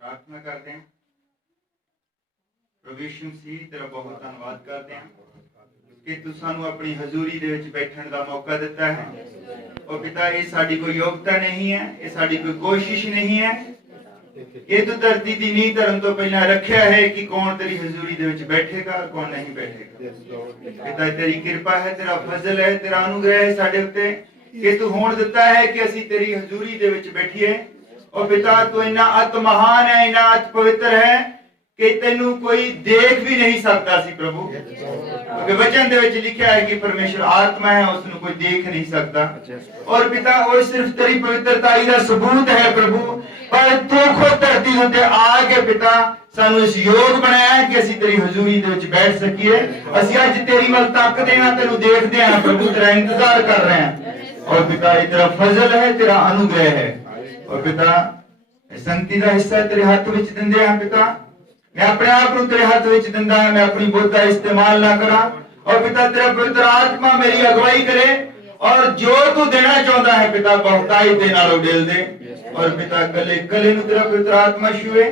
प्रार्थना करते हैं। प्रभु यीशु मसीह तेरा बहुत धन्यवाद करते हैं कि तू सानू अपनी हजूरी दे विच बैठण दा मौका दिता है। और पिता ये साडी कोई योग्यता नहीं है, ये साडी कोई कोशिश नहीं है, ये तू धरती दी नींह धरन तो पहला रखिया है कि कौन तेरी हजूरी दे विच बैठेगा कौन नहीं बैठेगा। पिता तेरी कृपा है, तेरा फजल है, तेरा अनुग्रह है साडे उत्ते कि तू होण दिता है कि असीं तेरी हजूरी दे विच बैठीए। और पिता तू इन्ना अत महान है, इन्ना अत पवित्र है कि तेनू कोई देख भी नहीं सकता सी प्रभु, क्योंकि वचन दे विच लिखा है कि परमेश्वर आत्मा है, उसनु कोई देख नहीं सकता। और पिता वो सिर्फ तेरी पवित्रता दा सबूत है प्रभु, पर तू खुद धरती उत्ते आके पिता सानू इस योग बनाया कि असीं तेरी हजूरी दे विच बैठ सकीए। असीं अज तेरी वल तकदे हां, तेनू देखदे हां प्रभु, तेरा इंतजार कर रहे हैं। और पिता ये तेरा फजल है, तेरा अनुग्रह है। और पिता संगति का हिस्सा तेरे हाथ विच दिंदे हां पिता, मैं अपने आप को तेरे हाथ विच दिंदा हां, मैं अपनी बुद्ध का इस्तेमाल ना करा। और पिता तेरा पवित्र आत्मा मेरी अगुवाई करे और जो तू देना चाहता है पिता बहुताई दे नाल उडेल दे। और पिता गले गले नु तेरा पवित्र आत्मा छुए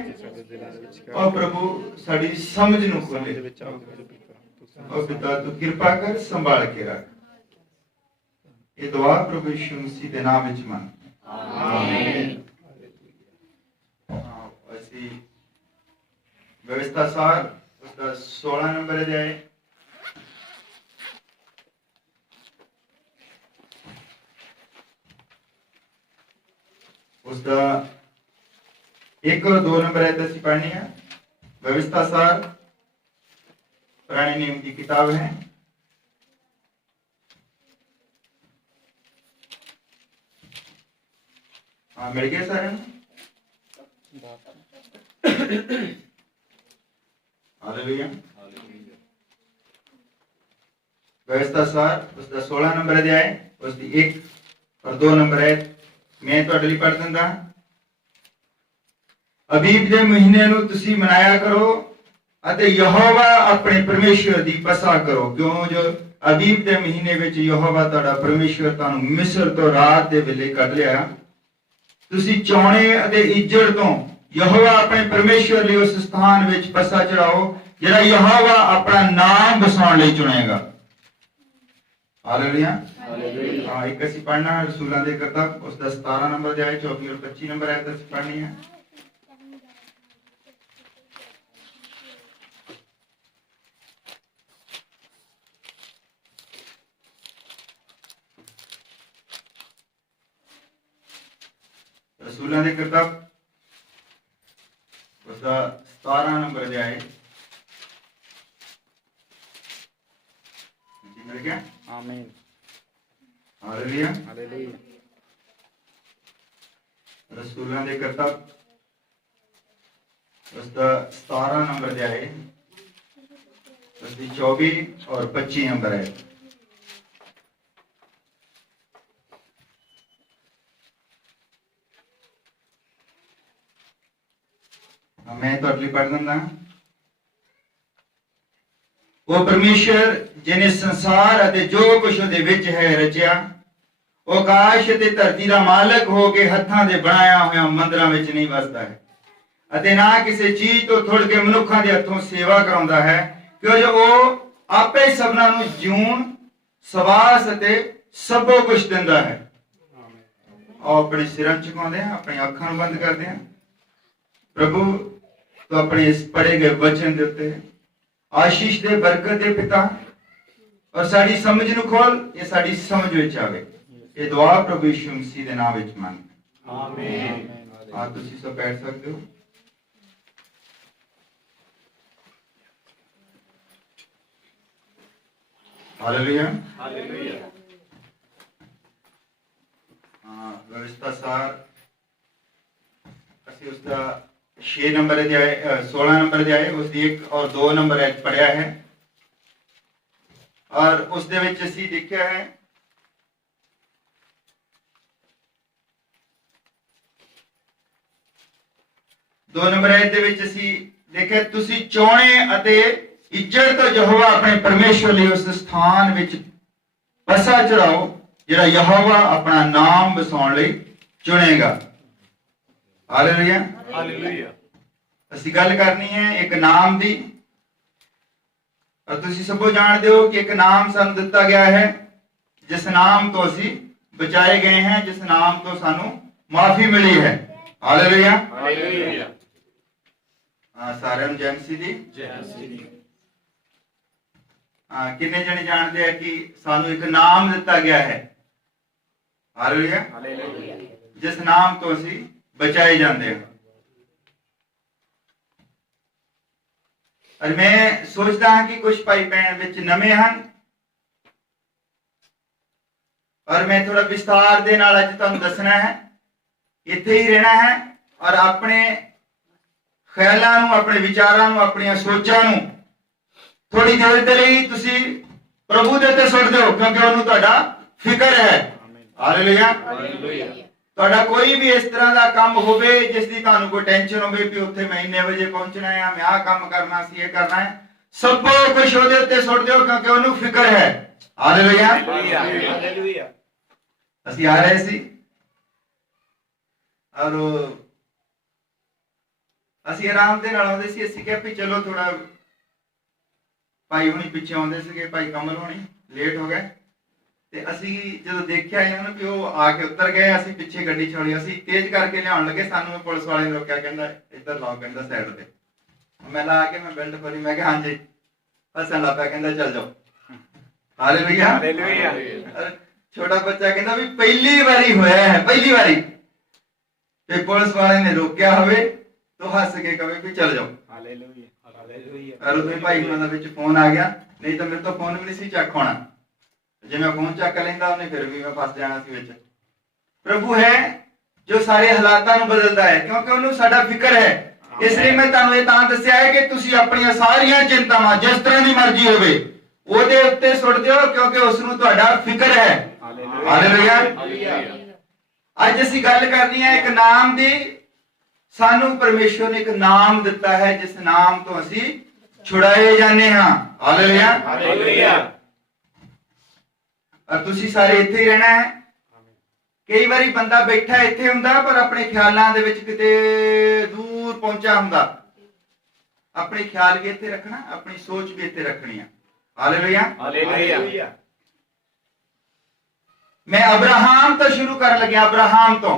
और प्रभु साडी समझ नु खोले। और पिता तू कृपा कर, संभाल के रख। ये दुआ प्रभु यीशु मसीह दे नाम विच मांग आमीन। व्यवस्था सार उसका 16 नंबर अध्याय, उसका 1 और 2 नंबर है असीं पढ़नी है। व्यवस्था सार पुराने नियम की किताब है। हाँ मिल गया सारे हालेलुया। व्यवस्था सार उसका 16 नंबर अध्याय, उसकी 1 और 2 नंबर है। मैं तुहाडे लई पढ़ दिंदा। अबीब दे महीने नूं तुसीं मनाया करो अते यहोवा अपने परमेश्वर दी बसा करो, क्यों जो अबीब दे महीने विच यहोवा तुहाडा परमेश्वर तुहानूं मिस्र तो रात दे वेले कढ लिया। तुसीं चौणे अते इज्जड़ तो यहोवा अपने परमेश्वर लिए उस स्थान विच बसा चढ़ाओ जिहड़ा यहोवा अपना नाम बसाउण लई चुनेगा। हालेलुया। हां एक असीं पढ़ना रसूलां दे किताब उसका 17 नंबर अध्याय 24 और 25 नंबर आयत असीं पढ़नी है। रसूलां दे किताब उसका 17 नंबर अध्याय, मिल गया? आमीन। हालेलुया। हालेलुया। रसूलां दे किताब उसका 17 नंबर अध्याय, उसकी 24 और 25 नंबर है। मैं तो अगली पढ़ दूंगा। वो परमेश्वर जिन्हें संसार अते जो कुछ उहदे विच है रचिया, वो आकाश ते धरती दा मालक हो के हत्थां दे बनाया होया मंदिरां विच नहीं वसदा है अते ना किसी चीज तो थुड़ के मनुखां दे हत्थों सेवा कराउंदा है, क्यों जो वो आपे सबना नूं जीवन सवास अते सबो कुछ दिंदा है। और अपने सिरां झुकाउंदे हैं, अपनी अखां बंद करदे हैं। प्रभु तो अपने इस पढ़े गए वचन दे उत्ते आशीष दे, बरकत दे पिता, और साडी समझ नूं खोल, ये साडी समझ विच आवे। ये दुआ प्रभु यीशु मसीह दे नाम विच मंग आमीन। आ तुसीं सब बैठ सकते हो। हालेलुया। हालेलुया। व्यवस्था सार असीं उसका 6 नंबर अध्याय 16 नंबर अध्याय उसकी 1 और 2 नंबर पढ़िया है। और उस दे विच असीं देखिया है दो नंबर आयत दे विच असीं देखिया तुसीं चौणे अते इज्जत तो यहोवा अपने परमेश्वर लिए उस स्थान विच बसा चढ़ाओ जिहड़ा यहोवा अपना नाम बसाउण लई चुनेगा। ਹਾਲੇਲੂਇਆ। ਹਾਲੇਲੂਇਆ। ਅਸੀਂ ਗੱਲ ਕਰਨੀ ਹੈ ਇੱਕ ਨਾਮ ਦੀ, ਔਰ ਤੁਸੀਂ ਸਭੋ ਜਾਣਦੇ ਹੋ ਕਿ ਇੱਕ ਨਾਮ ਸਾਨੂੰ ਦਿੱਤਾ ਗਿਆ ਹੈ ਜਿਸ ਨਾਮ ਤੋਂ ਅਸੀਂ ਬਚਾਏ ਗਏ हैं, जिस नाम तो सानू माफी मिली है। हालेलुया। ਹਾਲੇਲੂਇਆ। सारे जय मसीह दी। ਜੈ ਮਸੀਹ ਦੀ। किन्ने जने जानते हैं कि सानू एक नाम दिता गया है। हालेलुया। ਹਾਲੇਲੂਇਆ। जिस नाम तो ਅਸੀਂ बचाए जाते हैं। और मैं सोचता हाँ कि कुछ भाई भैन विच नवे हैं, और मैं थोड़ा विस्तार दे नाल अज तुहानू दसना है, इत्थे ही रहना है, और अपने ख्यालां नू, अपने विचारां नू, अपनी सोचां नू थोड़ी देर दे लई तुसी प्रभु दे ते सुट दिओ, क्योंकि उहनू तुहाडा फिक्र है। हालेलुया। ਹਾਲੇਲੂਇਆ। ਤੁਹਾਡਾ ਕੋਈ ਵੀ ਇਸ ਤਰ੍ਹਾਂ ਦਾ ਕੰਮ ਹੋਵੇ ਜਿਸ ਦੀ ਤੁਹਾਨੂੰ ਕੋਈ ਟੈਨਸ਼ਨ ਹੋਵੇ ਕਿ ਉੱਥੇ ਮੈਂ ਇੰਨੇ ਵਜੇ ਪਹੁੰਚਣਾ ਹੈ, ਮੈਂ ਆਹ ਕੰਮ ਕਰਨਾ ਸੀ, ਇਹ ਕਰਨਾ ਹੈ, ਸਭ ਕੁਝ ਉਹਦੇ ਉੱਤੇ ਸੁੱਟ ਦਿਓ, ਕਿਉਂਕਿ ਉਹਨੂੰ ਫਿਕਰ ਹੈ। ਹਾਲੇਲੂਇਆ। ਹਾਲੇਲੂਇਆ। ਅਸੀਂ ਆ ਰਹੇ ਸੀ, ਔਰ ਅਸੀਂ ਆਰਾਮ ਦੇ ਨਾਲ ਆਉਂਦੇ ਸੀ। ਅਸੀਂ ਕਿਹਾ ਵੀ ਚਲੋ ਥੋੜਾ, ਭਾਈ ਹੁਣੀ ਪਿੱਛੇ ਆਉਂਦੇ ਸੀਗੇ, ਭਾਈ ਕਮਲ ਹੁਣੀ ਲੇਟ ਹੋ ਗਏ, ਤੇ ਅਸੀਂ ਜਦੋਂ ਦੇਖਿਆ ਇਹਨਾਂ ਨੂੰ ਕਿ ਉਹ ਆ ਕੇ ਉਤਰ ਗਏ, ਅਸੀਂ ਪਿੱਛੇ ਗੱਡੀ ਛੋੜੀ, ਅਸੀਂ ਤੇਜ਼ ਕਰਕੇ ਲਿਆਉਣ ਲੱਗੇ, ਸਾਨੂੰ ਪੁਲਿਸ ਵਾਲੇ ਨੇ ਰੋਕਿਆ, ਕਹਿੰਦਾ ਇੱਧਰ ਲਾਓ, ਕਹਿੰਦਾ ਸਾਈਡ ਤੇ। ਮੈਂ ਲਾ ਕੇ ਮੈਂ ਬੈਲਟ ਖੋਲੀ, ਮੈਂ ਕਿਹਾ ਹਾਂਜੀ, ਹੱਸਣ ਲੱਗ ਪਿਆ, ਕਹਿੰਦਾ ਚੱਲ ਜਾਓ। ਹਾਲੇਲੂਇਆ। ਹਾਲੇਲੂਇਆ। छोटा बच्चा कहता भी पहली बारी होया है, पहली बारी ते पुलिस वाले ने रोकया होवे तो हंस के कहे भी चल जाओ। हालेलूया। हालेलूया। और उदे भाई हुणां दा विच फोन आ गया, नहीं तो मेरे तो फोन भी नहीं सी चक होना, जे मैं फोन चक लैंदा उन्हें फिर भी मैं फस जाना सी विच। प्रभु है जो सारे हालातां नूं बदलदा है, क्योंकि उहनूं साडा फिकर है। इसलिए मैं तुहानूं इह तां दस्सिया है कि तुसीं अपणीआं सारीआं चिंतावां जिस तरह दी मर्जी होवे ਉਹਦੇ ਉੱਤੇ ਸੁੱਟ ਦਿਓ, ਕਿਉਂਕਿ ਉਸ ਨੂੰ ਤੁਹਾਡਾ ਫਿਕਰ ਹੈ। ਹਾਲੇਲੂਇਆ। ਅੱਜ ਅਸੀਂ ਗੱਲ ਕਰਨੀ ਹੈ ਇੱਕ ਨਾਮ ਦੀ। ਸਾਨੂੰ ਪਰਮੇਸ਼ਵਰ ਨੇ ਇੱਕ ਨਾਮ ਦਿੱਤਾ ਹੈ ਜਿਸ ਨਾਮ ਤੋਂ ਅਸੀਂ ਛੁਡਾਏ ਜਾਂਦੇ ਹਾਂ। ਹਾਲੇਲੂਇਆ। ਹਾਲੇਲੂਇਆ। ਔਰ ਤੁਸੀਂ ਸਾਰੇ ਇੱਥੇ ਹੀ ਰਹਿਣਾ ਹੈ। ਕਈ ਵਾਰੀ ਬੰਦਾ ਬੈਠਾ ਇੱਥੇ ਹੁੰਦਾ ਪਰ ਆਪਣੇ ਖਿਆਲਾਂ ਦੇ ਵਿੱਚ ਕਿਤੇ ਦੂਰ ਪਹੁੰਚਾ ਹੁੰਦਾ। ਆਪਣੇ ਖਿਆਲ ਵੀ ਇੱਥੇ ਰੱਖਣਾ, ਆਪਣੀ ਸੋਚ ਵੀ ਇੱਥੇ ਰੱਖਣੀ ਹੈ। हालेलुया। हालेलुया। मैं अब्राहम तो शुरू कर लगे। अब्राहम तो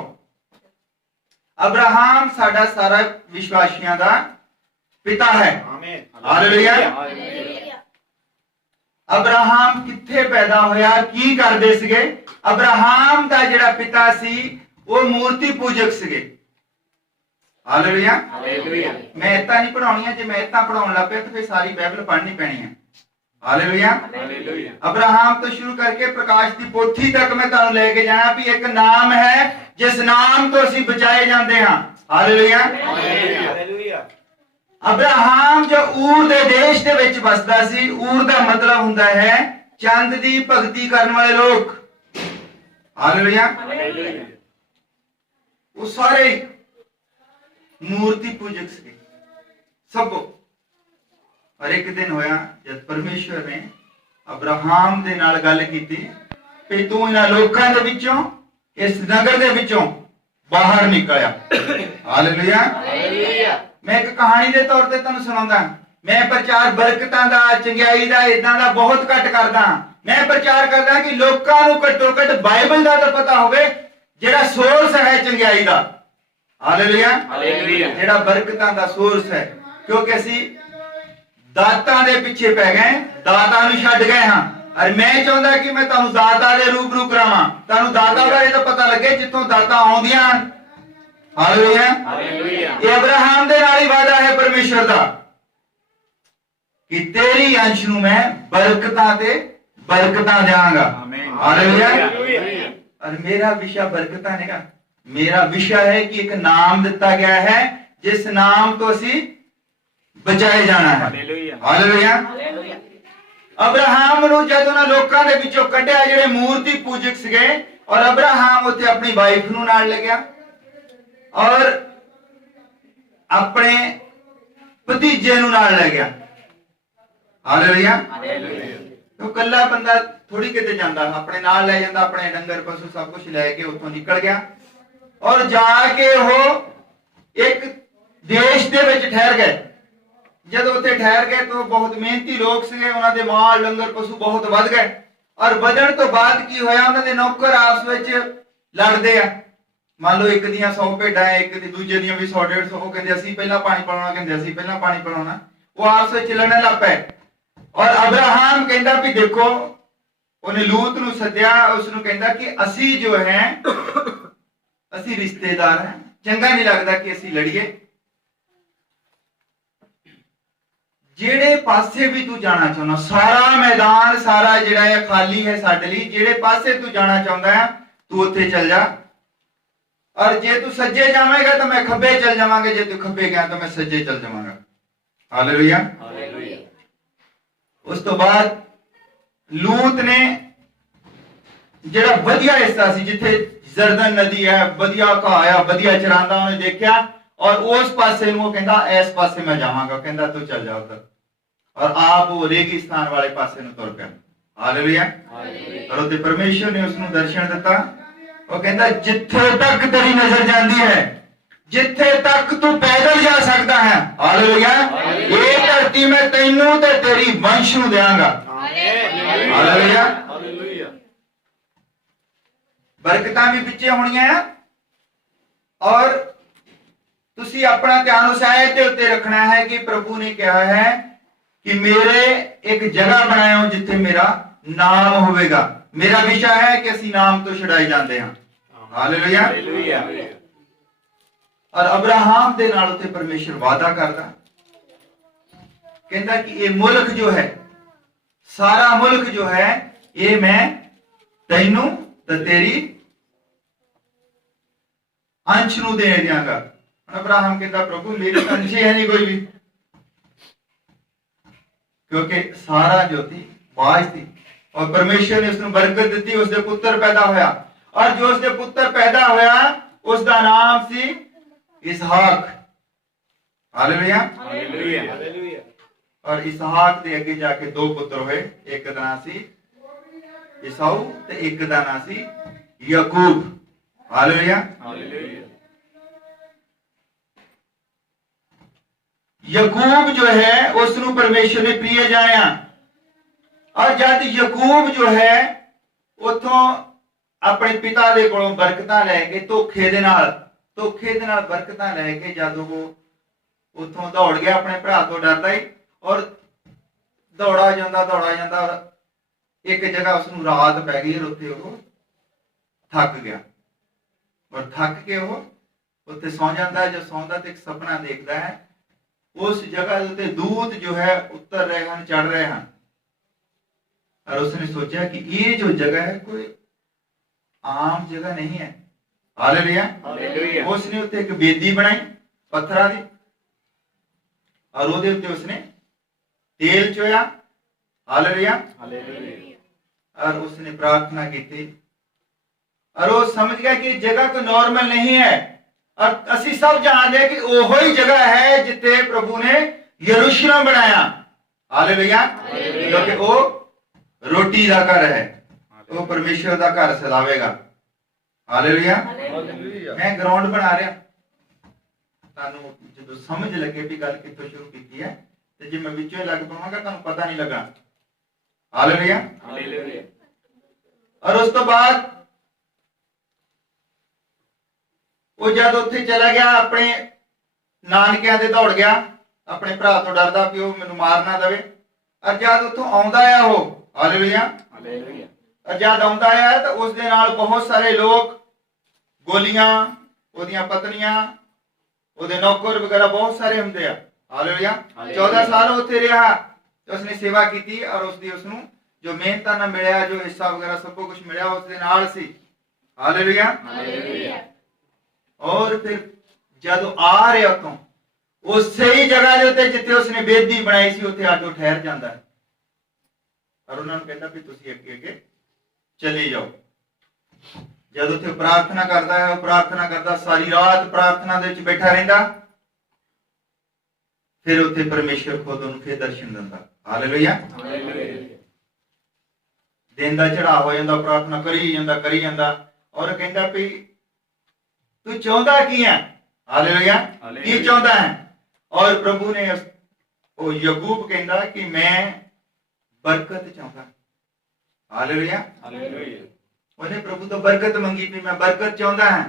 अब्राहम साडा सारा विश्वासियां दा पिता है। आमीन। हालेलुया। अब्राहम किथे पैदा होया, की करदे सीगे? अब्राहम दा जेड़ा पिता सी वो मूर्ति पूजक सीगे। हालेलुया। हालेलुया। मैं इतना नहीं पढ़ाउणी है, जे मैं इतना पढ़ाउण लग पिया तो फिर सारी बाइबल पढ़नी पैनी है। हालेलुया। हालेलुया। अब्राहम तो शुरू करके प्रकाश की पोथी तक मैं तुहानू लेके जाना भी एक नाम है जिस नाम तो ਅਸੀਂ ਬਚਾਏ ਜਾਂਦੇ ਹਾਂ। हालेलुया। हालेलुया। अब्राहम जो ऊर ਦੇ ਦੇਸ਼ ਦੇ ਵਿੱਚ ਵਸਦਾ ਸੀ, ਊਰ ਦਾ ਮਤਲਬ ਹੁੰਦਾ ਹੈ ਚੰਦ ਦੀ ਭਗਤੀ ਕਰਨ ਵਾਲੇ ਲੋਕ। हालेलुया। हालेलुया। ਉਹ ਸਾਰੇ मूर्ति पूजक ਸੀ ਸਭ। और एक दिन होया जब परमेश्वर ने अब्राहम दे नाल गल कीती कि तू इन्हां लोकां दे विचों, इस नगर दे विचों बाहर निकलिया। हालेलुया। हालेलुया। मैं एक कहानी दे तौर ते तुहानू सुणाउंदा। मैं प्रचार बरकतां दा, चंगियाई दा, इदां दा बहुत घट करदा। मैं प्रचार करदा कि लोकां नू घट्टो घट बाइबल दा तां पता होवे, जेड़ा सोर्स है चंगियाई दा। हालेलुया। हालेलुया। जेड़ा बरकतां दा सोर्स है, क्योंकि असीं दातां दे पिछे पै गए, दातां नूं छड्ड गए हां। और मैं चाहुंदा कि मैं तुहानू दाता दे रूबरू करावां, तुहानू दाता बारे तां पता लगे जिੱਥੋਂ दाता आउंदियां हन। हालेलुया। हालेलुया। ये अब्राहम दे नाल ही वादा है परमेश्वर दा कि तेरी अंश नूं मैं बरकतां ते बरकतां देवांगा। आमीन। हालेलुया। हालेलुया। और मेरा विषय बरकतां नहींगा, मेरा विषय है कि एक नाम दिता गया है जिस नाम तो ਅਸੀਂ ਬਚਾਏ ਜਾਣਾ ਹੈ। हालेलुया। हालेलुया। अब्राहम ਨੂੰ ਜਦ ਉਹਨਾਂ ਲੋਕਾਂ ਦੇ ਵਿੱਚੋਂ ਕੱਢਿਆ ਜਿਹੜੇ ਮੂਰਤੀ ਪੂਜਕ ਸੀਗੇ, ਔਰ ਅਬਰਾਹਮ ਉੱਥੇ ਆਪਣੀ ਵਾਈਫ ਨੂੰ ਨਾਲ ਲੈ ਗਿਆ ਔਰ ਆਪਣੇ ਭਤੀਜੇ ਨੂੰ ਨਾਲ ਲੈ ਗਿਆ। ਹਾਲੇਲੂਇਆ। हालेलुया। तो कल्ला बंदा थोड़ी किते जांदा, अपने नाल ले जांदा, अपने डंगर पशु सब कुछ लेके उत्थों निकल गया और जाके वो ਇੱਕ ਦੇਸ਼ ਦੇ ਵਿੱਚ ਠਹਿਰ ਗਏ। ਜਦੋਂ ਉੱਥੇ ਠਹਿਰ ਗਏ ਤਾਂ ਬਹੁਤ ਮਿਹਨਤੀ ਲੋਕ ਸੀਗੇ, ਉਹਨਾਂ ਦੇ ਮਾਲ ਡੰਗਰ ਪਸ਼ੂ ਬਹੁਤ ਵੱਧ ਗਏ। ਔਰ ਵਧਣ ਤੋਂ ਬਾਅਦ ਕੀ ਹੋਇਆ, ਉਹਨਾਂ ਦੇ ਨੌਕਰ ਆਪਸ ਵਿੱਚ ਲੜਦੇ ਆ। ਮੰਨ ਲਓ ਇੱਕ ਦੀਆਂ 100 ਭੇਡਾਂ ਹੈ, ਇੱਕ ਦੀ ਦੂਜੇ ਦੀਆਂ ਵੀ 100 150। ਉਹ ਕਹਿੰਦੇ ਅਸੀਂ ਪਹਿਲਾਂ ਪਾਣੀ ਪਿਲਾਉਣਾ, ਕਹਿੰਦੇ ਅਸੀਂ ਪਹਿਲਾਂ ਪਾਣੀ ਪਿਲਾਉਣਾ। ਉਹ ਆਪਸ ਵਿੱਚ ਲੜਨ ਲੱਗ ਪਏ। ਔਰ ਅਬਰਾਹਮ ਕਹਿੰਦਾ ਵੀ ਦੇਖੋ, ਉਹਨੇ ਲੂਤ ਨੂੰ ਸੱਦਿਆ, ਉਸ ਨੂੰ ਕਹਿੰਦਾ ਕਿ ਅਸੀਂ ਜੋ ਹੈ ਅਸੀਂ ਰਿਸ਼ਤੇਦਾਰ ਹਾਂ, ਚੰਗਾ ਨਹੀਂ ਲੱਗਦਾ ਕਿ ਅਸੀਂ ਲੜੀਏ। ਜਿਹੜੇ ਪਾਸੇ ਵੀ ਤੂੰ ਜਾਣਾ ਚਾਹੁੰਦਾ, ਸਾਰਾ ਮੈਦਾਨ ਸਾਰਾ ਜਿਹੜਾ ਹੈ ਖਾਲੀ ਹੈ ਸਾਡੇ ਲਈ। ਜਿਹੜੇ ਪਾਸੇ ਤੂੰ ਜਾਣਾ ਚਾਹੁੰਦਾ ਹੈ ਤੂੰ ਉੱਥੇ ਚੱਲ ਜਾ। ਔਰ ਜੇ ਤੂੰ ਸੱਜੇ ਜਾਵੇਂਗਾ ਤਾਂ ਮੈਂ ਖੱਬੇ ਚੱਲ ਜਾਵਾਂਗਾ, ਜੇ ਤੂੰ ਖੱਬੇ ਗਿਆ ਤਾਂ ਮੈਂ ਸੱਜੇ ਚੱਲ ਜਾਵਾਂਗਾ। ਹਾਲੇਲੂਇਆ। ਹਾਲੇਲੂਇਆ। ਉਸ ਤੋਂ ਬਾਅਦ ਲੂਤ ਨੇ ਜਿਹੜਾ ਵਧੀਆ ਹਿੱਸਾ ਸੀ, ਜਿੱਥੇ ਜਰਦਨ ਨਦੀ ਹੈ, ਵਧੀਆ ਘਾਹ ਆ, ਵਧੀਆ ਚਰਾਂਦਾ, ਉਹਨੇ ਦੇਖਿਆ। ਔਰ ਉਸ ਪਾਸੇ ਨੂੰ ਉਹ ਕਹਿੰਦਾ ਇਸ ਪਾਸੇ ਮੈਂ ਜਾਵਾਂਗਾ। ਕਹਿੰਦਾ ਤੂੰ ਚੱਲ ਜਾ ਉੱਧਰ। ਔਰ ਆਪ ਉਹ ਰੇਗਿਸਤਾਨ ਵਾਲੇ ਪਾਸੇ ਨੂੰ ਤੁਰ ਪਿਆ। ਹਾਲੇਲੂਇਆ। ਔਰ ਉਹਦੇ ਪਰਮੇਸ਼ਰ ਨੇ ਉਸ ਨੂੰ ਦਰਸ਼ਨ ਦਿੱਤਾ। ਉਹ ਕਹਿੰਦਾ ਜਿੱਥੇ ਤੱਕ ਤੇਰੀ ਨਜ਼ਰ ਜਾਂਦੀ ਹੈ, ਜਿੱਥੇ ਤੱਕ ਤੂੰ ਪੈਦਲ ਜਾ ਸਕਦਾ ਹੈ, ਹਾਲੇਲੂਇਆ, ਇਹ ਧਰਤੀ ਮੈਂ ਤੈਨੂੰ ਤੇ ਤੇਰੀ ਵੰਸ਼ ਨੂੰ ਦੇਵਾਂਗਾ। ਹਾਲੇਲੂਇਆ। ਹਾਲੇਲੂਇਆ। ਬਰਕਤਾਂ ਵੀ ਪਿੱਛੇ ਹੋਣੀਆਂ ਆ। ਔਰ ਤੁਸੀਂ ਆਪਣਾ ਧਿਆਨ ਉਸ ਆਇਤ ਦੇ ਉੱਤੇ ਰੱਖਣਾ ਹੈ ਕਿ ਪ੍ਰਭੂ ਨੇ ਕਿਹਾ ਹੈ ਕਿ ਮੇਰੇ ਇੱਕ ਜਗ੍ਹਾ ਬਣਾਇਓ ਜਿੱਥੇ ਮੇਰਾ ਨਾਮ ਹੋਵੇਗਾ। ਮੇਰਾ ਵਿਸ਼ਾ ਹੈ ਕਿ ਅਸੀਂ ਨਾਮ ਤੋਂ ਛੁਡਾਏ ਜਾਂਦੇ ਹਾਂ। ਹਾਲੇਲੂਇਆ। ਹਾਲੇਲੂਇਆ। ਔਰ ਅਬਰਾਹਮ ਦੇ ਨਾਲ ਉੱਤੇ ਪਰਮੇਸ਼ਰ ਵਾਅਦਾ ਕਰਦਾ, ਕਹਿੰਦਾ ਕਿ ਇਹ ਮੁਲਕ ਜੋ ਹੈ, ਸਾਰਾ ਮੁਲਕ ਜੋ ਹੈ, ਇਹ ਮੈਂ ਤੈਨੂੰ ਤੇ ਤੇਰੀ ਅੰਸ਼ ਨੂੰ ਦੇ ਦਿਆਂਗਾ। ਅਬਰਾਹਮ ਕਹਿੰਦਾ ਪ੍ਰਭੂ ਮੇਰੇ ਤਾਂ ਅੰਸ਼ ਹੈ ਨਹੀਂ ਕੋਈ ਵੀ, ਕਿਉਂਕਿ ਸਾਰਾ ਜੋਤੀ ਬਾਜ ਸੀ। ਔਰ ਪਰਮੇਸ਼ਰ ਨੇ ਉਸ ਨੂੰ ਬਰਕਤ ਦਿੱਤੀ, ਉਸ ਦੇ ਪੁੱਤਰ ਪੈਦਾ ਹੋਇਆ। ਔਰ ਜੋ ਉਸ ਦੇ ਪੁੱਤਰ ਪੈਦਾ ਹੋਇਆ ਉਸ ਦਾ ਨਾਮ ਸੀ ਇਸਹਾਕ। ਹਾਲੇਲੂਇਆ। ਹਾਲੇਲੂਇਆ। ਔਰ ਇਸਹਾਕ ਦੇ ਅੱਗੇ ਜਾ ਕੇ ਦੋ ਪੁੱਤਰ ਹੋਏ। ਇੱਕ ਦਾ ਨਾਮ ਸੀ ਈਸਾऊ ਤੇ ਇੱਕ ਦਾ ਨਾਮ ਸੀ ਯਾਕੂਬ। ਹਾਲੇਲੂਇਆ। ਹਾਲੇਲੂਇਆ। ਯਾਕੂਬ ਜੋ ਹੈ ਉਸ ਨੂੰ ਪਰਮੇਸ਼ਰ ਨੇ ਪ੍ਰਿय ਜਾਣਿਆ। ਔਰ ਜਦ ਯਾਕੂਬ ਜੋ ਹੈ ਉਥੋਂ ਆਪਣੇ ਪਿਤਾ ਦੇ ਕੋਲੋਂ ਬਰਕਤਾਂ ਲੈ ਕੇ ਧੋਖੇ ਦੇ ਨਾਲ ਬਰਕਤਾਂ ਲੈ ਕੇ ਜਦ ਉਹ ਉਥੋਂ ਦੌੜ ਗਿਆ, ਆਪਣੇ ਭਰਾ ਤੋਂ ਡਰਦਾ ਹੀ, ਔਰ ਦੌੜਾ ਜਾਂਦਾ ਔਰ ਇੱਕ ਜਗ੍ਹਾ ਉਸ ਨੂੰ ਰਾਤ ਪੈ ਗਈ। ਔਰ ਉੱਥੇ ਉਹ ਥੱਕ ਗਿਆ। ਔਰ ਥੱਕ ਕੇ ਉਹ ਉੱਥੇ ਸੌਂ ਜਾਂਦਾ ਹੈ। ਜੋ ਸੌਂਦਾ ਤੇ ਇੱਕ ਸੁਪਨਾ ਦੇਖਦਾ ਹੈ। ਉਸ ਜਗ੍ਹਾ ਦੇ ਉੱਤੇ ਦੂਤ ਜੋ ਹੈ ਉਤਰ ਰਹੇ ਹਨ, ਚੜ ਰਹੇ ਹਨ। और उसने सोचा कि ये जो जगह है कोई आम जगह नहीं है। हालेलुया। हालेलुया। उसने उत्ते एक बेदी बनाई पत्थरां दी और ਉਹਦੇ ਉੱਤੇ उसने तेल चोया। हालेलुया। हालेलुया। और उसने प्रार्थना की थी और वो समझ गया कि जगह तो नॉर्मल नहीं है। और ਅਸੀਂ सब जानते हैं कि ਉਹੋ ही जगह है जिथे प्रभु ने यरूशलेम बनाया। हालेलुया। क्योंकि वो रोटी का घर है, वो परमेश्वर का घर सजावेगा। हालेलुया। मैं ग्राउंड बना रहा, ਤੁਹਾਨੂੰ ਜਦੋਂ ਸਮਝ ਲੱਗੇ ਵੀ ਗੱਲ ਕਿੱਥੋਂ ਸ਼ੁਰੂ ਕੀਤੀ ਹੈ ਤੇ ਜੇ ਮੈਂ ਵਿੱਚੋਂ ਹੀ ਲੱਗ ਪਾਵਾਂਗਾ ਤੁਹਾਨੂੰ ਪਤਾ ਨਹੀਂ ਲੱਗਾ। ਹਾਲੇਲੂਇਆ। हालेलुया। और उस तो बाद ਉਹ ਜਦ ਉੱਥੇ ਚਲਾ ਗਿਆ, ਆਪਣੇ ਨਾਨਕਿਆਂ ਦੇ ਦੌੜ ਗਿਆ, ਆਪਣੇ ਭਰਾ ਤੋਂ ਡਰਦਾ ਵੀ ਉਹ ਮੈਨੂੰ ਮਾਰ ਨਾ ਦੇਵੇ। ਔਰ ਜਦ ਉੱਥੋਂ ਆਉਂਦਾ ਆ ਉਹ, ਹਾਲੇਲੂਇਆ, हालेलुया। ਔਰ ਜਦ ਆਉਂਦਾ ਆ ਤਾਂ ਉਸ ਦੇ ਨਾਲ ਬਹੁਤ ਸਾਰੇ ਲੋਕ, ਗੋਲੀਆਂ, ਉਹਦੀਆਂ ਪਤਨੀਆਂ, ਉਹਦੇ ਨੌਕਰ ਵਗੈਰਾ ਬਹੁਤ ਸਾਰੇ ਹੁੰਦੇ ਆ। ਹਾਲੇਲੂਇਆ। 14 ਸਾਲ ਉੱਥੇ ਰਿਹਾ ਤੇ ਉਸਨੇ ਸੇਵਾ ਕੀਤੀ ਔਰ ਉਸਨੂੰ ਜੋ ਮਿਹਨਤਾਂ ਨਾਲ ਮਿਲਿਆ, ਜੋ ਹਿੱਸਾ ਵਗੈਰਾ ਸਭ ਕੁਝ ਮਿਲਿਆ ਉਸ ਦੇ ਨਾਲ ਸੀ। ਹਾਲੇਲੂਇਆ। हालेलुया। और फिर जब आ रहे उतों उसे ही जगह ਦੇ ਉੱਤੇ ਜਿੱਥੇ ਉਸਨੇ ਬੇਦੀ ਬਣਾਈ ਸੀ ਉੱਥੇ ਆ ਕੇ ਠਹਿਰ ਜਾਂਦਾ ਹੈ ਔਰ ਉਹਨਾਂ ਨੂੰ ਕਹਿੰਦਾ ਵੀ ਤੁਸੀਂ ਅੱਗੇ ਅੱਗੇ ਚਲੇ ਜਾਓ। ਜਦ ਉੱਥੇ ਪ੍ਰਾਰਥਨਾ ਕਰਦਾ ਹੈ, ਉਹ ਪ੍ਰਾਰਥਨਾ ਕਰਦਾ, ਸਾਰੀ ਰਾਤ ਪ੍ਰਾਰਥਨਾ ਦੇ ਵਿੱਚ ਬੈਠਾ ਰਹਿੰਦਾ। ਫਿਰ ਉੱਥੇ ਪਰਮੇਸ਼ਰ ਖੁਦ ਉਹਨੂੰ ਫਿਰ ਦਰਸ਼ਨ ਦਿੰਦਾ। ਹਾਲੇਲੂਇਆ। हालेलुया। ਦਿਨ ਦਾ ਚੜਾ ਹੋ ਜਾਂਦਾ, ਪ੍ਰਾਰਥਨਾ ਕਰੀ ਜਾਂਦਾ ਔਰ ਕਹਿੰਦਾ ਵੀ ਤੂੰ ਚਾਹੁੰਦਾ ਕੀ ਹੈ? ਹਾਲੇਲੂਇਆ। ਕੀ ਹਾਲੇਲੂਇਆ। ਚਾਹੁੰਦਾ ਹੈ? ਔਰ ਪ੍ਰਭੂ ਨੇ ਉਹ ਯਾਕੂਬ ਕਹਿੰਦਾ ਕਿ ਮੈਂ ਬਰਕਤ ਚਾਹੁੰਦਾ। ਹਾਲੇਲੂਇਆ। ਹਾਲੇਲੂਇਆ। ਉਹਨੇ ਪ੍ਰਭੂ ਤੋਂ ਬਰਕਤ ਮੰਗੀ ਵੀ ਮੈਂ ਬਰਕਤ ਚਾਹੁੰਦਾ ਹਾਂ।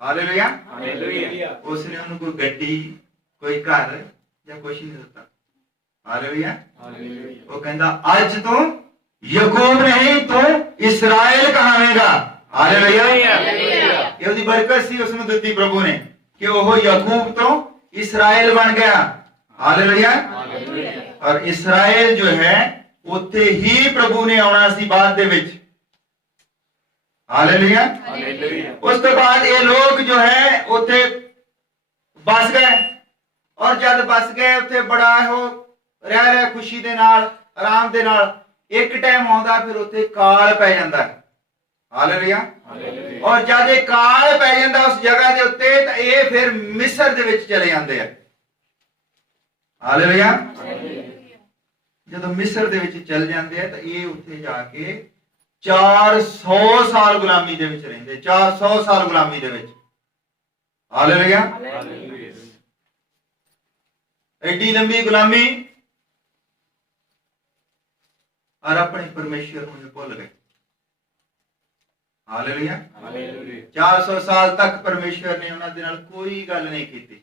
ਹਾਲੇਲੂਇਆ। ਹਾਲੇਲੂਇਆ। ਉਸਨੇ ਉਹਨੂੰ ਕੋਈ ਗੱਡੀ, ਕੋਈ ਘਰ ਜਾਂ ਕੁਛ ਨਹੀਂ ਦਿੱਤਾ। ਹਾਲੇਲੂਇਆ। ਹਾਲੇਲੂਇਆ। ਉਹ ਕਹਿੰਦਾ ਅੱਜ ਤੋਂ ਯਾਕੂਬ ਨਹੀਂ ਤੂੰ ਇਸਰਾਇਲ ਕਹਾਵੇਂਗਾ। ਹਾਲੇਲੂਇਆ। ਹਾਲੇਲੂਇਆ। ਇਹ ਉਹਦੀ ਬਰਕਤ ਸੀ, ਉਸਨੂੰ ਦਿੱਤੀ ਪ੍ਰਭੂ ਨੇ ਕਿ ਉਹ ਯਾਕੂਬ ਤੋਂ ਇਸਰਾਇਲ ਬਣ ਗਿਆ। ਹਾਲੇਲੂਇਆ। ਹਾਲੇਲੂਇਆ। ਔਰ ਇਸਰਾਇਲ ਜੋ ਹੈ ਉੱਥੇ ਹੀ ਪ੍ਰਭੂ ਨੇ ਆਉਣਾ ਸੀ ਬਾਅਦ ਦੇ ਵਿੱਚ। ਹਾਲੇਲੂਇਆ। ਹਾਲੇਲੂਇਆ। ਉਸ ਤੋਂ ਬਾਅਦ ਇਹ ਲੋਕ ਜੋ ਹੈ ਉੱਥੇ ਬਸ ਗਏ, ਔਰ ਜਦ ਬਸ ਗਏ ਉੱਥੇ ਬੜਾ ਉਹ ਰਹਿ ਰਿਹਾ ਖੁਸ਼ੀ ਦੇ ਨਾਲ, ਆਰਾਮ ਦੇ ਨਾਲ। ਇੱਕ ਟਾਈਮ ਆਉਂਦਾ ਫਿਰ ਉੱਥੇ ਕਾਲ ਪੈ ਜਾਂਦਾ ਹੈ। ਹਾਲੇਲੂਇਆ। ਹਾਲੇਲੂਇਆ। ਔਰ ਜਦ ਇਹ ਕਾਲ ਪੈ ਜਾਂਦਾ ਉਸ ਜਗ੍ਹਾ ਦੇ ਉੱਤੇ ਤਾਂ ਇਹ ਫਿਰ ਮਿਸਰ ਦੇ ਵਿੱਚ ਚਲੇ ਜਾਂਦੇ ਆ। ਹਾਲੇਲੂਇਆ। ਜਦੋਂ ਮਿਸਰ ਦੇ ਵਿੱਚ ਚਲ ਜਾਂਦੇ ਆ ਤਾਂ ਇਹ ਉੱਥੇ ਜਾ ਕੇ 400 ਸਾਲ ਗੁਲਾਮੀ ਦੇ ਵਿੱਚ ਰਹਿੰਦੇ। 400 ਸਾਲ ਗੁਲਾਮੀ ਦੇ ਵਿੱਚ। ਹਾਲੇਲੂਇਆ। ਹਾਲੇਲੂਇਆ। ਐਡੀ ਲੰਬੀ ਗੁਲਾਮੀ, ਔਰ ਆਪਣੇ ਪਰਮੇਸ਼ਰ ਨੂੰ ਭੁੱਲ ਗਏ। ਹਾਲੇਲੂਇਆ। ਹਾਲੇਲੂਇਆ। 400 ਸਾਲ ਤੱਕ ਪਰਮੇਸ਼ਰ ਨੇ ਉਹਨਾਂ ਦੇ ਨਾਲ ਕੋਈ ਗੱਲ ਨਹੀਂ ਕੀਤੀ।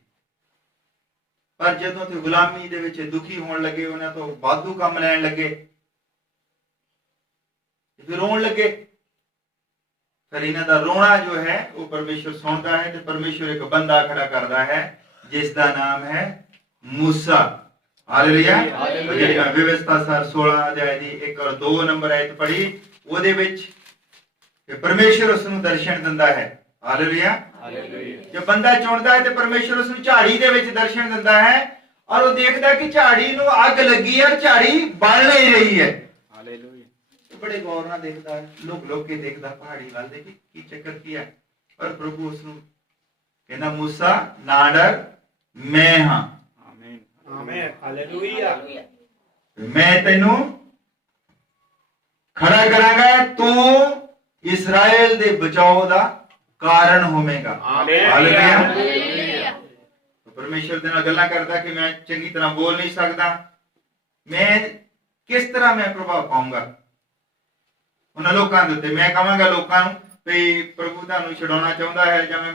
ਪਰ ਜਦੋਂ ਤੇ ਗੁਲਾਮੀ ਦੇ ਵਿੱਚ ਦੁਖੀ ਹੋਣ ਲੱਗੇ, ਉਹਨਾਂ ਤੋਂ ਵਾਧੂ ਕੰਮ ਲੈਣ ਲੱਗੇ, ਫਿਰ ਰੋਣ ਲੱਗੇ। ਫਿਰ ਇਹਨਾਂ ਦਾ ਰੋਣਾ ਜੋ ਹੈ ਉਹ ਪਰਮੇਸ਼ਰ ਸੁਣਦਾ ਹੈ ਤੇ ਪਰਮੇਸ਼ਰ ਇੱਕ ਬੰਦਾ ਖੜਾ ਕਰਦਾ ਹੈ ਜਿਸ ਦਾ ਨਾਮ ਹੈ मूसा। हालेलुया। ਜਿਹੜੀ ਵਿਵਸਥਾ ਸਰ 16 ਅਧਿਆਇ ਦੀ 1 ਔਰ 2 ਨੰਬਰ ਆਇਤ ਪੜ੍ਹੀ, ਉਹਦੇ ਵਿੱਚ ਕਿ ਪਰਮੇਸ਼ਰ ਉਸ ਨੂੰ ਦਰਸ਼ਨ ਦਿੰਦਾ ਹੈ। ਹਾਲੇਲੂਇਆ। ਹਾਲੇਲੂਇਆ। ਜੇ ਬੰਦਾ ਚੁਣਦਾ ਹੈ ਤੇ ਪਰਮੇਸ਼ਰ ਉਸ ਨੂੰ ਝਾੜੀ ਦੇ ਵਿੱਚ ਦਰਸ਼ਨ ਦਿੰਦਾ ਹੈ, ਔਰ ਉਹ ਦੇਖਦਾ ਕਿ ਝਾੜੀ ਨੂੰ ਅੱਗ ਲੱਗੀ ਹੈ, ਝਾੜੀ ਬਲ ਨਹੀਂ ਰਹੀ ਹੈ। ਹਾਲੇਲੂਇਆ। ਬੜੇ ਗੌਰ ਨਾਲ ਦੇਖਦਾ ਹੈ, ਲੋਕ ਕੇ ਦੇਖਦਾ ਪਹਾੜੀ ਵੱਲ ਦੇ ਕਿ ਕੀ ਚੱਕਰ ਕੀ ਹੈ। ਪਰ ਪ੍ਰਭੂ ਉਸ ਨੂੰ ਕਹਿੰਦਾ मूसा ਨਾ ਡਰ, ਮੈਂ ਹਾਂ। ਆਮੀਨ। ਆਮੇਨ। ਹਾਲੇਲੂਇਆ। ਮੈਂ ਤੈਨੂੰ ਖੜਾ ਕਰਾਂਗਾ, ਤੂੰ ਇਸਰਾਇਲ ਦੇ ਬਚਾਓ ਦਾ ਕਾਰਨ ਹੋਵੇਗਾ। ਹਾਲੇਲੂਇਆ। ਪਰਮੇਸ਼ਰ ਦੇ ਨਾਲ ਗੱਲਾਂ ਕਰਦਾ ਕਿ ਮੈਂ ਚੰਗੀ ਤਰ੍ਹਾਂ ਬੋਲ ਨਹੀਂ ਸਕਦਾ, ਮੈਂ ਕਿਸ ਤਰ੍ਹਾਂ ਮੈਂ ਪ੍ਰਭਾਵ ਪਾਉਂਗਾ ਉਹਨਾਂ ਲੋਕਾਂ ਦੇ ਉੱਤੇ। ਮੈਂ ਕਹਾਂਗਾ ਲੋਕਾਂ ਨੂੰ ਵੀ ਪ੍ਰਭੂ ਤੁਹਾਨੂੰ ਛਡਾਉਣਾ ਚਾਹੁੰਦਾ ਹੈ, ਜਾਂ ਮੈਂ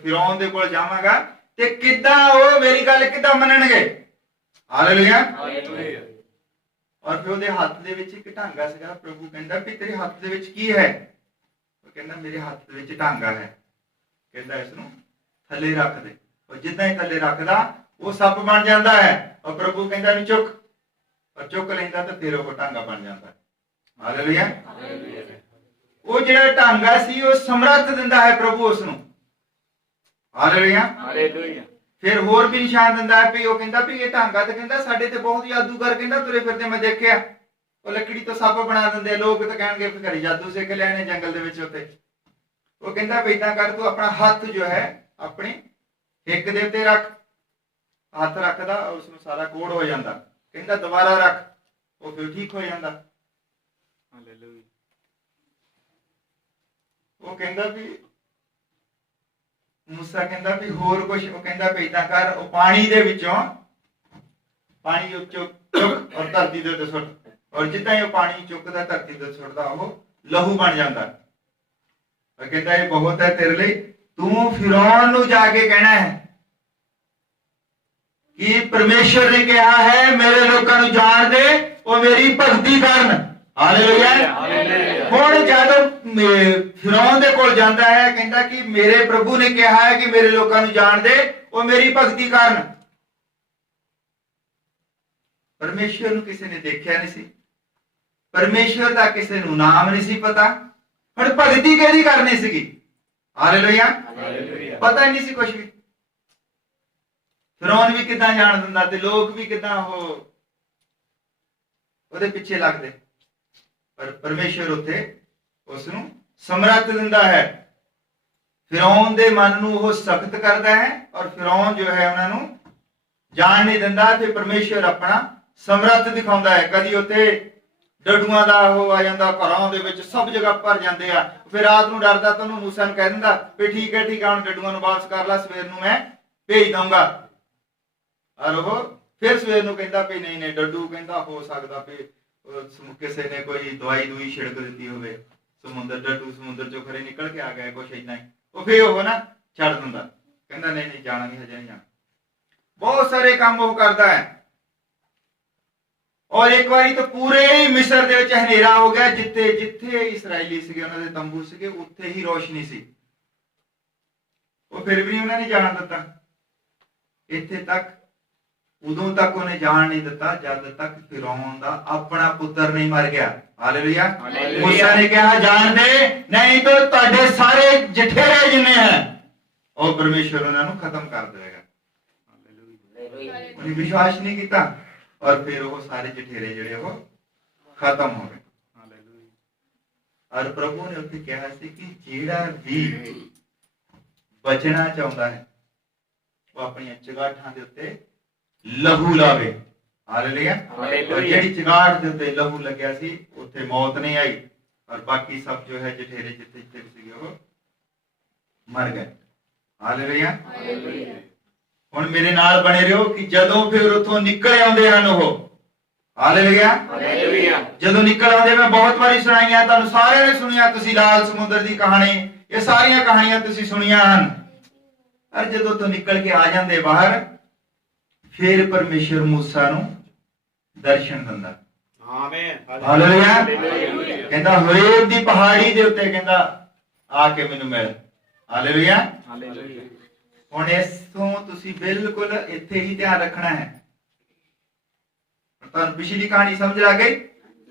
ਫਿਰੌਨ ਦੇ ਕੋਲ ਜਾਵਾਂਗਾ ਤੇ ਕਿੱਦਾਂ ਉਹ ਮੇਰੀ ਗੱਲ ਕਿੱਦਾਂ ਮੰਨਣਗੇ। ਹਾਲੇਲੂਇਆ। ਹਾਲੇਲੂਇਆ। ਔਰ ਫਿਰ ਉਹਦੇ ਹੱਥ ਦੇ ਵਿੱਚ ਇੱਕ ਢਾਂਗਾ ਸੀਗਾ। ਪ੍ਰਭੂ ਕਹਿੰਦਾ ਵੀ ਤੇਰੇ ਹੱਥ ਦੇ ਵਿੱਚ ਕੀ ਹੈ? ਉਹ ਕਹਿੰਦਾ ਮੇਰੇ ਹੱਥ ਦੇ ਵਿੱਚ ਢਾਂਗਾ ਹੈ। ਕਹਿੰਦਾ ਇਸ ਨੂੰ ਥੱਲੇ ਰੱਖ ਦੇ। ਉਹ ਜਿੱਦਾਂ ਹੀ ਥੱਲੇ ਰੱਖਦਾ ਉਹ ਸੱਪ ਬਣ ਜਾਂਦਾ ਹੈ। ਔਰ ਪ੍ਰਭੂ ਕਹਿੰਦਾ ਇਹਨੂੰ ਚੁੱਕ, ਔਰ ਚੁੱਕ ਲੈਂਦਾ ਤਾਂ ਫਿਰ ਉਹ ਢਾਂਗਾ ਬਣ ਜਾਂਦਾ ਹੈ। ਹਾਲੇਲੂਇਆ। ਉਹ ਜਿਹੜਾ ਢਾਂਗਾ ਸੀ ਉਹ ਸਮਰੱਥ ਦਿੰਦਾ ਹੈ ਪ੍ਰਭੂ ਉਸ ਨੂੰ। ਹਾਲੇਲੂਇਆ। ਹਾਲੇਲੂਇਆ। ਫਿਰ ਹੋਰ ਵੀ ਨਿਸ਼ਾਨ ਦਿੰਦਾ ਹੈ ਵੀ ਉਹ ਕਹਿੰਦਾ ਵੀ ਇਹ ਢਾਂਗਾ ਤੇ ਕਹਿੰਦਾ ਸਾਡੇ ਤੇ ਬਹੁਤ ਜਾਦੂਗਰ ਕਹਿੰਦਾ ਤੁਰੇ ਫਿਰਦੇ ਮੈਂ ਦੇਖਿਆ, ਉਹ ਲੱਕੜੀ ਤੋਂ ਸੱਪ ਬਣਾ ਦਿੰਦੇ। ਲੋਕ ਤਾਂ ਕਹਿਣਗੇ ਵੀ ਘਰੇ ਜਾਦੂ ਸਿੱਖ ਲਿਆ ਨੇ ਜੰਗਲ ਦੇ ਵਿੱਚ ਉੱਤੇ। ਉਹ ਕਹਿੰਦਾ ਵੀ ਏਦਾਂ ਕਰ, ਤੂੰ ਆਪਣਾ ਹੱਥ ਜੋ ਹੈ ਆਪਣੀ ਹਿੱਕ ਦੇ ਉੱਤੇ ਰੱਖ। ਹੱਥ ਰੱਖਦਾ ਉਸ ਨੂੰ ਸਾਰਾ ਕੋੜ ਹੋ ਜਾਂਦਾ। ਕਹਿੰਦਾ ਦੁਬਾਰਾ ਰੱਖ, ਉਹ ਫਿਰ ਠੀਕ ਹੋ ਜਾਂਦਾ। ਹਾਲੇਲੂਇਆ। ਉਹ ਕਹਿੰਦਾ ਵੀ मूसा ਕਹਿੰਦਾ ਵੀ ਹੋਰ ਕੁਝ, ਉਹ ਕਹਿੰਦਾ ਵੀ ਏਦਾਂ ਕਰ, ਉਹ ਪਾਣੀ ਦੇ ਵਿੱਚੋਂ ਪਾਣੀ ਚੁੱਕ ਔਰ ਧਰਤੀ ਦੇ ਉੱਤੇ ਸੁੱਟ, ਔਰ ਜਿੱਦਾਂ ਹੀ ਉਹ ਪਾਣੀ ਚੁੱਕਦਾ ਧਰਤੀ ਤੇ ਸੁੱਟਦਾ ਉਹ ਲਹੂ ਬਣ ਜਾਂਦਾ। ਉਹ ਕਹਿੰਦਾ ਇਹ ਬਹੁਤ ਹੈ ਤੇਰੇ ਲਈ, ਤੂੰ ਫਿਰੌਨ ਨੂੰ ਜਾ ਕੇ ਕਹਿਣਾ ਹੈ ਕਿ ਪਰਮੇਸ਼ਰ ਨੇ ਕਿਹਾ ਹੈ ਮੇਰੇ ਲੋਕਾਂ ਨੂੰ ਜਾਣ ਦੇ, ਉਹ ਮੇਰੀ ਭਗਤੀ ਕਰਨ। ਹਾਲੇਲੂਇਆ। ਹੁਣ ਜਦੋਂ ਫਿਰੌਨ ਦੇ ਕੋਲ ਜਾਂਦਾ ਹੈ ਕਹਿੰਦਾ ਕਿ ਮੇਰੇ ਪ੍ਰਭੂ ਨੇ ਕਿਹਾ ਹੈ ਕਿ ਮੇਰੇ ਲੋਕਾਂ ਨੂੰ ਜਾਣ ਦੇ, ਉਹ ਮੇਰੀ ਭਗਤੀ ਕਰਨ। ਪਰਮੇਸ਼ਰ ਨੂੰ ਕਿਸੇ ਨੇ ਦੇਖਿਆ ਨਹੀਂ ਸੀ, ਪਰਮੇਸ਼ਰ ਦਾ ਕਿਸੇ ਨੂੰ ਨਾਮ ਨਹੀਂ ਸੀ ਪਤਾ। ਹੁਣ ਭਗਤੀ ਕਿਹਦੀ ਕਰਨੀ ਸੀਗੀ? ਹਾਲੇਲੂਇਆ। ਪਤਾ ਨਹੀਂ ਸੀ ਕੁਝ ਵੀ। ਫਿਰੌਨ ਵੀ ਕਿੱਦਾਂ ਜਾਣ ਦਿੰਦਾ ਤੇ ਲੋਕ ਵੀ ਕਿੱਦਾਂ ਉਹਦੇ ਪਿੱਛੇ ਲੱਗਦੇ। ਪਰ ਪਰਮੇਸ਼ਰ ਉੱਥੇ ਉਸ ਨੂੰ ਸਮਰੱਥ ਦਿੰਦਾ ਹੈ। ਫਿਰੌਨ ਦੇ ਮਨ ਨੂੰ ਉਹ ਸਖਤ ਕਰਦਾ ਹੈ, ਔਰ ਫਿਰੌਨ ਜੋ ਹੈ ਉਹਨਾਂ ਨੂੰ ਜਾਣ ਨਹੀਂ ਦਿੰਦਾ ਤੇ ਪਰਮੇਸ਼ਰ ਆਪਣਾ ਸਮਰੱਥ ਦਿਖਾਉਂਦਾ ਹੈ। ਕਦੀ ਉੱਥੇ ਡੱਡੂਆਂ ਦਾ ਉਹ ਆ ਜਾਂਦਾ, ਘਰਾਂ ਦੇ ਵਿੱਚ ਸਭ ਜਗ੍ਹਾ ਭਰ ਜਾਂਦੇ ਆ। ਫਿਰ ਰਾਤ ਨੂੰ ਡਰਦਾ ਤਾਂ ਉਹਨੂੰ ਮੂਸਾ ਨੂੰ ਕਹਿ ਦਿੰਦਾ ਵੀ ਠੀਕ ਹੈ ਹੁਣ ਡੱਡੂਆਂ ਨੂੰ ਵਾਪਸ ਕਰ ਲੈ, ਸਵੇਰ ਨੂੰ ਮੈਂ ਭੇਜ ਦਊਂਗਾ। ਔਰ ਉਹ ਫਿਰ ਸਵੇਰ ਨੂੰ ਕਹਿੰਦਾ ਵੀ ਨਹੀਂ ਨਹੀਂ, ਡੱਡੂ ਕਹਿੰਦਾ ਹੋ ਸਕਦਾ ਵੀ ਕਿਸੇ ਨੇ ਕੋਈ ਦਵਾਈ ਛਿੜਕ ਦਿੱਤੀ ਹੋਵੇ, ਡੱਡੂ ਸਮੁੰਦਰ ਚੋਂ ਖਰੇ ਨਿਕਲ ਕੇ ਆ ਗਿਆ ਕੁਛ ਏਦਾਂ ਹੀ। ਉਹ ਫਿਰ ਉਹ ਨਾ ਛੱਡ ਦਿੰਦਾ, ਕਹਿੰਦਾ ਨਹੀਂ ਨਹੀਂ ਜਾਣਾ ਨਹੀਂ, ਹਜੇ ਨਹੀਂ ਜਾਣਾ। ਬਹੁਤ ਸਾਰੇ ਕੰਮ ਉਹ ਕਰਦਾ ਹੈ। ਔਰ ਇੱਕ ਵਾਰੀ ਤਾਂ ਪੂਰੇ ਹੀ ਮਿਸਰ ਦੇ ਵਿੱਚ ਹਨੇਰਾ ਹੋ ਗਿਆ। ਜਿੱਥੇ ਜਿੱਥੇ ਇਸਰਾਇਲੀ ਸੀਗੇ, ਉਹਨਾਂ ਦੇ ਤੰਬੂ ਸੀਗੇ, ਉੱਥੇ ਹੀ ਰੋਸ਼ਨੀ ਸੀ। ਉਹ ਫਿਰ ਵੀ ਉਹਨਾਂ ਨੇ ਜਾਣ ਦਿੱਤਾ। ਇੱਥੇ ਤੱਕ ਉਦੋਂ ਤੱਕ ਉਹਨੇ ਜਾਣ ਨਹੀਂ ਦਿੱਤਾ ਜਦ ਤੱਕ ਫਿਰੌਨ ਦਾ ਆਪਣਾ ਪੁੱਤਰ ਨਹੀਂ ਮਰ ਗਿਆ। ਹਾਲੇਲੂਇਆ। ਮੂਸਾ ਨੇ ਕਿਹਾ ਜਾਣ ਦੇ, ਨਹੀਂ ਤਾਂ ਤੁਹਾਡੇ ਸਾਰੇ ਜਠੇਰੇ ਜਿੰਨੇ ਹਨ ਉਹ ਪਰਮੇਸ਼ਵਰ ਉਹਨਾਂ ਨੂੰ ਖਤਮ ਕਰ ਦੇਵੇਗਾ। ਉਹਨੇ ਵਿਸ਼ਵਾਸ ਨਹੀਂ ਕੀਤਾ ਔਰ ਫਿਰ ਉਹ ਸਾਰੇ ਜਠੇਰੇ ਜਿਹੜੇ ਉਹ ਖਤਮ ਹੋ ਗਏ। ਔਰ ਪ੍ਰਭੂ ਨੇ ਉੱਥੇ ਕਿਹਾ ਸੀ ਕਿ ਜਿਹੜਾ ਵੀ ਬਚਣਾ ਚਾਹੁੰਦਾ ਹੈ ਉਹ ਆਪਣੀਆਂ ਚਗਾਠਾਂ ਦੇ ਉੱਤੇ ਲਹੂ ਲਾਵੇ। ਹਾਲੇਲੂਇਆ। ਜਿਹੜੀ ਚਗਾਠ ਦੇ ਉੱਤੇ ਲਹੂ ਲੱਗਿਆ ਸੀ ਉੱਥੇ ਮੌਤ ਨਹੀਂ ਆਈ ਔਰ ਬਾਕੀ ਸਭ ਜੋ ਹੈ ਜਠੇਰੇ ਜਿੱਥੇ ਜਿੱਥੇ ਸੀਗੇ ਉਹ ਮਰ ਗਏ। ਹਾਲੇਲੂਇਆ। ਹੁਣ ਮੇਰੇ ਨਾਲ ਬਣੇ ਰਹੋ ਕਿ ਜਦੋਂ ਫਿਰ ਉੱਥੋਂ ਨਿਕਲ ਆਉਂਦੇ ਹਨ ਉਹ, ਹਾਲੇਲੂਇਆ, ਜਦੋਂ ਨਿਕਲ ਆਉਂਦੇ, ਮੈਂ ਬਹੁਤ ਵਾਰੀ ਸੁਣਾਈਆਂ, ਤੁਹਾਨੂੰ ਸਾਰਿਆਂ ਨੇ ਸੁਣੀਆਂ, ਤੁਸੀਂ ਲਾਲ ਸਮੁੰਦਰ ਦੀ ਕਹਾਣੀ, ਇਹ ਸਾਰੀਆਂ ਕਹਾਣੀਆਂ ਤੁਸੀਂ ਸੁਣੀਆਂ ਹਨ। ਔਰ ਜਦੋਂ ਉੱਥੋਂ ਨਿਕਲ ਕੇ ਆ ਜਾਂਦੇ ਬਾਹਰ, ਫਿਰ ਪਰਮੇਸ਼ਰ ਮੂਸਾ ਨੂੰ ਦਰਸ਼ਨ ਦਿੰਦਾ। ਹਾਲੇਲੂਇਆ। ਕਹਿੰਦਾ ਹੋਰੇਬ ਦੀ ਪਹਾੜੀ ਦੇ ਉੱਤੇ ਕਹਿੰਦਾ ਆ ਕੇ ਮੈਨੂੰ ਮਿਲ। ਹਾਲੇਲੂਇਆ। ਹੁਣ ਇਸ ਤੋਂ ਤੁਸੀਂ ਬਿਲਕੁਲ ਇੱਥੇ ਹੀ ਧਿਆਨ ਰੱਖਣਾ ਹੈ। ਤੁਹਾਨੂੰ ਪਿਛਲੀ ਕਹਾਣੀ ਸਮਝ ਆ ਗਈ?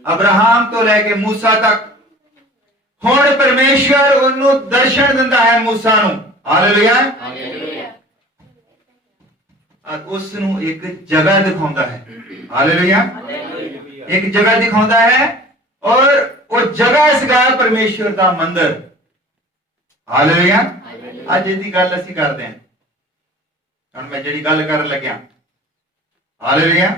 ਅਬਰਾਹਮ ਤੋਂ ਲੈ ਕੇ ਮੂਸਾ ਤੱਕ ਹੁਣ ਪਰਮੇਸ਼ਵਰ ਉਹਨੂੰ ਦਰਸ਼ਨ ਦਿੰਦਾ ਹੈ ਮੂਸਾ ਨੂੰ। ਹਾਲੇਲੂਇਆ। ਉਸ ਨੂੰ ਇੱਕ ਜਗ੍ਹਾ ਦਿਖਾਉਂਦਾ ਹੈ। ਹਾਲੇਲੂਇਆ। ਇੱਕ ਜਗ੍ਹਾ ਦਿਖਾਉਂਦਾ ਹੈ ਔਰ ਉਹ ਜਗ੍ਹਾ ਸੀਗਾ ਪਰਮੇਸ਼ਵਰ ਦਾ ਮੰਦਿਰ। ਹਾਲੇਲੂਇਆ। ਅੱਜ ਇਹਦੀ ਗੱਲ ਅਸੀਂ ਕਰਦੇ ਹਾਂ। ਹੁਣ ਮੈਂ ਜਿਹੜੀ ਗੱਲ ਕਰਨ ਲੱਗਿਆ, ਹਾਲੇਲੂਇਆ,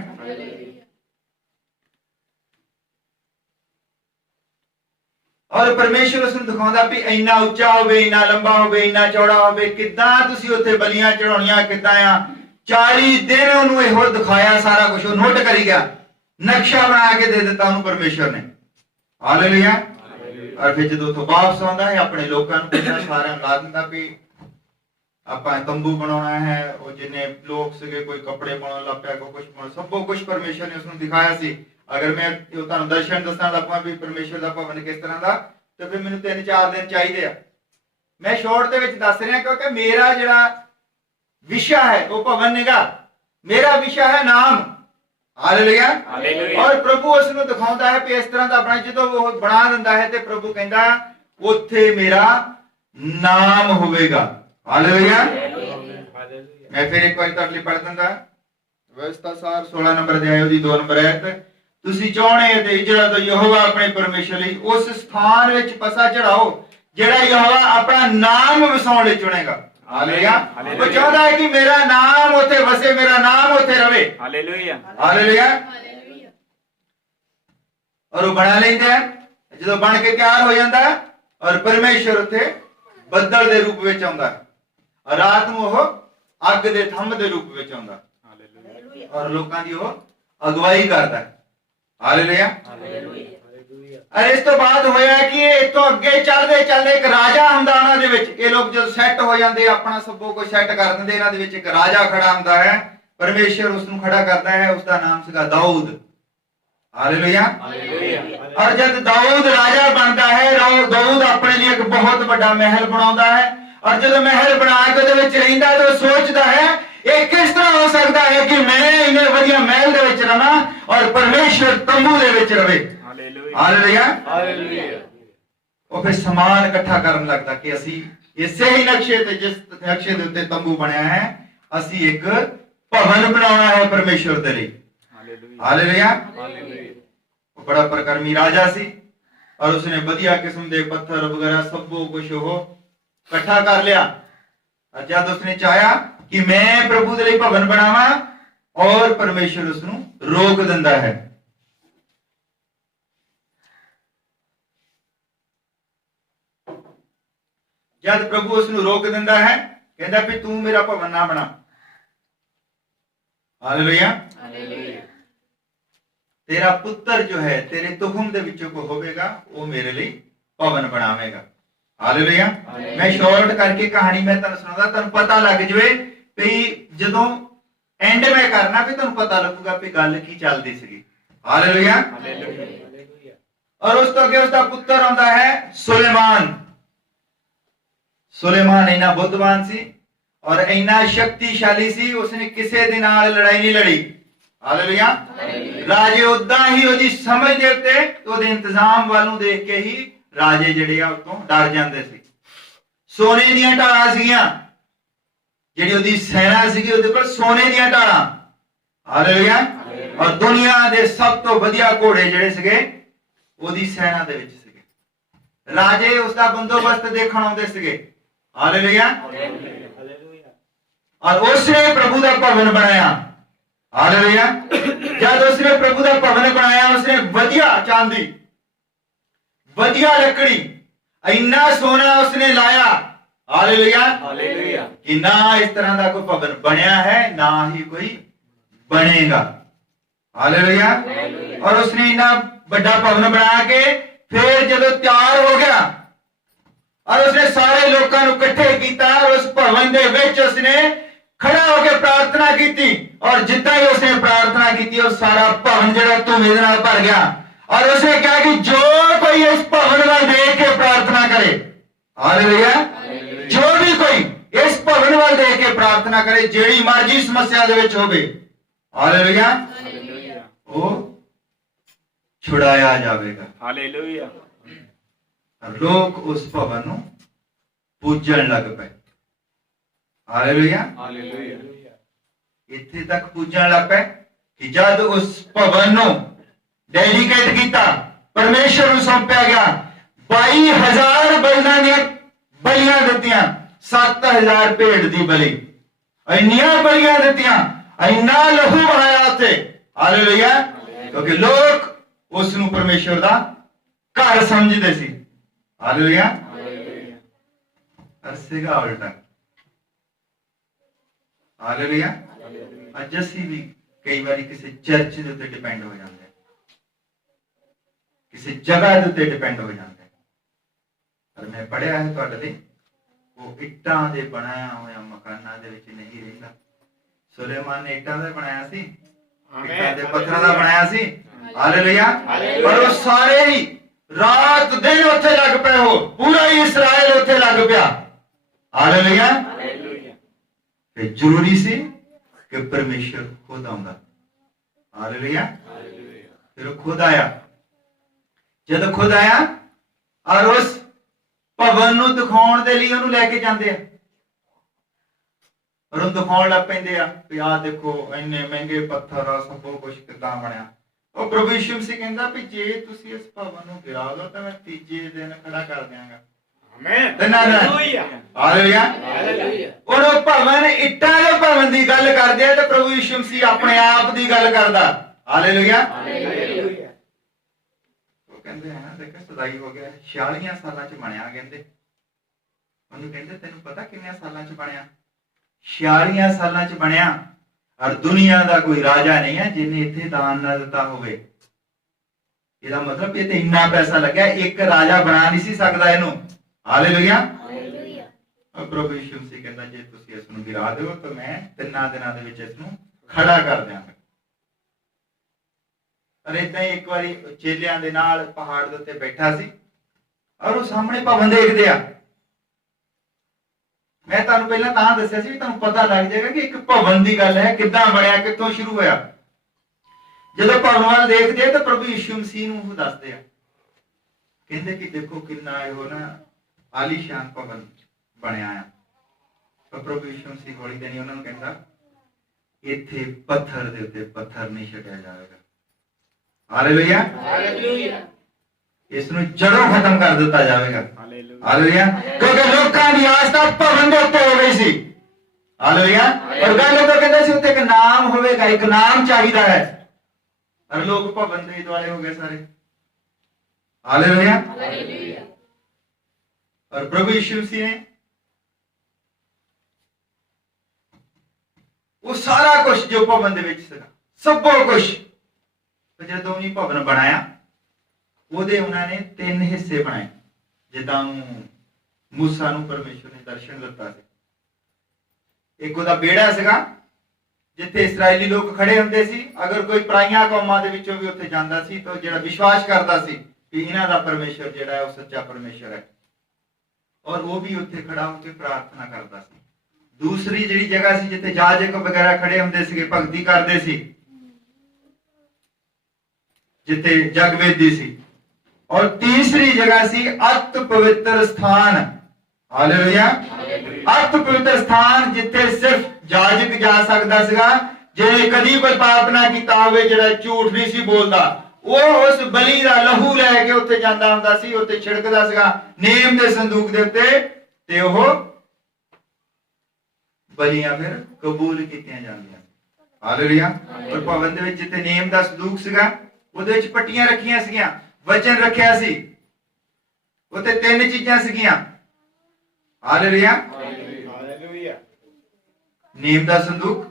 ਔਰ ਪਰਮੇਸ਼ਵਰ ਉਸ ਨੂੰ ਦਿਖਾਉਂਦਾ ਵੀ ਇੰਨਾ ਉੱਚਾ ਹੋਵੇ, ਇੰਨਾ ਲੰਬਾ ਹੋਵੇ, ਇੰਨਾ ਚੌੜਾ ਹੋਵੇ, ਕਿੱਦਾਂ ਤੁਸੀਂ ਉੱਥੇ ਬਲੀਆਂ ਚੜਾਉਣੀਆਂ, ਕਿੱਦਾਂ ਆ। 40 ਦਿਨ ਉਹਨੂੰ ਇਹੋ ਦਿਖਾਇਆ, ਸਾਰਾ ਕੁਝ ਉਹ ਨੋਟ ਕਰੀ ਗਿਆ, ਨਕਸ਼ਾ ਬਣਾ ਕੇ ਦੇ ਦਿੱਤਾ ਉਹਨੂੰ ਪਰਮੇਸ਼ਵਰ ਨੇ। ਹਾਲੇਲੂਇਆ। ਔਰ ਫਿਰ ਜਦੋਂ ਉੱਥੋਂ ਵਾਪਸ ਆਉਂਦਾ ਹੈ ਆਪਣੇ ਲੋਕਾਂ ਨੂੰ ਕਹਿੰਦਾ, ਸਾਰਿਆਂ ਨੂੰ ਲਾ ਦਿੰਦਾ ਵੀ ਆਪਾਂ ਤੰਬੂ ਬਣਾਉਣਾ ਹੈ। ਉਹ ਜਿੰਨੇ ਲੋਕ ਸੀਗੇ, ਕੋਈ ਕੱਪੜੇ ਪਾਉਣ ਲੱਗ ਪਿਆ, ਕੋਈ ਕੁਝ ਪਾਉਣ, ਸਭ ਕੁਝ ਪਰਮੇਸ਼ਰ ਨੇ ਉਸਨੂੰ ਦਿਖਾਇਆ ਸੀ। ਅਗਰ ਮੈਂ ਤੁਹਾਨੂੰ ਦਰਸ਼ਨ ਦੱਸਾਂ ਲੱਗਾ ਵੀ ਪਰਮੇਸ਼ਰ ਦਾ ਭਵਨ ਕਿਸ ਤਰ੍ਹਾਂ ਦਾ, ਤੇ ਫਿਰ ਮੈਨੂੰ 3-4 ਦਿਨ ਚਾਹੀਦੇ ਆ। ਮੈਂ ਸ਼ਾਰਟ ਦੇ ਵਿੱਚ ਦੱਸ ਰਿਹਾ ਕਿਉਂਕਿ ਮੇਰਾ ਜਿਹੜਾ ਵਿਸ਼ਾ ਹੈ ਉਹ ਭਵਨ ਨਿਗਾ, ਮੇਰਾ ਵਿਸ਼ਾ ਹੈ ਨਾਮ। ਹਾਲੇਲੂਇਆ। ਔਰ ਪ੍ਰਭੂ ਉਸ ਨੂੰ ਦਿਖਾਉਂਦਾ ਹੈ ਕਿ ਇਸ ਤਰ੍ਹਾਂ ਦਾ ਬਣਾ। ਜਦੋਂ ਉਹ ਬਣਾ ਦਿੰਦਾ ਹੈ ਤੇ ਪ੍ਰਭੂ ਕਹਿੰਦਾ ਉੱਥੇ ਮੇਰਾ ਨਾਮ ਹੋਵੇਗਾ। ਹਾਲੇਲੂਇਆ। ਮੈਂ ਫਿਰ ਇੱਕ ਵਾਰੀ ਤੁਹਾਡੇ ਲਈ ਪੜ੍ਹ ਦਿੰਦਾ। ਵਿਵਸਥਾ ਸਾਰ 16 ਨੰਬਰ ਅਧਿਆਇ ਉਹਦੀ 2 ਨੰਬਰ ਆਇਤ। ਤੁਸੀਂ ਚਾਹੁੰਦੇ ਤੇ ਇਜਰਾ ਤੋਂ ਯਹੋਵਾ ਆਪਣੇ ਪਰਮੇਸ਼ਰ ਲਈ ਉਸ ਸਥਾਨ ਵਿੱਚ ਪਸਾ ਚੜਾਓ ਜਿਹੜਾ ਯਹੋਵਾ ਆਪਣਾ ਨਾਮ ਵਸਾਉਣ ਲਈ ਚੁਣੇਗਾ। ਹਾਲੇਲੂਇਆ। ਉਹ ਚਾਹੁੰਦਾ ਹੈ ਕਿ ਮੇਰਾ ਨਾਮ ਉੱਥੇ ਵਸੇ, ਮੇਰਾ ਨਾਮ ਉੱਥੇ ਰਵੇ। ਹਾਲੇਲੂਇਆ। ਹਾਲੇਲੂਇਆ। ਔਰ ਉਹ ਬਣਾ ਲੈਂਦਾ ਹੈ। ਜਦੋਂ ਬਣ ਕੇ ਤਿਆਰ ਹੋ ਜਾਂਦਾ ਹੈ ਔਰ ਪਰਮੇਸ਼ਰ ਉੱਥੇ ਬੱਦਲ ਦੇ ਰੂਪ ਵਿੱਚ ਆਉਂਦਾ ਹੈ, ਰਾਤ ਨੂੰ ਉਹ ਅੱਗ ਦੇ ਥੰਮ ਦੇ ਰੂਪ ਵਿੱਚ ਆਉਂਦਾ ਔਰ ਲੋਕਾਂ ਦੀ ਉਹ ਅਗਵਾਈ ਕਰਦਾ ਹੈ। ਹਾਲੇਲੂਇਆ। ਅਰੇ ਇਸ ਤੋਂ ਬਾਅਦ ਹੋਇਆ ਕਿ ਇਹ ਤੋਂ ਅੱਗੇ ਚੱਲਦੇ ਚੱਲਦੇ ਇੱਕ ਰਾਜਾ ਹੁੰਦਾ ਉਹਨਾਂ ਦੇ ਵਿੱਚ। ਇਹ ਲੋਕ ਜਦੋਂ ਸੈੱਟ ਹੋ ਜਾਂਦੇ, ਆਪਣਾ ਸਭੋ ਕੁਝ ਸੈੱਟ ਕਰ ਦਿੰਦੇ, ਇਹਨਾਂ ਦੇ ਵਿੱਚ ਇੱਕ ਰਾਜਾ ਖੜਾ ਹੁੰਦਾ ਹੈ। ਪਰਮੇਸ਼ਰ ਉਸ ਨੂੰ ਖੜਾ ਕਰਦਾ ਹੈ, ਉਸ ਦਾ ਨਾਮ ਸੀਗਾ ਦਾਊਦ। ਹਾਲੇਲੂਇਆ। ਔਰ ਜਦ ਦਾਊਦ ਰਾਜਾ ਬਣਦਾ ਹੈ, ਦਾਊਦ ਆਪਣੇ ਲਈ ਇੱਕ ਬਹੁਤ ਵੱਡਾ ਮਹਿਲ ਬਣਾਉਂਦਾ ਹੈ। ਔਰ ਜਦੋਂ ਮਹਿਲ ਬਣਾ ਕੇ ਉਹਦੇ ਵਿੱਚ ਰਹਿੰਦਾ ਤਾਂ ਉਹ ਸੋਚਦਾ ਹੈ ਇਹ ਕਿਸ ਤਰ੍ਹਾਂ ਹੋ ਸਕਦਾ ਹੈ ਕਿ ਮੈਂ ਇੰਨੇ ਵਧੀਆ ਮਹਿਲ ਦੇ ਵਿੱਚ ਰਵਾਂ ਔਰ ਪਰਮੇਸ਼ਰ ਤੰਬੂ ਦੇ ਵਿੱਚ ਰਵੇ। ਹਾਲੇਲੂਇਆ। ਉਹ ਫਿਰ ਸਮਾਨ ਇਕੱਠਾ ਕਰਨ ਲੱਗਦਾ ਕਿ ਅਸੀਂ ਇਸੇ ਹੀ ਨਕਸ਼ੇ ਤੇ, ਜਿਸ ਨਕਸ਼ੇ ਦੇ ਉੱਤੇ ਤੰਬੂ ਬਣਿਆ ਹੈ, ਅਸੀਂ ਇੱਕ ਭਵਨ ਬਣਾਉਣਾ ਹੈ ਪਰਮੇਸ਼ਰ ਦੇ ਲਈ। ਹਾਲੇਲੂਇਆ। ਉਹ ਬੜਾ ਪ੍ਰਕਰਮੀ ਰਾਜਾ ਸੀ ਔਰ ਉਸਨੇ ਵਧੀਆ ਕਿਸਮ ਦੇ ਪੱਥਰ ਵਗੈਰਾ ਸਭ ਕੁਝ ਉਹ ਇਕੱਠਾ ਕਰ ਲਿਆ। ਜਦ ਉਸਨੇ ਚਾਹਿਆ ਕਿ ਮੈਂ ਪ੍ਰਭੂ ਦੇ ਲਈ ਭਵਨ ਬਣਾਵਾਂ ਔਰ ਪਰਮੇਸ਼ਰ ਉਸ ਨੂੰ ਰੋਕ ਦਿੰਦਾ ਹੈ। ਜਦ ਪ੍ਰਭੂ ਉਸ ਨੂੰ ਰੋਕ ਦਿੰਦਾ ਹੈ, ਕਹਿੰਦਾ ਵੀ ਤੂੰ ਮੇਰਾ ਭਵਨ ਨਾ ਬਣਾ। ਹਾਲੇਲੂਇਆ। ਹਾਲੇਲੂਇਆ। ਤੇਰਾ ਪੁੱਤਰ ਜੋ ਹੈ ਤੇਰੇ ਤੁਖਮ ਦੇ ਵਿੱਚੋਂ ਕੋ ਹੋਵੇਗਾ, ਉਹ ਮੇਰੇ ਲਈ ਭਵਨ ਬਣਾਵੇਗਾ। ਹਾਲੇਲੂਇਆ। ਮੈਂ ਸ਼ਾਰਟ ਕਰਕੇ ਕਹਾਣੀ ਮੈਂ ਤੁਹਾਨੂੰ ਸੁਣਾਉਂਦਾ, ਤੁਹਾਨੂੰ ਪਤਾ ਲੱਗ ਜਵੇ ਵੀ ਜਦੋਂ ਐਂਡ ਮੈਂ ਕਰਨਾ ਵੀ ਤੁਹਾਨੂੰ ਪਤਾ ਲੱਗੂਗਾ ਵੀ ਗੱਲ ਕੀ ਚੱਲਦੀ ਸੀਗੀ। ਹਾਲੇਲੂਇਆ। ਹਾਲੇਲੂਇਆ। ਔਰ ਉਸ ਤੋਂ ਅੱਗੇ ਉਸ ਦਾ ਪੁੱਤਰ ਆਉਂਦਾ ਹੈ ਸੁਲੇਮਾਨ। ਸੁਲੇਮਾਨ ਇੰਨਾ ਬੁੱਧਵਾਨ ਸੀ ਔਰ ਇੰਨਾ ਸ਼ਕਤੀਸ਼ਾਲੀ ਸੀ, ਉਸਨੇ ਕਿਸੇ ਦੇ ਨਾਲ ਲੜਾਈ ਨਹੀਂ ਲੜੀ। ਹਾਲੇਲੂਇਆ। ਰਾਜੇ ਉਦਾਂ ਹੀ ਉਹਦੀ ਸਮਝ ਦੇ ਉੱਤੇ ਉਹਦੇ ਇੰਤਜ਼ਾਮ ਵੱਲ ਨੂੰ ਦੇਖ ਕੇ ਹੀ ਰਾਜੇ ਜਿਹੜੇ ਆ ਉਤੋਂ ਡਰ ਜਾਂਦੇ ਸੀ। ਸੋਨੇ ਦੀਆਂ ਢਾਲਾਂ ਸੀਗੀਆਂ, ਜਿਹੜੀ ਉਹਦੀ ਸੈਨਾ ਸੀਗੀ ਉਹਦੇ ਕੋਲ ਸੋਨੇ ਦੀਆਂ ਢਾਲਾਂ। ਹਾਲੇਲੂਇਆ। ਔਰ ਦੁਨੀਆ ਦੇ ਸਭ ਤੋਂ ਵਧੀਆ ਘੋੜੇ ਜਿਹੜੇ ਸੀਗੇ ਉਹਦੀ ਸੈਨਾ ਦੇ ਵਿੱਚ ਸੀਗੇ। ਰਾਜੇ ਉਸ ਦਾ ਬੰਦੋਬਸਤ ਦੇਖਣ ਆਉਂਦੇ ਸੀਗੇ। ਹਾਲੇਲੂਇਆ। ਹਾਲੇਲੂਇਆ। ਔਰ ਉਸਨੇ ਪ੍ਰਭੂ ਦਾ ਭਵਨ ਬਣਾਇਆ। ਹਾਲੇਲੂਇਆ। ਜਦ ਉਸਨੇ ਪ੍ਰਭੂ ਦਾ ਭਵਨ ਬਣਾਇਆ, ਉਸਨੇ ਵਧੀਆ ਚਾਂਦੀ, ਵਧੀਆ ਲੱਕੜੀ, ਇੰਨਾ ਸੋਨਾ ਉਸਨੇ ਲਾਇਆ। ਹਾਲੇਲੂਇਆ। ਹਾਲੇਲੂਇਆ। ਕਿ ਨਾ ਇਸ ਤਰ੍ਹਾਂ ਦਾ ਕੋਈ ਭਵਨ ਬਣਿਆ ਹੈ, ਨਾ ਹੀ ਕੋਈ ਬਣੇਗਾ। ਹਾਲੇਲੂਇਆ। ਔਰ ਉਸਨੇ ਇੰਨਾ ਵੱਡਾ ਭਵਨ ਬਣਾ ਕੇ ਫਿਰ ਜਦੋਂ ਤਿਆਰ ਹੋ ਗਿਆ ਔਰ ਉਸਨੇ ਸਾਰੇ ਲੋਕਾਂ ਨੂੰ ਇਕੱਠੇ ਕੀਤਾ ਔਰ ਉਸ ਭਵਨ ਦੇ ਵਿੱਚ ਉਸਨੇ ਖੜਾ ਹੋ ਕੇ ਪ੍ਰਾਰਥਨਾ ਕੀਤੀ। ਔਰ ਜਿੱਦਾਂ ਹੀ ਉਸਨੇ ਪ੍ਰਾਰਥਨਾ ਕੀਤੀ ਉਹ ਸਾਰਾ ਭਵਨ ਜਿਹੜਾ ਧੂਏ ਦੇ ਨਾਲ ਭਰ ਗਿਆ। ਔਰ ਉਸਨੇ ਕਿਹਾ ਕਿ ਜੋ ਕੋਈ ਇਸ ਭਵਨ ਵੱਲ ਦੇਖ ਕੇ ਪ੍ਰਾਰਥਨਾ ਕਰੇ, ਹਾਲੇਲੂਇਆ, ਜੋ ਵੀ ਕੋਈ ਇਸ ਭਵਨ ਵੱਲ ਦੇਖ ਕੇ ਪ੍ਰਾਰਥਨਾ ਕਰੇ, ਜਿਹੜੀ ਮਰਜ਼ੀ ਸਮੱਸਿਆ ਦੇ ਵਿੱਚ ਹੋਵੇ, ਹਾਲੇਲੂਇਆ, ਉਹ ਛੁਡਾਇਆ ਜਾਵੇਗਾ। ਹਾਲੇਲੂਇਆ। ਲੋਕ ਉਸ ਭਵਨ ਨੂੰ ਪੂਜਣ ਲੱਗ ਪਏ। ਹਾਲੇਲੂਇਆ। ਹਾਲੇਲੂਇਆ। ਇੱਥੇ ਤੱਕ ਪੂਜਣ ਲੱਗ ਪਏ ਕਿ ਜਦ ਉਸ ਭਵਨ ਨੂੰ ਡੈਡੀਕੇਟ ਕੀਤਾ, ਪਰਮੇਸ਼ਰ ਨੂੰ ਸੌਂਪਿਆ ਗਿਆ, 22,000 ਬਲੀਆਂ ਦੀਆਂ ਬਲੀਆਂ ਦਿੱਤੀਆਂ, 7,000 ਭੇਡ ਦੀ ਬਲੀ, ਇੰਨੀਆਂ ਬਲੀਆਂ ਦਿੱਤੀਆਂ, ਇੰਨਾ ਲਹੂ ਵਹਾਇਆ ਉੱਥੇ। ਹਾਲੇਲੂਇਆ। ਕਿਉਂਕਿ ਲੋਕ ਉਸ ਨੂੰ ਪਰਮੇਸ਼ਰ ਦਾ ਘਰ ਸਮਝਦੇ ਸੀ। ਹਾਲੇਲੂਇਆ। ਪਰ ਸੀਗਾ ਉਲਟਾ। ਹਾਲੇਲੂਇਆ। ਅੱਜ ਅਸੀਂ ਵੀ ਕਈ ਵਾਰੀ ਕਿਸੇ ਚਰਚ ਦੇ ਉੱਤੇ ਡਿਪੈਂਡ ਹੋ ਜਾਂਦੇ, ਕਿਸੇ ਜਗ੍ਹਾ ਦੇ ਉੱਤੇ ਡਿਪੈਂਡ ਹੋ ਜਾਂਦੇ। ਪਰ ਮੈਂ ਪੜ੍ਹਿਆ ਹੈ ਤੁਹਾਡੇ ਲਈ, ਉਹ ਇੱਟਾਂ ਦੇ ਬਣਾਇਆ ਹੋਇਆ ਮਕਾਨਾਂ ਦੇ ਵਿੱਚ ਨਹੀਂ ਰਹਿੰਦਾ। ਸੁਲੇਮਾਨ ਨੇ ਇੱਟਾਂ ਦਾ ਬਣਾਇਆ ਸੀ, ਇੱਟਾਂ ਦੇ ਪੱਥਰਾਂ ਦਾ ਬਣਾਇਆ ਸੀ। ਹਾਲੇਲੂਇਆ। ਪਰ ਉਹ ਸਾਰੇ ਹੀ ਰਾਤ ਦਿਨ ਉੱਥੇ ਲੱਗ ਪਏ, ਹੋ ਪੂਰਾ ਹੀ ਇਸਰਾਇਲ ਉੱਥੇ ਲੱਗ ਪਿਆ। ਹਾਲੇਲੂਇਆ। ਤੇ ਜ਼ਰੂਰੀ ਸੀ ਕਿ ਪਰਮੇਸ਼ਰ ਖੁਦ ਆਉਂਦਾ। ਹਾਲੇਲੂਇਆ। ਫਿਰ ਉਹ ਖੁਦ ਆਇਆ। ਜਦ ਖੁਦ ਆਇਆ ਔਰ ਉਸ ਭਵਨ ਨੂੰ ਦਿਖਾਉਣ ਦੇ ਲਈ ਉਹਨੂੰ ਲੈ ਕੇ ਜਾਂਦੇ ਆ ਔਰ ਉਹਨੂੰ ਦਿਖਾਉਣ ਲੱਗ ਪੈਂਦੇ ਆ ਵੀ ਆਹ ਦੇਖੋ ਇੰਨੇ ਮਹਿੰਗੇ ਪੱਥਰ ਆ, ਸਭ ਕੁਝ ਕਿੱਦਾਂ ਬਣਿਆ। ਉਹ ਪ੍ਰਭੂ ਯਿਸੂ ਮਸੀਹ ਕਹਿੰਦਾ ਵੀ ਜੇ ਤੁਸੀਂ ਇਸ ਭਵਨ ਨੂੰ ਗਿਰਾ ਲਓ ਤਾਂ ਮੈਂ ਤੀਜੇ ਦਿਨ ਖੜਾ ਕਰ ਦਿਆਂਗਾ। ਆਮੇਨ। ਹਾਲੇਲੂਇਆ। ਹਾਲੇਲੂਇਆ। ਉਹ ਭਵਨ ਇੱਟਾਂ ਦੇ ਭਵਨ ਦੀ ਗੱਲ ਕਰਦੇ ਆ ਤੇ ਪ੍ਰਭੂ ਯਿਸੂ ਮਸੀਹ ਆਪਣੇ ਆਪ ਦੀ ਗੱਲ ਕਰਦਾ। ਹਾਲੇਲੂਇਆ। ਹਾਲੇਲੂਇਆ। ਉਹ ਕਹਿੰਦੇ ਹੈ ਨਾ, ਦੇਖ ਸਦਾਈ ਹੋ ਗਿਆ, 46 ਸਾਲਾਂ ਚ ਬਣਿਆ। ਕਹਿੰਦੇ ਉਹਨੂੰ ਕਹਿੰਦੇ ਤੈਨੂੰ ਪਤਾ ਕਿੰਨੇ ਸਾਲਾਂ ਚ ਬਣਿਆ? 46 ਸਾਲਾਂ ਚ ਬਣਿਆ। ਔਰ ਦੁਨੀਆ ਦਾ ਕੋਈ ਰਾਜਾ ਨਹੀਂ ਹੈ ਜਿਹਨੇ ਇੱਥੇ ਦਾਨ ਨਾ ਦਿੱਤਾ ਹੋਵੇ। ਇਹਦਾ ਮਤਲਬ ਇਹ ਤੇ ਇੰਨਾ ਪੈਸਾ ਲੱਗਿਆ, ਇੱਕ ਰਾਜਾ ਬਣਾ ਨਹੀਂ ਸੀ ਸਕਦਾ ਇਹਨੂੰ। ਹਾਲੇਲੂਇਆ। ਪ੍ਰਭੂ ਯਿਸੂ ਮਸੀਹ ਕਹਿੰਦਾ ਜੇ ਤੁਸੀਂ ਇਸ ਨੂੰ ਗਿਰਾ ਦਿਓ ਤਾਂ ਮੈਂ 3 ਦਿਨਾਂ ਦੇ ਵਿੱਚ ਇਸ ਨੂੰ ਖੜਾ ਕਰ ਦਿਆਂਗਾ। ਔਰ ਏਦਾਂ ਹੀ ਇੱਕ ਵਾਰੀ ਚੇਲਿਆਂ ਦੇ ਨਾਲ ਪਹਾੜ ਦੇ ਉੱਤੇ ਬੈਠਾ ਸੀ ਔਰ ਉਹ ਸਾਹਮਣੇ ਭਵਨ ਦੇਖਦੇ ਆ। ਮੈਂ ਤੁਹਾਨੂੰ ਪਹਿਲਾਂ ਤਾਂ ਦੱਸਿਆ ਸੀ ਵੀ ਤੁਹਾਨੂੰ ਪਤਾ ਲੱਗ ਜਾਏਗਾ ਕਿ ਇੱਕ ਭਵਨ ਦੀ ਗੱਲ ਹੈ, ਕਿੱਦਾਂ ਬਣਿਆ, ਕਿੱਥੋਂ ਸ਼ੁਰੂ ਹੋਇਆ। ਜਦੋਂ ਭਵਨ ਵੱਲ ਦੇਖਦੇ ਆ ਤਾਂ ਪ੍ਰਭੂ ਯਿਸੂ ਮਸੀਹ ਨੂੰ ਉਹ ਦੱਸਦੇ ਆ, ਕਹਿੰਦੇ ਕਿ ਦੇਖੋ ਕਿੰਨਾ ਇਹੋ ਨਾ ਆਲੀਸ਼ਾਨ ਭਵਨ ਬਣਿਆ ਆ। ਪਰ ਪ੍ਰਭੂ ਯਿਸੂ ਮਸੀਹ ਹੌਲੀ ਦੇਣੀ ਉਹਨਾਂ ਨੂੰ ਕਹਿੰਦਾ ਇੱਥੇ ਪੱਥਰ ਦੇ ਉੱਤੇ ਪੱਥਰ ਨਹੀਂ ਛੱਡਿਆ ਜਾਵੇਗਾ। ਹਾਲੇਲੂਇਆ। ਹਾਲੇਲੂਇਆ। ਇਸ ਨੂੰ ਜੜੋਂ ਖਤਮ ਕਰ ਦਿੱਤਾ ਜਾਵੇਗਾ। ਹਾਲੇਲੂਇਆ। ਹਾਲੇਲੂਇਆ। ਕਿਉਂਕਿ ਲੋਕਾਂ ਦੀ ਆਸਥਾ ਭਵਨ ਦੇ ਉੱਤੇ ਹੋ ਗਈ ਸੀ। ਹਾਲੇਲੂਇਆ। ਔਰ ਗੱਲ ਉਹ ਕਹਿੰਦੇ ਸੀ ਉੱਤੇ ਇੱਕ ਨਾਮ ਹੋਵੇਗਾ, ਇੱਕ ਨਾਮ ਚਾਹੀਦਾ ਹੈ। ਔਰ ਲੋਕ ਭਵਨ ਦੇ ਦੁਆਲੇ ਹੋ ਗਏ ਸਾਰੇ। ਹਾਲੇਲੂਇਆ। ਔਰ ਪ੍ਰਭੂ ਯਿਸੂ ਮਸੀਹ ਨੇ ਉਹ ਸਾਰਾ ਕੁਝ ਜੋ ਭਵਨ ਦੇ ਵਿੱਚ ਸੀਗਾ, ਸਭੋ ਕੁਝ ਜਦੋਂ ਵੀ ਭਵਨ ਬਣਾਇਆ, ਉਹਦੇ ਉਹਨਾਂ ਨੇ 3 ਹਿੱਸੇ ਬਣਾਏ, ਜਿੱਦਾਂ ਮੂਸਾ ਨੂੰ ਪਰਮੇਸ਼ਵਰ ਨੇ ਦਰਸ਼ਨ ਦਿੱਤਾ ਸੀ। ਇੱਕ ਉਹਦਾ ਵਿਹੜਾ ਸੀਗਾ ਜਿੱਥੇ ਇਸਰਾਏਲੀ ਲੋਕ ਖੜੇ ਹੁੰਦੇ ਸੀ। ਅਗਰ ਕੋਈ ਪਰਾਈਆਂ ਕੌਮਾਂ ਦੇ ਵਿੱਚੋਂ ਵੀ ਉੱਥੇ ਜਾਂਦਾ ਸੀ ਤਾਂ ਜਿਹੜਾ ਵਿਸ਼ਵਾਸ ਕਰਦਾ ਸੀ ਕਿ ਇਹਨਾਂ ਦਾ ਪਰਮੇਸ਼ਵਰ ਜਿਹੜਾ ਹੈ ਉਹ ਸੱਚਾ ਪਰਮੇਸ਼ਵਰ ਹੈ, ਔਰ ਉਹ ਵੀ ਉੱਥੇ ਖੜਾ ਹੋ ਕੇ ਪ੍ਰਾਰਥਨਾ ਕਰਦਾ ਸੀ। ਦੂਸਰੀ ਜਿਹੜੀ ਜਗ੍ਹਾ ਸੀ ਜਿੱਥੇ ਜਾਜਕ ਵਗੈਰਾ ਖੜੇ ਹੁੰਦੇ ਸੀਗੇ, ਭਗਤੀ ਕਰਦੇ ਸੀ, ਜਿੱਥੇ ਜਗਵੇਦੀ ਸੀ। ਔਰ ਤੀਸਰੀ ਜਗ੍ਹਾ ਸੀ ਅਤ ਪਵਿੱਤਰ ਸਥਾਨ। ਹਾਲੇਲੂਇਆ। ਅਤ ਪਵਿੱਤਰ ਸਥਾਨ ਜਿੱਥੇ ਸਿਰਫ ਜਾਜਕ ਜਾ ਸਕਦਾ ਸੀਗਾ, ਜਿਹਨੇ ਕਦੀ ਕੋਈ ਪਾਪ ਨਾ ਕੀਤਾ ਹੋਵੇ, ਜਿਹੜਾ ਝੂਠ ਨਹੀਂ ਸੀ ਬੋਲਦਾ, ਉਹ ਉਸ ਬਲੀ ਦਾ ਲਹੂ ਲੈ ਕੇ ਉੱਥੇ ਜਾਂਦਾ ਹੁੰਦਾ ਸੀ, ਉੱਥੇ ਛਿੜਕਦਾ ਸੀਗਾ ਨੇਮ ਦੇ ਸੰਦੂਕ ਦੇ ਉੱਤੇ, ਤੇ ਉਹ ਬਲੀਆਂ ਫਿਰ ਕਬੂਲ ਕੀਤੀਆਂ ਜਾਂਦੀਆਂ। ਹਾਲੇਲੂਇਆ। ਔਰ ਭਵਨ ਦੇ ਵਿੱਚ ਜਿੱਥੇ ਨੇਮ ਦਾ ਸੰਦੂਕ ਸੀਗਾ, ਉਹਦੇ ਵਿੱਚ ਪੱਟੀਆਂ ਰੱਖੀਆਂ ਸੀਗੀਆਂ, ਵਚਨ ਰੱਖਿਆ ਸੀ, ਉੱਥੇ 3 ਚੀਜ਼ਾਂ ਸੀਗੀਆਂ। ਹਾਲੇਲੂਇਆ। ਹਾਲੇਲੂਇਆ। ਨੇਮ ਦਾ ਸੰਦੂਕ,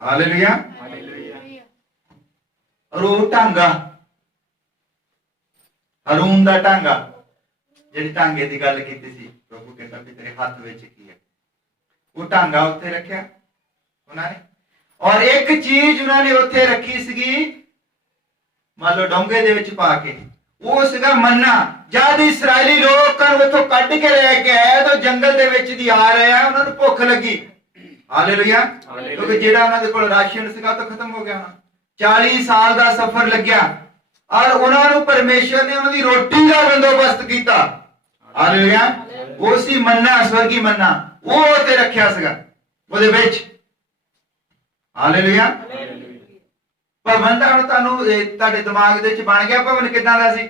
ਹਾਲੇਲੂਇਆ, ਔਰ ਉਹ ਟਾਂਗਾ, ਹਰੂਨ ਦਾ ਟਾਂਗਾ, ਜਿਹੜੀ ਟਾਂਗੇ ਦੀ ਗੱਲ ਕੀਤੀ ਸੀ, ਪ੍ਰਭੂ ਕਹਿੰਦਾ ਵੀ ਤੇਰੇ ਹੱਥ ਵਿੱਚ ਕੀ ਹੈ, ਉਹ ਟਾਂਗਾ ਉੱਥੇ ਰੱਖਿਆ ਉਹਨਾਂ ਨੇ। ਔਰ ਇੱਕ ਚੀਜ਼ ਉਹਨਾਂ ਨੇ ਉੱਥੇ ਰੱਖੀ ਸੀਗੀ, ਮੰਨ ਲਓ ਡੋਂਗੇ ਦੇ ਵਿੱਚ ਪਾ ਕੇ, ਉਹ ਸੀਗਾ ਮੰਨਾ। ਜਦ ਇਸਰਾਇਲੀ ਲੋਕਾਂ ਨੂੰ ਉੱਥੋਂ ਕੱਢ ਕੇ ਲੈ ਕੇ ਆਇਆ ਤਾਂ ਜੰਗਲ ਦੇ ਵਿੱਚ ਦੀ ਆ ਰਿਹਾ, ਉਹਨਾਂ ਨੂੰ ਭੁੱਖ ਲੱਗੀ। ਹਾਲੇਲੂਇਆ। ਕਿਉਂਕਿ ਜਿਹੜਾ ਉਹਨਾਂ ਦੇ ਕੋਲ ਰਾਸ਼ਨ ਸੀਗਾ ਤਾਂ ਖਤਮ ਹੋ ਗਿਆ। 40 ਸਾਲ ਦਾ ਸਫ਼ਰ ਲੱਗਿਆ, ਔਰ ਉਹਨਾਂ ਨੂੰ ਪਰਮੇਸ਼ਵਰ ਨੇ ਉਹਨਾਂ ਦੀ ਰੋਟੀ ਦਾ ਬੰਦੋਬਸਤ ਕੀਤਾ। ਹਾਲੇਲੂਇਆ। ਉਹ ਸੀ ਮੰਨਾ, ਸਵਰਗੀ ਮੰਨਾ, ਉਹ ਉੱਥੇ ਰੱਖਿਆ ਸੀਗਾ ਉਹਦੇ ਵਿੱਚ। ਹਾਲੇਲੂਇਆ। ਭਵਨ ਦਾ ਤੁਹਾਨੂੰ ਤੁਹਾਡੇ ਦਿਮਾਗ ਦੇ ਵਿੱਚ ਬਣ ਗਿਆ, ਭਵਨ ਕਿੱਦਾਂ ਦਾ ਸੀ?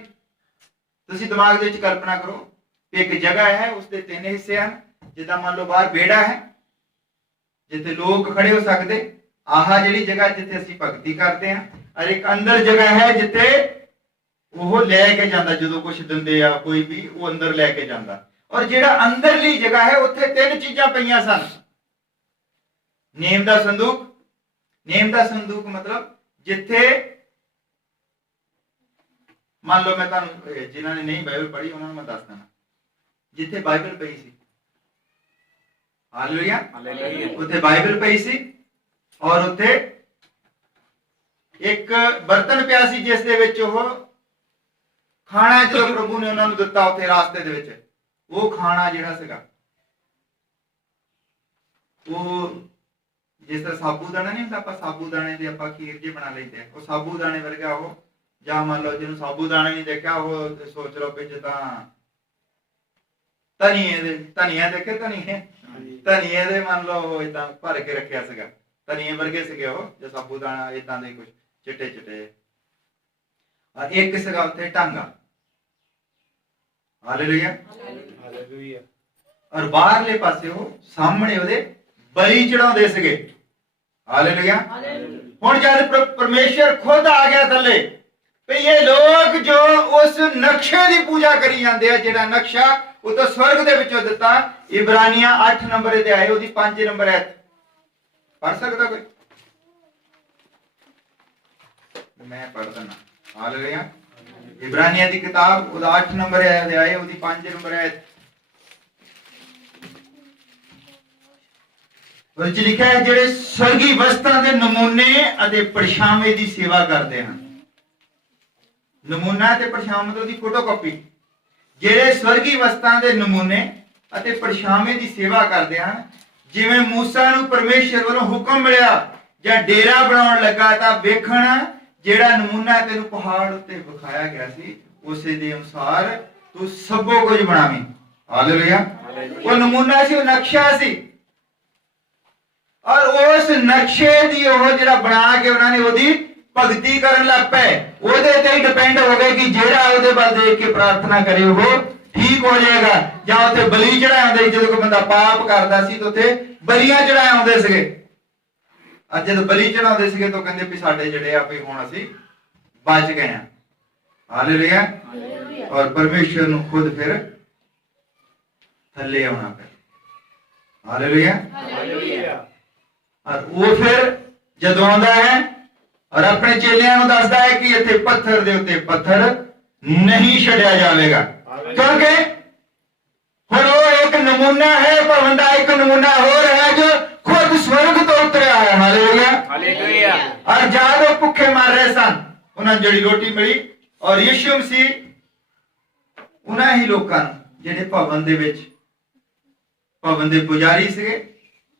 ਤੁਸੀਂ ਦਿਮਾਗ ਦੇ ਵਿੱਚ ਕਲਪਨਾ ਕਰੋ ਕਿ ਇੱਕ ਜਗ੍ਹਾ ਹੈ, ਉਸਦੇ 3 ਹਿੱਸੇ ਹਨ। ਜਿੱਦਾਂ ਮੰਨ ਲਓ ਬਾਹਰ ਵਿਹੜਾ ਹੈ ਜਿੱਥੇ ਲੋਕ ਖੜੇ ਹੋ ਸਕਦੇ, ਆਹ ਜਿਹੜੀ ਜਗ੍ਹਾ ਜਿੱਥੇ ਅਸੀਂ ਭਗਤੀ ਕਰਦੇ ਹਾਂ, ਔਰ ਇੱਕ ਅੰਦਰ ਜਗ੍ਹਾ ਹੈ ਜਿੱਥੇ ਉਹ ਲੈ ਕੇ ਜਾਂਦਾ, ਜਦੋਂ ਕੁਝ ਦਿੰਦੇ ਆ ਕੋਈ ਵੀ, ਉਹ ਅੰਦਰ ਲੈ ਕੇ ਜਾਂਦਾ। ਔਰ ਜਿਹੜਾ ਅੰਦਰਲੀ ਜਗ੍ਹਾ ਹੈ ਉੱਥੇ 3 ਚੀਜ਼ਾਂ ਪਈਆਂ ਸਨ। ਨੇਮ ਦਾ ਸੰਦੂਕ, ਨੇਮ ਦਾ ਸੰਦੂਕ ਮਤਲਬ ਜਿੱਥੇ ਮੰਨ ਲਓ, ਮੈਂ ਤੁਹਾਨੂੰ ਜਿਨ੍ਹਾਂ ਨੇ ਨਹੀਂ ਬਾਈਬਲ ਪੜ੍ਹੀ ਉਹਨਾਂ ਨੂੰ ਮੈਂ ਦੱਸ ਦਿੰਦਾ, ਜਿੱਥੇ ਬਾਈਬਲ ਪਈ ਸੀ। ਹਾਲੇਲੂਇਆ। ਉੱਥੇ ਬਾਈਬਲ ਪਈ ਸੀ, ਔਰ ਉੱਥੇ ਇੱਕ ਬਰਤਨ ਪਿਆ ਸੀ ਜਿਸ ਦੇ ਵਿੱਚ ਉਹ ਖਾਣਾ ਜਿਹੜਾ ਪ੍ਰਭੂ ਨੇ ਉਹਨਾਂ ਨੂੰ ਦਿੱਤਾ ਉੱਥੇ ਰਾਸਤੇ ਦੇ ਵਿੱਚ, ਉਹ ਖਾਣਾ ਜਿਹੜਾ ਸੀਗਾ ਉਹ ਜਿਸ ਤਰ੍ਹਾਂ ਸਾਬੂਦਾਨਾ ਨਹੀਂ ਹੁੰਦਾ, ਆਪਾਂ ਸਾਬੂਦਾਨੇ ਦੇ ਆਪਾਂ ਖੀਰ ਜੀ ਬਣਾ ਲੈਂਦੇ ਆ, ਉਹ ਸਾਬੂਦਾਨੇ ਵਰਗਾ ਉਹ। ਜਾਂ ਮੰਨ ਲਓ ਜਿਹਨੂੰ ਸਾਬੂਦਾਨਾ ਨਹੀਂ ਦੇਖਿਆ, ਉਹ ਸੋਚ ਲਓ ਵੀ ਜਿੱਦਾਂ ਧਨੀਆ ਦੇਖੇ, ਧਨੀਏ ਦੇ ਮੰਨ ਲਓ ਏਦਾਂ ਭਰ ਕੇ ਰੱਖਿਆ ਸੀਗਾ, ਧਨੀਏ ਵਰਗੇ ਸੀਗੇ ਉਹ, ਜੇ ਸਾਬੂਦਾਨਾ ਏਦਾਂ ਦੇ ਕੁਝ ਚਿੱਟੇ ਚਿੱਟੇ। ਔਰ ਇੱਕ ਸੀਗਾ ਉੱਥੇ ਟਾਂਗਾ। ਹਾਲੇਲੂਇਆ। ਹਾਲੇਲੂਇਆ। ਔਰ ਬਾਹਰਲੇ ਪਾਸੇ ਉਹ ਸਾਹਮਣੇ ਉਹਦੇ ਬਲੀ ਚੜਾਉਂਦੇ ਸੀਗੇ। ਹਾਲੇਲੂਇਆ। ਹੁਣ ਜਦ ਪਰਮੇਸ਼ਰ ਖੁਦ ਆ ਗਿਆ ਥੱਲੇ, ਵੀ ਇਹ ਲੋਕ ਜੋ ਉਸ ਨਕਸ਼ੇ ਦੀ ਪੂਜਾ ਕਰੀ ਜਾਂਦੇ ਆ, ਜਿਹੜਾ ਨਕਸ਼ਾ ਉਹ ਤਾਂ ਸਵਰਗ ਦੇ ਵਿੱਚੋਂ ਦਿੱਤਾ। ਇਬਰਾਨੀਆਂ 8 ਨੰਬਰ ਤੇ ਆਏ, ਉਹਦੀ 5 ਨੰਬਰ ਹੈ, ਪੜ ਸਕਦਾ ਕੋਈ? ਮੈਂ ਪੜ ਦਿੰਦਾ। ਹਾਲੇਲੂਇਆ। ਇਬਰਾਨੀਆਂ ਦੀ ਕਿਤਾਬ ਉਹਦਾ 8 ਨੰਬਰ ਹੈ ਆਏ, ਉਹਦੀ 5 ਨੰਬਰ ਹੈ। ਉਹਦੇ ਚ ਲਿਖਿਆ ਹੈ, ਜਿਹੜੇ ਸਵਰਗੀ ਵਸਤਾਂ ਦੇ ਨਮੂਨੇ ਅਤੇ ਪਰਛਾਵੇਂ ਦੀ ਸੇਵਾ ਕਰਦੇ ਹਨ। ਨਮੂਨਾ ਤੇ ਪਰਛਾਵਾਂ ਤੋਂ ਦੀ ਫੋਟੋਕਾਪੀ, ਜਿਹੜੇ ਸਵਰਗੀ ਵਸਤਾਂ ਦੇ ਨਮੂਨੇ ਅਤੇ ਪਰਛਾਵੇਂ ਦੀ ਸੇਵਾ ਕਰਦੇ ਹਨ। ਜਿਵੇਂ ਮੂਸਾ ਨੂੰ ਪਰਮੇਸ਼ਰ ਵੱਲੋਂ ਹੁਕਮ ਮਿਲਿਆ ਜਾਂ ਡੇਰਾ ਬਣਾਉਣ ਲੱਗਾ, ਤਾਂ ਵੇਖਣ ਜਿਹੜਾ ਨਮੂਨਾ ਤੈਨੂੰ ਪਹਾੜ ਉੱਤੇ ਵਿਖਾਇਆ ਗਿਆ ਸੀ, ਉਸੇ ਦੇ ਅਨੁਸਾਰ ਤੂੰ ਸਭੋ ਕੁਝ ਬਣਾਵੀਂ। ਹਾਲੇਲੂਇਆ। ਉਹ ਨਮੂਨਾ ਸੀ, ਉਹ ਨਕਸ਼ਾ ਸੀ, ਔਰ ਉਸ ਨਕਸ਼ੇ ਦੀ ਉਹ ਜਿਹੜਾ ਬਣਾ ਕੇ ਉਹਨਾਂ ਨੇ ਉਹਦੀ ਭਗਤੀ ਕਰਨ ਲੱਗ ਪਏ। ਉਹਦੇ ਤੇ ਹੀ ਡਿਪੈਂਡ ਹੋ ਗਏ ਕਿ ਜਿਹੜਾ ਉਹਦੇ ਵੱਲ ਦੇਖ ਕੇ ਪ੍ਰਾਰਥਨਾ ਕਰੇ ਉਹ ਠੀਕ ਹੋ ਜਾਏਗਾ। ਜਾਂ ਉੱਥੇ ਬਲੀ ਚੜਾਉਂਦੇ, ਜਦੋਂ ਕੋਈ ਬੰਦਾ ਪਾਪ ਕਰਦਾ ਸੀ ਤਾਂ ਉੱਥੇ ਬਲੀਆਂ ਚੜਾਉਂਦੇ ਸੀਗੇ। ਅੱਜ ਜਦੋਂ ਬਲੀ ਚੜਾਉਂਦੇ ਸੀਗੇ ਤਾਂ ਕਹਿੰਦੇ ਵੀ ਸਾਡੇ ਜਿਹੜੇ ਆ ਵੀ ਹੁਣ ਅਸੀਂ ਬਚ ਗਏ ਆ। ਹਾਲੇਲੂਇਆ। ਔਰ ਪਰਮੇਸ਼ਰ ਨੂੰ ਖੁਦ ਫਿਰ ਥੱਲੇ ਆਉਣਾ ਪਿਆ। ਹਾਲੇਲੂਇਆ। और वो फिर जदों आंदा है और अपने चेलियां ਨੂੰ ਦੱਸਦਾ ਹੈ ਕਿ ਇੱਥੇ ਪੱਥਰ ਦੇ ਉੱਤੇ ਪੱਥਰ नहीं ਛੱਡਿਆ ਜਾਵੇਗਾ क्योंकि ਹੁਣ ਉਹ ਇੱਕ ਨਮੂਨਾ है ਭਵਨ ਦਾ ਇੱਕ ਨਮੂਨਾ ਹੋਰ है जो खुद स्वर्ग ਤੋਂ ਉਤਰਿਆ है हालेलुया हालेलुया और जब वो भुखे मर रहे सन उन्हें ਜਿਹੜੀ ਰੋਟੀ ਮਿਲੀ और यीशु मसीह ਉਹਨਾਂ ਹੀ ਲੋਕਾਂ ਨੂੰ ਜਿਹੜੇ ਭਵਨ ਦੇ ਵਿੱਚ ਭਵਨ ਦੇ ਪੁਜਾਰੀ ਸੀਗੇ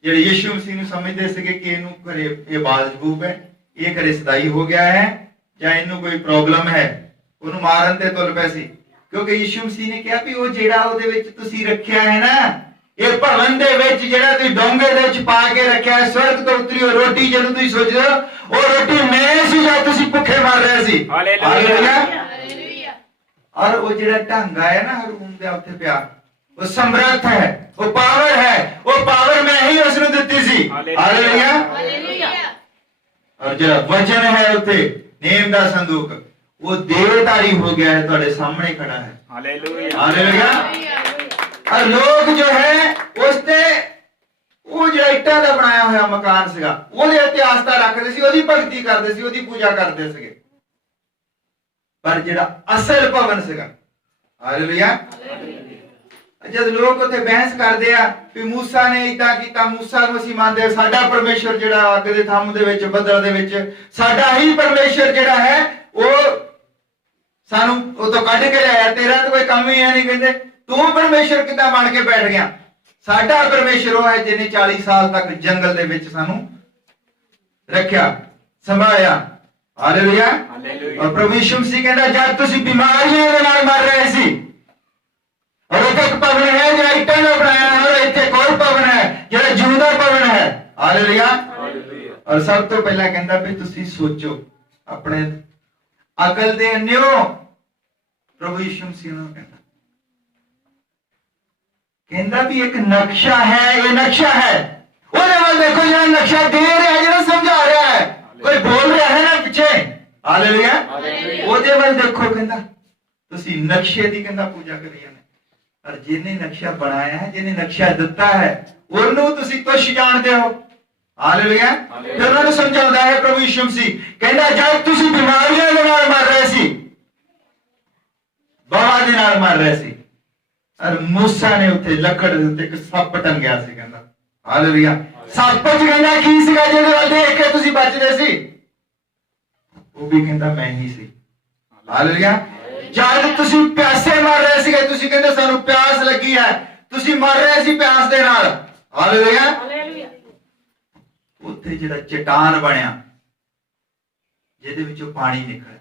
ਜਿਹੜੇ ਯਿਸੂ ਮਸੀਹ ਨੂੰ ਸਮਝਦੇ ਸੀਗੇ ਕਿ ਇਹਨੂੰ ਘਰੇ ਇਹ ਬਾਲਜਬੂਬ ਹੈ ਇਹ ਘਰੇ ਸਦਾਈ ਹੋ ਗਿਆ ਹੈ ਜਾਂ ਇਹਨੂੰ ਕੋਈ ਪ੍ਰੋਬਲਮ ਹੈ ਉਹਨੂੰ ਮਾਰਨ ਤੇ ਤੁਲ ਪਏ ਸੀ ਕਿਉਂਕਿ ਯਿਸੂ ਮਸੀਹ ਨੇ ਕਿਹਾ ਵੀ ਉਹ ਜਿਹੜਾ ਉਹਦੇ ਵਿੱਚ ਤੁਸੀਂ ਰੱਖਿਆ ਹੈ ਨਾ ਇਹ ਭਵਨ ਦੇ ਵਿੱਚ ਜਿਹੜਾ ਤੁਸੀਂ ਡੋਂਗੇ ਦੇ ਵਿੱਚ ਪਾ ਕੇ ਰੱਖਿਆ ਹੈ ਸਵਰਗ ਤੋਂ ਉਤਰੀ ਹੋਈ ਰੋਟੀ ਜਿਹਨੂੰ ਤੁਸੀਂ ਸੋਚਦੇ ਹੋ ਉਹ ਰੋਟੀ ਮੈਂ ਸੀ ਜਦ ਤੁਸੀਂ ਭੁੱਖੇ ਮਰ ਰਹੇ ਸੀ ਹਾਲੇਲੂਇਆ और वो ਜਿਹੜਾ ਢੰਗ ਆਇਆ ਨਾ ਹਰੂਮ ਦੇ ਉੱਤੇ ਪਿਆ ਉਹ ਸਮਰੱਥ ਹੈ ਉਹ ਪਾਵਰ ਹੈ ਉਹ ਪਾਵਰ ਮੈਂ ਹੀ ਉਸ ਨੂੰ ਦਿੱਤੀ ਸੀ ਹਾਲੇਲੂਇਆ और ਜਿਹੜਾ ਵਚਨ ਹੈ ਉੱਤੇ ਨੇਮ ਦਾ ਸੰਦੂਕ ਉਹ ਦੇਹਧਾਰੀ ਹੋ ਗਿਆ ਹੈ ਤੁਹਾਡੇ ਸਾਹਮਣੇ ਖੜਾ ਹੈ हालेलुया हालेलुया और लोग जो है उसते ਉਹ ਜਿਹੜਾ ਇੱਟਾਂ ਦਾ ਬਣਾਇਆ ਹੋਇਆ ਮਕਾਨ ਸੀਗਾ ਉਹਦੇ ਉੱਤੇ ਆਸਥਾ ਰੱਖਦੇ ਸੀ ਉਹਦੀ ਭਗਤੀ ਕਰਦੇ ਸੀ ਉਹਦੀ ਪੂਜਾ ਕਰਦੇ ਸੀਗੇ पर ਜਿਹੜਾ ਅਸਲ ਭਵਨ ਸੀਗਾ ਹਾਲੇਲੂਇਆ ਜਦ ਲੋਕ ਉੱਥੇ ਬਹਿਸ ਕਰਦੇ ਆ ਕਿ ਮੂਸਾ ਨੇ ਇਦਾਂ ਕੀਤਾ ਮੂਸਾ ਨੂੰ ਅਸੀਂ ਮੰਨਦੇ ਸਾਡਾ ਪਰਮੇਸ਼ਰ ਜਿਹੜਾ ਅੱਗ ਦੇ ਥੰਮ ਦੇ ਵਿੱਚ ਬੱਦਲ ਦੇ ਵਿੱਚ ਸਾਡਾ ਹੀ ਪਰਮੇਸ਼ਰ ਜਿਹੜਾ ਹੈ ਉਹ ਸਾਨੂੰ ਉਹ ਤੋਂ ਕੱਢ ਕੇ ਲਿਆਇਆ ਤੇਰਾ ਤਾਂ ਕੋਈ ਕੰਮ ਹੀ ਹੈ ਨਹੀਂ ਕਹਿੰਦੇ ਤੂੰ ਪਰਮੇਸ਼ਰ ਕਿੱਦਾਂ ਬਣ ਕੇ ਬੈਠ ਗਿਆ ਸਾਡਾ ਪਰਮੇਸ਼ਰ ਉਹ ਹੈ ਜਿਹਨੇ 40 ਸਾਲ ਤੱਕ ਜੰਗਲ ਦੇ ਵਿੱਚ ਸਾਨੂੰ ਰੱਖਿਆ ਸੰਭਾਲਿਆ ਹਾਲੇਲੂਇਆ और प्रभु यीशु मसीह कहता जब तुसी बीमारियों के नाल मर रहे सी और एक भवन है जो इट्टां दा बनाया है और इत्थे कोई भवन है जो जिंदा भवन है हालेलुया और सब तो पहला कहता भी तुसी सोचो अपने अकल दे अन्यो प्रभु यीशु मसीह ने कहता भी एक नक्शा है ये नक्शा है ओदे वाल देखो जो नक्शा दे रहा है जो समझा रहा है कोई बोल रहा है ना पीछे हालेलुया ਉਹਦੇ ਵੱਲ ਦੇਖੋ ਕਹਿੰਦਾ ਤੁਸੀਂ ਨਕਸ਼ੇ ਦੀ ਕਹਿੰਦਾ ਪੂਜਾ ਕਰੀ ਜਾਂਦੇ ਪਰ ਜਿਹਨੇ ਨਕਸ਼ਾ ਬਣਾਇਆ ਹੈ ਜਿਹਨੇ ਨਕਸ਼ਾ ਦਿੱਤਾ ਹੈ ਉਹਨੂੰ ਤੁਸੀਂ ਤੁਛ ਜਾਣਦੇ ਹੋ ਹਾਲੇਲੂਇਆ ਤੇ ਉਹਨਾਂ ਨੂੰ ਸਮਝਾਉਂਦਾ ਹੈ ਪ੍ਰਭੂ ਯਿਸੂ ਮਸੀਹ ਕਹਿੰਦਾ ਜਦ ਤੁਸੀਂ ਬਿਮਾਰੀਆਂ ਦੇ ਨਾਲ ਮਰ ਰਹੇ ਸੀ ਬਾਵਾ ਦੇ ਨਾਲ ਮਰ ਰਹੇ ਸੀ ਔਰ ਮੂਸਾ ਨੇ ਉੱਥੇ ਲੱਕੜ ਦੇ ਉੱਤੇ ਇੱਕ ਸੱਪ ਟੰਗਿਆ ਸੀ ਕਹਿੰਦਾ ਹਾਲੇਲੂਇਆ ਸੱਪ ਚ ਕਹਿੰਦਾ ਕੀ ਸੀਗਾ ਜਿਹਦੇ ਵੱਲ ਦੇਖ ਕੇ ਤੁਸੀਂ ਬਚਦੇ ਸੀ ਉਹ ਵੀ ਕਹਿੰਦਾ ਮੈਂ ਹੀ ਸੀ ਹਾਲੇਲੂਇਆ ਜਦ ਤੁਸੀਂ ਪਿਆਸੇ ਮਰ ਰਹੇ ਸੀਗੇ ਤੁਸੀਂ ਕਹਿੰਦੇ ਸਾਨੂੰ ਪਿਆਸ ਲੱਗੀ ਹੈ ਤੁਸੀਂ ਮਰ ਰਹੇ ਸੀ ਪਿਆਸ ਦੇ ਨਾਲ ਹਾਲੇਲੂਇਆ ਉੱਥੇ ਜਿਹੜਾ ਚਟਾਨ ਬਣਿਆ ਜਿਹਦੇ ਵਿੱਚੋਂ ਪਾਣੀ ਨਿਕਲਿਆ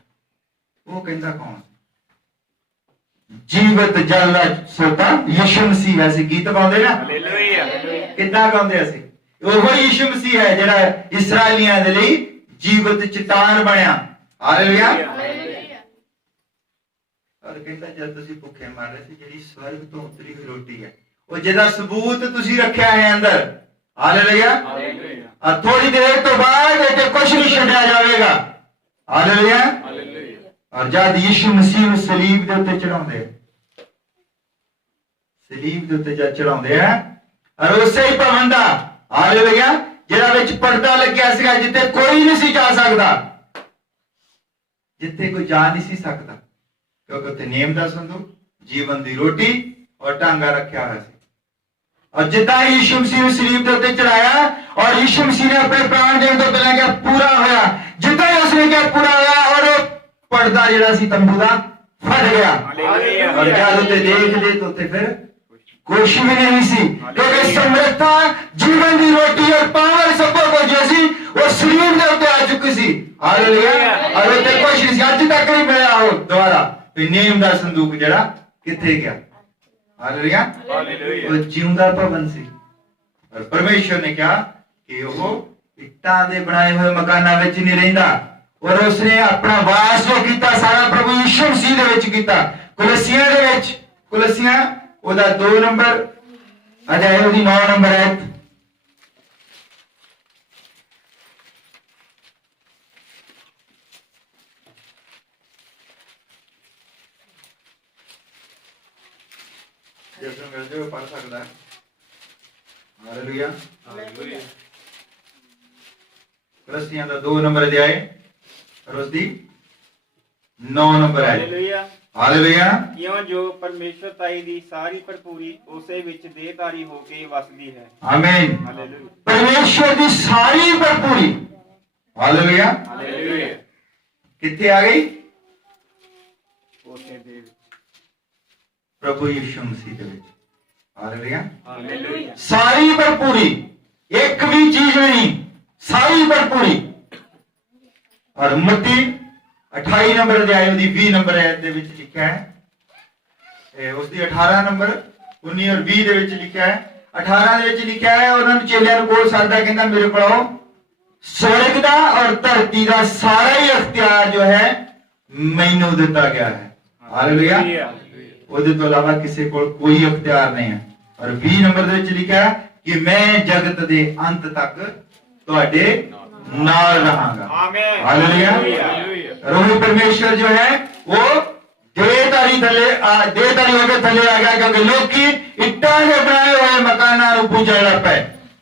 ਉਹ ਕਹਿੰਦਾ ਕੌਣ ਜੀਵਤ ਜਲ ਦਾ ਸੋਤਾ ਯਿਸੂ ਮਸੀਹ ਹੈ ਸੀ ਗੀਤ ਗਾਉਂਦੇ ਨਾ ਹਾਲੇਲੂਇਆ ਕਿੱਦਾਂ ਗਾਉਂਦੇ ਅਸੀਂ ਉਹ ਯਿਸੂ ਮਸੀਹ ਹੈ ਜਿਹੜਾ ਇਸਰਾਇਲੀਆਂ ਦੇ ਲਈ ਜੀਵਤ ਚਟਾਨ ਬਣਿਆ ਹਾਲੇਲੂਇਆ और कहता जब तुसी भुखे मर रहे थे ਜਿਹੜੀ स्वर्ग ਤੋਂ ਉਤਰੀ ਹੋਈ ਰੋਟੀ ਹੈ ਉਹ ਜਿਹਦਾ ਸਬੂਤ ਤੁਸੀਂ ਰੱਖਿਆ ਹੈ ਅੰਦਰ ਹਾਲੇਲੂਇਆ और थोड़ी देर तो बाद ਇਹ ਤੇ ਕੁਝ ਨਹੀਂ ਛੱਡਿਆ ਜਾਵੇਗਾ ਹਾਲੇਲੂਇਆ और जब यीशु मसीह ਨੂੰ ਸਲੀਬ ਦੇ ਉੱਤੇ ਚੜਾਉਂਦੇ ਸਲੀਬ ਦੇ ਉੱਤੇ ਜਦ ਚੜਾਉਂਦੇ ਆ और ਉਸੇ ਹੀ ਭਵਨ ਦਾ ਹਾਲੇਲੂਇਆ ਜਿਹੜਾ ਵਿੱਚ ਪਰਦਾ ਲੱਗਿਆ ਸੀਗਾ ਜਿੱਥੇ ਕੋਈ ਨਹੀਂ ਸੀ ਜਾ ਸਕਦਾ ਜਿੱਥੇ ਕੋਈ ਜਾ ਨਹੀਂ ਸੀ ਸਕਦਾ क्योंकि उत्थे नेम दा संदूक जीवन दी रोटी और टांगा रखा हुआ सी और जिदा ही यीशु मसीह ने सलीब दे उत्ते चढ़ाया और यीशु मसीह ने अपने प्राण देने तो पहले क्या पूरा होया जिदा ही उसने क्या पूरा होया और पर्दा जेड़ा सी तंबू दा फट गया और जब उत्ते देख ले तो उत्ते फिर कुछ भी नहीं सी क्योंकि समृद्धता जीवन दी रोटी और पावर सब कुछ जो सी वो सलीब दे उत्ते आ चुकी सी हालेलुया और उत्ते कुछ नहीं सी अज तक नहीं मिला हो दोबारा नेम ਦਾ ਸੰਦੂਕ ਜਿਹੜਾ ਕਿੱਥੇ ਗਿਆ ਹਾਲੇਲੂਇਆ ਉਹ ਜਿਉਂਦਾ ਭਵਨ ਸੀ ਔਰ ਪਰਮੇਸ਼ਰ ਨੇ ਕਿਹਾ ਕਿ ਉਹ ਇੱਟਾਂ ਦੇ ਬਣਾਏ ਹੋਏ ਮਕਾਨਾਂ ਵਿੱਚ ਨਹੀਂ ਰਹਿੰਦਾ ਔਰ ਉਸਨੇ ਆਪਣਾ ਵਾਸ ਜੋ ਕੀਤਾ ਸਾਰਾ ਪ੍ਰਭੂ ਯਿਸੂ ਮਸੀਹ ਦੇ ਵਿੱਚ ਕੀਤਾ ਕੁਲਸੀਆਂ ਦੇ ਵਿੱਚ ਕੁਲਸੀਆਂ ਉਹਦਾ 2 ਨੰਬਰ ਅਧਿਆਇ ਉਹਦੀ 9 ਨੰਬਰ ਹੈ जैसे मिल जाए पढ़ सकता है हालेलुया ਕਲੱਸੀਆਂ ਦਾ 2 ਨੰਬਰ ਅਧਿਆਇ ਔਰ ਉਸ ਦੀ 9 ਨੰਬਰ ਹੈ। ਹਾਲੇਲੂਇਆ। ਹਾਲੇਲੂਇਆ। ਕਿਉਂ ਜੋ ਪਰਮੇਸ਼ਰਤਾਈ ਦੀ ਸਾਰੀ ਭਰਪੂਰੀ ਉਸੇ ਵਿੱਚ ਦੇਹਧਾਰੀ ਹੋ ਕੇ ਵਸਦੀ ਹੈ। ਆਮੀਨ। ਹਾਲੇਲੂਇਆ। ਪਰਮੇਸ਼ਰ ਦੀ ਸਾਰੀ ਭਰਪੂਰੀ, ਹਾਲੇਲੂਇਆ, ਹਾਲੇਲੂਇਆ। ਕਿੱਥੇ ਆ ਗਈ? ਉਸੇ ਦੇ ਵਿੱਚ। ਪ੍ਰਭੂ ਯਿਸੂ ਮਸੀਹ ਦੇ ਵਿੱਚ। ਹਾਲੇਲੂਇਆ। ਹਾਲੇਲੂਇਆ। ਸਾਰੀ ਭਰਪੂਰੀ, ਇੱਕ ਵੀ ਚੀਜ਼ ਨਹੀਂ, ਸਾਰੀ ਭਰਪੂਰੀ। ਔਰ ਮਤੀ 28 ਨੰਬਰ ਅਧਿਆਇ ਦੀ 20 ਨੰਬਰ ਆਇਤ ਦੇ ਵਿੱਚ ਲਿਖਿਆ ਹੈ, ਉਸ ਦੀ 18 ਨੰਬਰ 19 ਔਰ 20 ਦੇ ਵਿੱਚ ਲਿਖਿਆ ਹੈ। 18 ਦੇ ਵਿੱਚ ਲਿਖਿਆ ਹੈ, ਉਹਨਾਂ ਨੂੰ ਚੇਲਿਆਂ ਨੂੰ ਕੋਲ ਸਾਦਾ, ਕਹਿੰਦਾ ਮੇਰੇ ਕੋਲ ਆਓ, स्वर्ग ਦਾ ਔਰ ਧਰਤੀ ਦਾ ਸਾਰਾ ਹੀ ਅਖਤਿਆਰ ਜੋ ਹੈ ਮੈਨੂੰ ਦਿੱਤਾ ਗਿਆ ਹੈ। ਹਾਲੇਲੂਇਆ। ਉਹਦੇ ਤੋਂ ਇਲਾਵਾ ਕਿਸੇ ਕੋਲ ਕੋਈ ਅਖਤਿਆਰ ਨਹੀਂ ਹੈ। ਔਰ 20 ਨੰਬਰ ਦੇ ਵਿੱਚ ਲਿਖਿਆ ਹੈ ਕਿ ਮੈਂ ਜਗਤ ਦੇ ਅੰਤ ਤੱਕ ਤੁਹਾਡੇ ਨਾਲ ਰਹਾਂਗਾ। ਆਮੀਨ। ਹਾਲੇਲੂਇਆ। रोही परमेश्वर जो है वो देहधारी होकर थले आ गया, क्योंकि लोग की इट्टा ने बनाए हुए मकाना पूजा लग पे।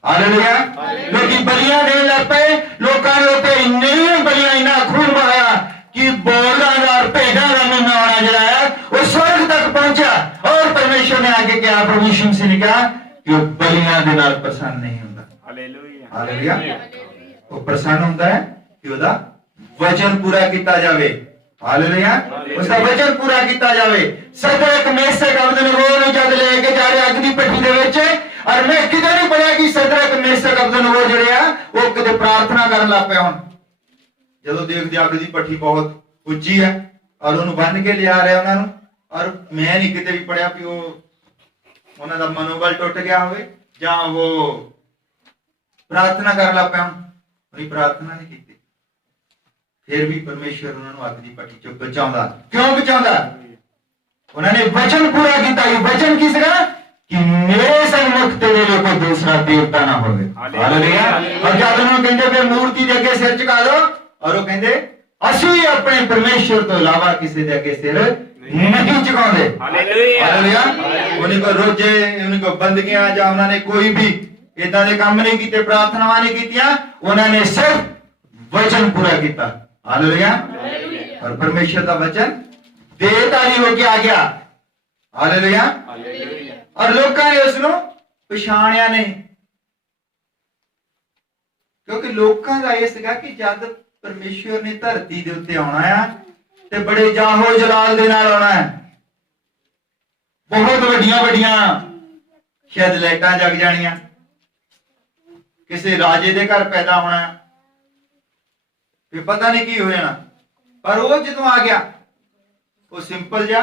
हालेलुया। लोग बलियां देने लग पे, लोग इन्ने बलियां इन्ना खून बहाया कि बोला और भेड़ा का महीना होना जलाया, वो स्वर्ग तक पहुंचा। और परमेश्वर ने आगे क्या, प्रभु यीशु मसीह ने कहा कि वो बलियां दे नाल प्रसन्न नहीं होता। हालेलुया। हालेलुया। वो प्रसन्न होता है कि ਉਹਦਾ वचन पूरा किया जाए। हालेलुया। उसका वचन पूरा किया जाए। सदरक मेशक अबेदनगो ਨੂੰ ਜਦ ਲੈ ਕੇ ਜਾ ਰਹੇ ਅੱਗ ਦੀ ਭੱਠੀ ਦੇ ਵਿੱਚ, ਔਰ ਮੈਂ ਕਿਤੇ ਨਹੀਂ ਪੜਿਆ ਕਿ ਸਦਰਕ ਮੇਸ਼ਕ ਅਬੇਦਨਗੋ ਜਿਹੜੇ ਆ ਉਹ ਕਿਤੇ ਪ੍ਰਾਰਥਨਾ ਕਰਨ ਲੱਗ ਪਏ ਹੁਣ। ਜਦੋਂ ਦੇਖਦੇ ਅੱਗ ਦੀ ਭੱਠੀ ਬਹੁਤ ਉੱਚੀ ਹੈ ਔਰ ਉਹਨੂੰ ਬੰਨ ਕੇ ਲਿਆ ਰਿਹਾ ਉਹਨਾਂ ਨੂੰ, ਔਰ ਮੈਂ ਨਹੀਂ ਕਿਤੇ ਵੀ ਪੜਿਆ ਕਿ ਉਹਨਾਂ ਦਾ ਮਨੋਬਲ ਟੁੱਟ ਗਿਆ ਹੋਵੇ ਜਾਂ ਉਹ ਪ੍ਰਾਰਥਨਾ ਕਰਨ ਲੱਗ ਪਏ ਹੁਣ। ਉਹਨੇ ਪ੍ਰਾਰਥਨਾ ਨਹੀਂ ਕੀਤੀ, फिर भी परमेश्वर उन्होंने अग की भट्टी चो बचाता। क्यों बचाता? उन्होंने वचन पूरा किया। वचन किसका? कि मेरे सन्मुख तेरे लिए कोई दूसरा देवता ना हो। हालेलुया। और जब उन्होंने कहते पे मूर्ति दे अगे सिर झुका दो, और वो कहते असली अपने परमेश्वर तो इलावा किसी दे अगे सिर नहीं झुकाते। हालेलुया। उन्हीं को रोजे, उन्हीं को बंदगियां या उन्होंने कोई भी इदा दे काम नहीं किए, प्रार्थनावां नहीं कीतियां, उन्होंने सिर्फ वचन पूरा किया। हालेलुया। और परमेश्वर का वचन देहधारी होके आ गया। हालेलुया। और लोगों ने उसको पछाणिया नहीं, क्योंकि लोगों का यह सीगा कि जब परमेश्वर ने धरती के उत्ते आना है ते बड़े जाहो जलाल दे नाल आना है, बहुत वड्डियां वड्डियां शायद लाइटां जग जानियां, किसी राजे दे घर पैदा होना है, पता नहीं की हो जाना। पर वो जो आ गया वो सिंपल जा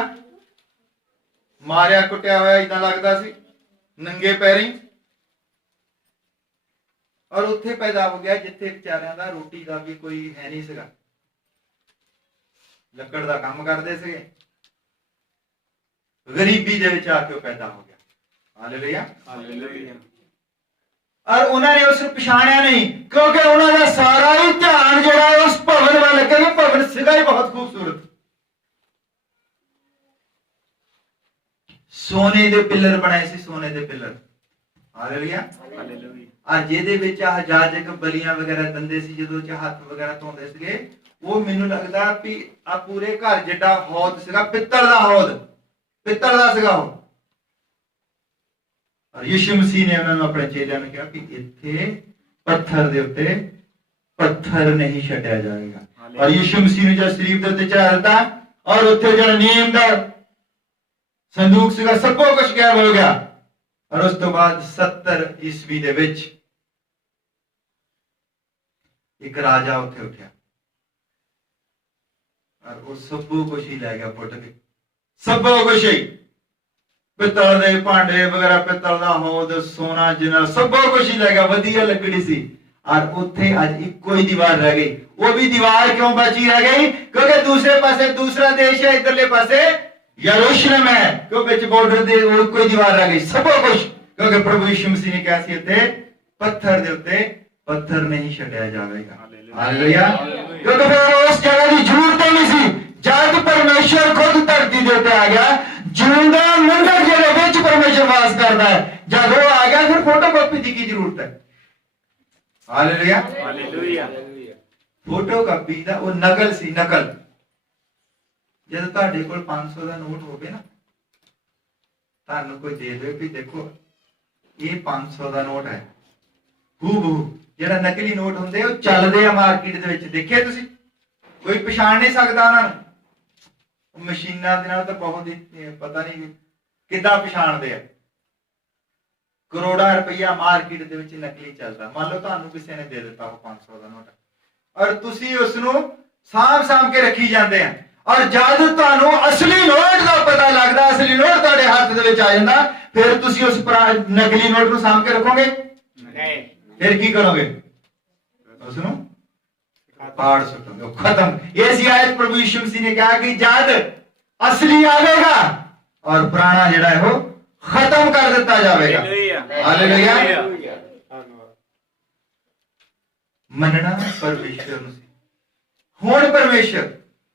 मारिया कुटिया हुआ इदा लगता सी, नंगे पैरी, और उत्थे पैदा हो गया जिथे बेचारियां दा रोटी का भी कोई है नहीं सीगा, लकड़ का काम करते थे, गरीबी दे विच आके पैदा हो गया। हालेलुया। हालेलुया। और उन्होंने उस पछाणिया नहीं, क्योंकि उन्होंने सारा ही ध्यान जोड़ा उस भवन वाल लगे। भवन सीगा ही बहुत खूबसूरत, सोने दे पिलर बनाए सी, सोने दे पिलर। हालेलुया। हालेलुया। और जेदे विच आ जाजक बलियां वगैरह दंदे सी, जदों च हाथ वगैरह धोंदे सीगे, वो मैनूं लगदा भी आ पूरे घर जिड्डा हौद सीगा, पित्तल दा हौद, पित्तल दा सीगा वो। और यीशु मसीह ने उन्होंने अपने चेलियां ने कहा कि इत्थे पत्थर दे उत्ते पत्थर नहीं छड्या जाएगा। और यीशु मसीह ने जब शरीफ दे उत्ते चढ़ा दिता, और उत्थे जो नीम दा संदूक सीगा सब कुछ गायब हो गया। और उस तो बाद 70 ईस्वी दे विच एक राजा उत्थे उठ्या, और वो सब कुछ ही लै गया पुट के, सब कुछ ही, पित्तल दे भांडे वगैरह, पित्तल दा हौद, सोना जिना, सब कुछ ही लै गया। वधिया लकड़ी सी, और उत्थे अज इक्को ही दीवार रह गई। वो भी दीवार क्यों बची रह गई? क्योंकि दूसरे पासे दूसरा देश है, इधरले पासे यरूशलेम है, क्यों बिच बॉर्डर दे वो कोई दीवार रह गई, सब कुछ। क्योंकि प्रभु यीशु मसीह ने कहा सी उत्ते पत्थर दे उत्ते पत्थर नहीं छड्या जाएगा। हालेलुया। क्योंकि फिर उस जगह की जरूरत ही नहीं सी। जब परमेश्वर खुद धरती दे उत्ते आ गया, जिंदा मंदिर जेड़े विच परमेश्वर वास करता है, जब वो आ गया फिर फोटोकॉपी की जरूरत है। हालेलुया। हालेलुया। ਫੋਟੋ ਕਾਪੀ ਦਾ ਉਹ ਨਕਲ ਸੀ, ਨਕਲ। ਜਦ ਤੁਹਾਡੇ ਕੋਲ 500 ਦਾ ਨੋਟ ਹੋਵੇ ਨਾ, ਤੁਹਾਨੂੰ ਕੋਈ ਦੇ ਦੇ ਵੀ ਦੇਖੋ ਇਹ 500 ਦਾ ਨੋਟ ਹੈ, ਹੂ ਜਿਹੜਾ ਨਕਲੀ ਨੋਟ ਹੁੰਦੇ ਉਹ ਚੱਲਦੇ ਆ ਮਾਰਕੀਟ ਦੇ ਵਿੱਚ, ਦੇਖਿਆ ਤੁਸੀਂ? ਕੋਈ ਪਛਾਣ ਨਹੀਂ ਸਕਦਾ ਉਹਨਾਂ ਨੂੰ। ਮਸ਼ੀਨਾਂ ਦੇ ਨਾਲ ਤਾਂ ਬਹੁਤ ਹੀ ਪਤਾ ਨਹੀਂ ਕਿੱਦਾਂ ਪਛਾਣਦੇ ਆ। ਕਰੋੜਾਂ ਰੁਪਈਆ ਮਾਰਕੀਟ ਦੇ ਵਿੱਚ ਨਕਲੀ ਚੱਲਦਾ। ਮੰਨ ਲਓ ਤੁਹਾਨੂੰ ਕਿਸੇ ਨੇ ਦੇ ਦਿੱਤਾ ਉਹ 500 ਦਾ ਨੋਟ, ਔਰ ਤੁਸੀਂ ਉਸ ਨੂੰ ਸਾਂਭ ਕੇ ਰੱਖੀ ਜਾਂਦੇ ਆ, ਔਰ ਜਦ ਤੁਹਾਨੂੰ ਅਸਲੀ ਨੋਟ ਦਾ ਪਤਾ ਲੱਗਦਾ, ਅਸਲੀ ਨੋਟ ਤੁਹਾਡੇ ਹੱਥ ਦੇ ਵਿੱਚ ਆ ਜਾਂਦਾ, ਫਿਰ ਤੁਸੀਂ ਉਸ ਨਕਲੀ ਨੋਟ ਨੂੰ ਸਾਂਭ ਕੇ ਰੱਖੋਗੇ? ਨਹੀਂ। ਫਿਰ ਕੀ ਕਰੋਗੇ? ਉਸ ਨੂੰ ਪਾੜ ਸੁੱਟੋਗੇ, खत्म। ऐसी आयत प्रभु यीशु मसीह ने कहा कि जद असली आवेगा और पुराना ਜਿਹੜਾ ਹੈ ਉਹ ਖਤਮ ਕਰ ਦਿੱਤਾ ਜਾਵੇਗਾ। ਹਾਲੇਲੂਇਆ। ਮੰਨਣਾ ਪਰਮੇਸ਼ਰ ਨੂੰ ਸੀ। ਹੁਣ ਪਰਮੇਸ਼ਰ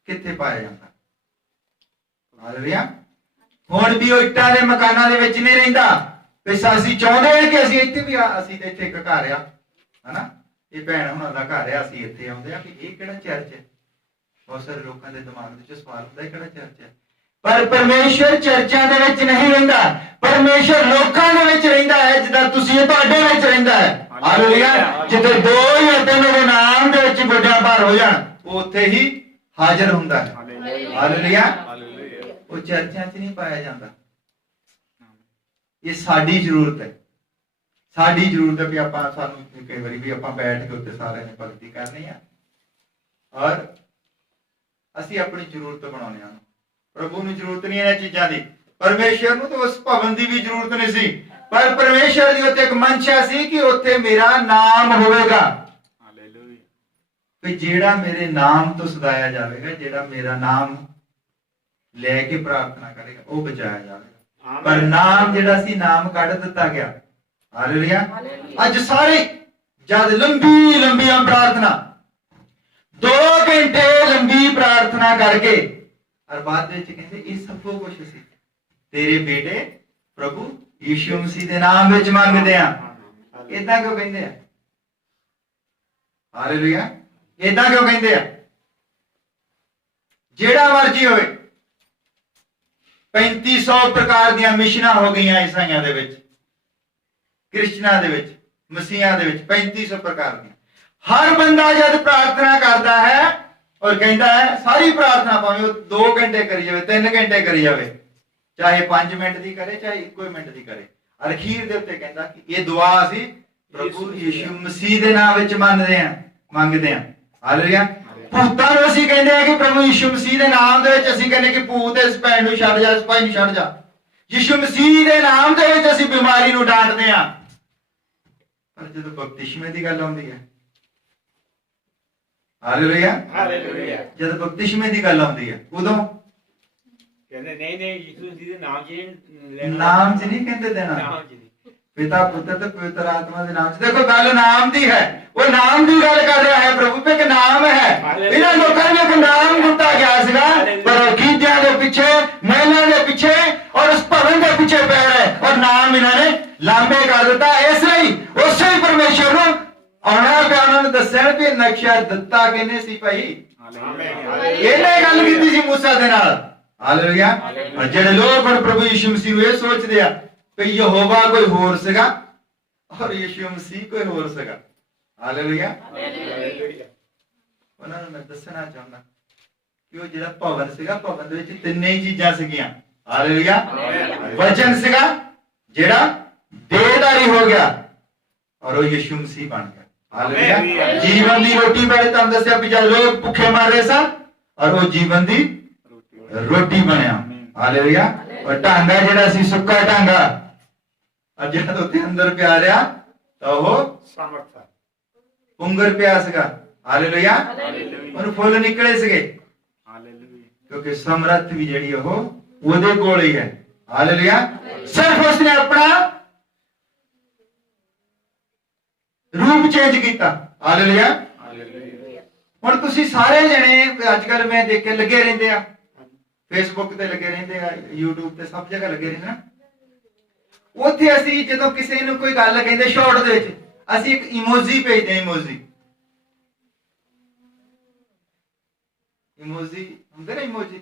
ਕਿੱਥੇ ਪਾਇਆ ਜਾਂਦਾ? ਹਾਲੇਲੂਇਆ। ਹੁਣ ਵੀ ਉਹ ਇੱਟਾਂ ਦੇ ਮਕਾਨਾਂ ਦੇ ਵਿੱਚ ਨਹੀਂ ਰਹਿੰਦਾ। ਅਸੀਂ ਚਾਹੁੰਦੇ ਹਾਂ ਕਿ ਅਸੀਂ ਇੱਥੇ ਵੀ ਅਸੀਂ ਤੇ ਇੱਥੇ ਇੱਕ ਘਰ ਆ, ਹਨਾ, ਇਹ ਭੈਣ ਹੁਣਾਂ ਦਾ ਘਰ ਆ, ਅਸੀਂ ਇੱਥੇ ਆਉਂਦੇ ਆ ਕਿ ਇਹ ਕਿਹੜਾ ਚਰਚ ਹੈ? ਬਹੁਤ ਸਾਰੇ ਲੋਕਾਂ ਦੇ ਦਿਮਾਗ ਵਿੱਚ ਸਵਾਲ ਹੁੰਦਾ ਇਹ ਕਿਹੜਾ ਚਰਚ ਹੈ? ਪਰ ਪਰਮੇਸ਼ਰ ਚਰਚਾਂ ਦੇ ਵਿੱਚ ਨਹੀਂ ਰਹਿੰਦਾ, ਪਰਮੇਸ਼ਰ ਲੋਕਾਂ ਦੇ ਵਿੱਚ ਰਹਿੰਦਾ ਹੈ, ਜਿੱਦਾਂ ਤੁਸੀਂ ਤੁਹਾਡੇ ਵਿੱਚ ਰਹਿੰਦਾ ਹੈ। ਹਾਲੇਲੂਇਆ। ਜਿੱਥੇ 2 ਜਾਂ 3 ਦੇ ਨਾਮ ਦੇ ਵਿੱਚ ਵੱਡਾ ਭਾਰ ਹੋ ਜਾਣ, ਉਹ ਉੱਥੇ ਹੀ ਹਾਜ਼ਰ ਹੁੰਦਾ ਹੈ। ਹਾਲੇਲੂਇਆ। ਉਹ ਚਰਚਾਂ 'ਚ ਨਹੀਂ ਪਾਇਆ ਜਾਂਦਾ। ਇਹ ਸਾਡੀ ਜ਼ਰੂਰਤ ਹੈ, ਸਾਡੀ ਜ਼ਰੂਰਤ ਹੈ ਵੀ ਆਪਾਂ, ਸਾਨੂੰ ਕਈ ਵਾਰੀ ਵੀ ਆਪਾਂ ਬੈਠ ਕੇ ਉੱਤੇ ਸਾਰਿਆਂ ਨੇ ਭਗਤੀ ਕਰਨੀ ਆ, ਔਰ ਅਸੀਂ ਆਪਣੀ ਜ਼ਰੂਰਤ ਬਣਾਉਂਦੇ ਹਾਂ। ਪ੍ਰਭੂ ਨੂੰ ਜ਼ਰੂਰਤ ਨਹੀਂ ਇਹਨਾਂ ਚੀਜ਼ਾਂ ਦੀ। ਪਰਮੇਸ਼ਰ ਨੂੰ ਤਾਂ ਉਸ ਭਵਨ ਦੀ ਵੀ ਜ਼ਰੂਰਤ ਨਹੀਂ ਸੀ, ਪਰ ਪਰਮੇਸ਼ਰ ਦੀ ਉੱਤੇ ਇੱਕ ਮਨਸ਼ਾ ਸੀ ਕਿ ਉੱਥੇ ਮੇਰਾ ਨਾਮ ਹੋਵੇਗਾ। ਹਾਲੇਲੂਇਆ। ਕਿ ਜਿਹੜਾ ਮੇਰੇ ਨਾਮ ਤੋਂ ਸਦਾਇਆ ਜਾਵੇਗਾ, ਜਿਹੜਾ ਮੇਰਾ ਨਾਮ ਲੈ ਕੇ ਪ੍ਰਾਰਥਨਾ ਕਰੇਗਾ, ਉਹ ਬਚਾਇਆ ਜਾਵੇਗਾ। ਪਰ ਨਾਮ ਜਿਹੜਾ ਸੀ, ਨਾਮ ਕੱਢ ਦਿੱਤਾ ਗਿਆ। ਹਾਲੇਲੂਇਆ। ਅੱਜ ਸਾਰੇ ਜਦ ਲੰਬੀਆਂ ਪ੍ਰਾਰਥਨਾ, 2 ਘੰਟੇ ਲੰਬੀ ਪ੍ਰਾਰਥਨਾ ਕਰਕੇ, ਔਰ ਬਾਅਦ ਵਿੱਚ ਕਹਿੰਦੇ ਇਹ ਸਭ ਕੁਝ ਸੀ ਤੇਰੇ ਬੇਟੇ ਪ੍ਰਭੂ ਯੀਸ਼ੂ ਮਸੀਹ ਦੇ ਨਾਮ ਵਿੱਚ ਮੰਗਦੇ ਆ। ਇਦਾਂ ਕਿਉਂ ਕਹਿੰਦੇ ਆ? ਹਾਲੇਲੂਇਆ। ਇਦਾਂ ਕਿਉਂ ਕਹਿੰਦੇ ਆ? ਜਿਹੜਾ ਮਰਜ਼ੀ ਹੋਵੇ, 3500 ਪ੍ਰਕਾਰ ਦੀਆਂ ਮਿਸ਼ਨਾਂ ਹੋ ਗਈਆਂ ਈਸਾਈਆਂ ਦੇ ਵਿੱਚ, ਕ੍ਰਿਸਚਨਾਂ ਦੇ ਵਿੱਚ, ਮਸੀਹਾਂ ਦੇ ਵਿੱਚ 3500 ਪ੍ਰਕਾਰ ਦੀਆਂ। ਹਰ ਬੰਦਾ ਜਦ ਪ੍ਰਾਰਥਨਾ ਕਰਦਾ ਹੈ ਔਰ ਕਹਿੰਦਾ ਹੈ, ਸਾਰੀ ਪ੍ਰਾਰਥਨਾ ਭਾਵੇਂ ਉਹ 2 ਘੰਟੇ ਕਰੀ ਜਾਵੇ, 3 ਘੰਟੇ ਕਰੀ ਜਾਵੇ, ਚਾਹੇ 5 ਮਿੰਟ ਦੀ ਕਰੇ, ਚਾਹੇ 1 ਮਿੰਟ ਦੀ ਕਰੇ, ਅਖੀਰ ਦੇ ਉੱਤੇ ਕਹਿੰਦਾ ਕਿ ਇਹ ਦੁਆ ਅਸੀਂ ਪ੍ਰਭੂ ਯੀਸ਼ੂ ਮਸੀਹ ਦੇ ਨਾਮ ਵਿੱਚ ਮੰਗਦੇ ਹਾਂ। ਹਾਲੇਲੂਇਆ। ਭੂਤਾਂ ਨੂੰ ਅਸੀਂ ਕਹਿੰਦੇ ਆ ਕਿ ਪ੍ਰਭੂ ਯੀਸ਼ੂ ਮਸੀਹ ਦੇ ਨਾਮ ਦੇ ਵਿੱਚ ਅਸੀਂ ਕਹਿੰਦੇ ਕਿ ਭੂਤ ਇਸ ਭੈਣ ਨੂੰ ਛੱਡ ਜਾ, ਇਸ ਭਾਈ ਨੂੰ ਛੱਡ ਜਾ। ਯੀਸ਼ੂ ਮਸੀਹ ਦੇ ਨਾਮ ਦੇ ਵਿੱਚ ਅਸੀਂ ਬਿਮਾਰੀ ਨੂੰ ਡਾਂਟਦੇ ਹਾਂ। ਪਰ ਜਦੋਂ ਬਪਤਿਸਮੇ ਦੀ ਗੱਲ ਆਉਂਦੀ ਹੈ, ਹਾਲੇਲੂਇਆ, ਜਦ ਬਪਤਿਸਮੇ ਦੀ ਗੱਲ ਆਉਂਦੀ ਹੈ, ਉਦੋਂ ਕਹਿੰਦੇ ਨਹੀਂ ਯੀਸ਼ੂ ਜੀ ਦੇ ਨਾਮ 'ਚ ਲੈਣਾ, ਨਾਮ 'ਚ ਨਹੀਂ ਕਹਿੰਦੇ ਦੇਣਾ, ਪਿਤਾ ਪੁੱਤਰ ਤੇ ਪਵਿੱਤਰ ਆਤਮਾ ਦੇ ਨਾਮ 'ਚ। ਦੇਖੋ ਗੱਲ ਨਾਮ ਦੀ ਹੈ, ਉਹ ਨਾਮ ਦੀ ਗੱਲ ਕਰ ਰਿਹਾ ਹੈ ਪ੍ਰਭੂ ਤੇ, ਕਿ ਨਾਮ ਹੈ। ਇਹਨਾਂ ਲੋਕਾਂ ਨੂੰ ਇੱਕ ਨਾਮ ਦਿੱਤਾ ਗਿਆ ਸੀਗਾ, ਪਰ ਅਕੀਦਿਆਂ ਦੇ ਪਿੱਛੇ, ਮਹਿਲਾਂ ਦੇ ਪਿੱਛੇ ਔਰ ਉਸ ਭਵਨ ਦੇ ਪਿੱਛੇ ਪੈ ਰਹੇ, ਔਰ ਨਾਮ ਇਹਨਾਂ ਨੇ ਲਾਂਬੇ ਕਰ ਦਿੱਤਾ। ਇਸ ਲਈ ਉਸੇ ਹੀ ਪਰਮੇਸ਼ਰ ਨੂੰ ਆਉਣਾ ਪਿਆ, ਉਹਨਾਂ ਨੂੰ ਦੱਸਿਆ ਕਿ ਨਕਸ਼ਾ ਦਿੱਤਾ ਕਿਹਨੇ ਸੀ ਭਾਈ? ਇਹਨੇ ਗੱਲ ਕੀਤੀ ਸੀ ਮੂਸਾ ਦੇ ਨਾਲ। ਹਾਲੇਲੂਇਆ। ਜਿਹੜੇ ਲੋਕ ਹੁਣ ਪ੍ਰਭੂ ਯੀਸ਼ੂ ਮਸੀਹ ਨੂੰ ਇਹ ਸੋਚਦੇ ਆ ਕਿ ਯਹੋਵਾ ਕੋਈ ਹੋਰ ਸੀਗਾ ਔਰ ਯੀਸ਼ੂ ਮਸੀਹ ਕੋਈ ਹੋਰ ਸੀਗਾ। ਹਾਲੇਲੂਇਆ। ਉਹਨਾਂ ਨੂੰ ਮੈਂ ਦੱਸਣਾ ਚਾਹੁੰਦਾ ਕਿ ਉਹ ਜਿਹੜਾ ਭਵਨ ਸੀਗਾ, ਭਵਨ ਦੇ ਵਿੱਚ 3 ਹੀ ਚੀਜ਼ਾਂ ਸੀਗੀਆਂ। ਹਾਲੇਲੂਇਆ। ਵਚਨ ਸੀਗਾ ਜਿਹੜਾ ਦੇਹਧਾਰੀ ਹੋ ਗਿਆ ਔਰ ਉਹ ਯੀਸ਼ੂ ਮਸੀਹ ਬਣ ਗਿਆ। ਹਾਲੇਲੂਇਆ। ਜੀਵਨ ਦੀ ਰੋਟੀ ਬਾਰੇ ਤੁਹਾਨੂੰ ਦੱਸਿਆ ਵੀ ਜਦ ਲੋਕ ਭੁੱਖੇ ਮਰ ਰਹੇ ਸਨ ਔਰ ਉਹ ਜੀਵਨ ਦੀ ਰੋਟੀ ਬਣਿਆ। ਹਾਲੇਲੂਇਆ। ਔਰ ਢਾਂਗਾ ਜਿਹੜਾ ਸੀ, ਸੁੱਕਾ ਢਾਂਗਾ, ਅੱਜ ਜਦ ਉੱਥੇ ਅੰਦਰ ਪਿਆ ਰਿਹਾ ਤਾਂ ਉਹ ਸਮਰਥ ਪੁੰਗਰ ਪਿਆ ਸੀਗਾ। ਹਾਲੇਲੂਇਆ। ਉਹਨੂੰ ਫੁੱਲ ਨਿਕਲੇ ਸੀਗੇ, ਕਿਉਂਕਿ ਸਮਰੱਥ ਵੀ ਜਿਹੜੀ ਉਹ ਉਹਦੇ ਕੋਲ ਹੀ ਹੈ। ਹਾਲੇਲੂਇਆ। ਸਿਰਫ ਉਸਨੇ ਆਪਣਾ ਰੂਪ ਚੇਂਜ ਕੀਤਾ। ਹਾਲੇਲੂਇਆ। ਹੁਣ ਤੁਸੀਂ ਸਾਰੇ ਜਣੇ ਅੱਜ ਕੱਲ ਮੈਂ ਦੇਖ ਕੇ ਲੱਗੇ ਰਹਿੰਦੇ ਆ, ਫੇਸਬੁੱਕ ਤੇ ਲੱਗੇ ਰਹਿੰਦੇ ਆ, YouTube ਤੇ ਸਭ ਜਗ੍ਹਾ ਲੱਗੇ ਰਹਿੰਦੇ ਨਾ। ਉੱਥੇ ਅਸੀਂ ਜਦੋਂ ਕਿਸੇ ਨੂੰ ਕੋਈ ਗੱਲ ਕਹਿੰਦੇ, ਸ਼ਾਰਟ ਦੇ ਵਿੱਚ ਅਸੀਂ ਇੱਕ ਇਮੋਜੀ ਭੇਜਦੇ ਹਾਂ। ਇਮੋਜੀ ਇਮੋਜੀ ਹੁੰਦੇ ਨਾ, ਇਮੋਜੀ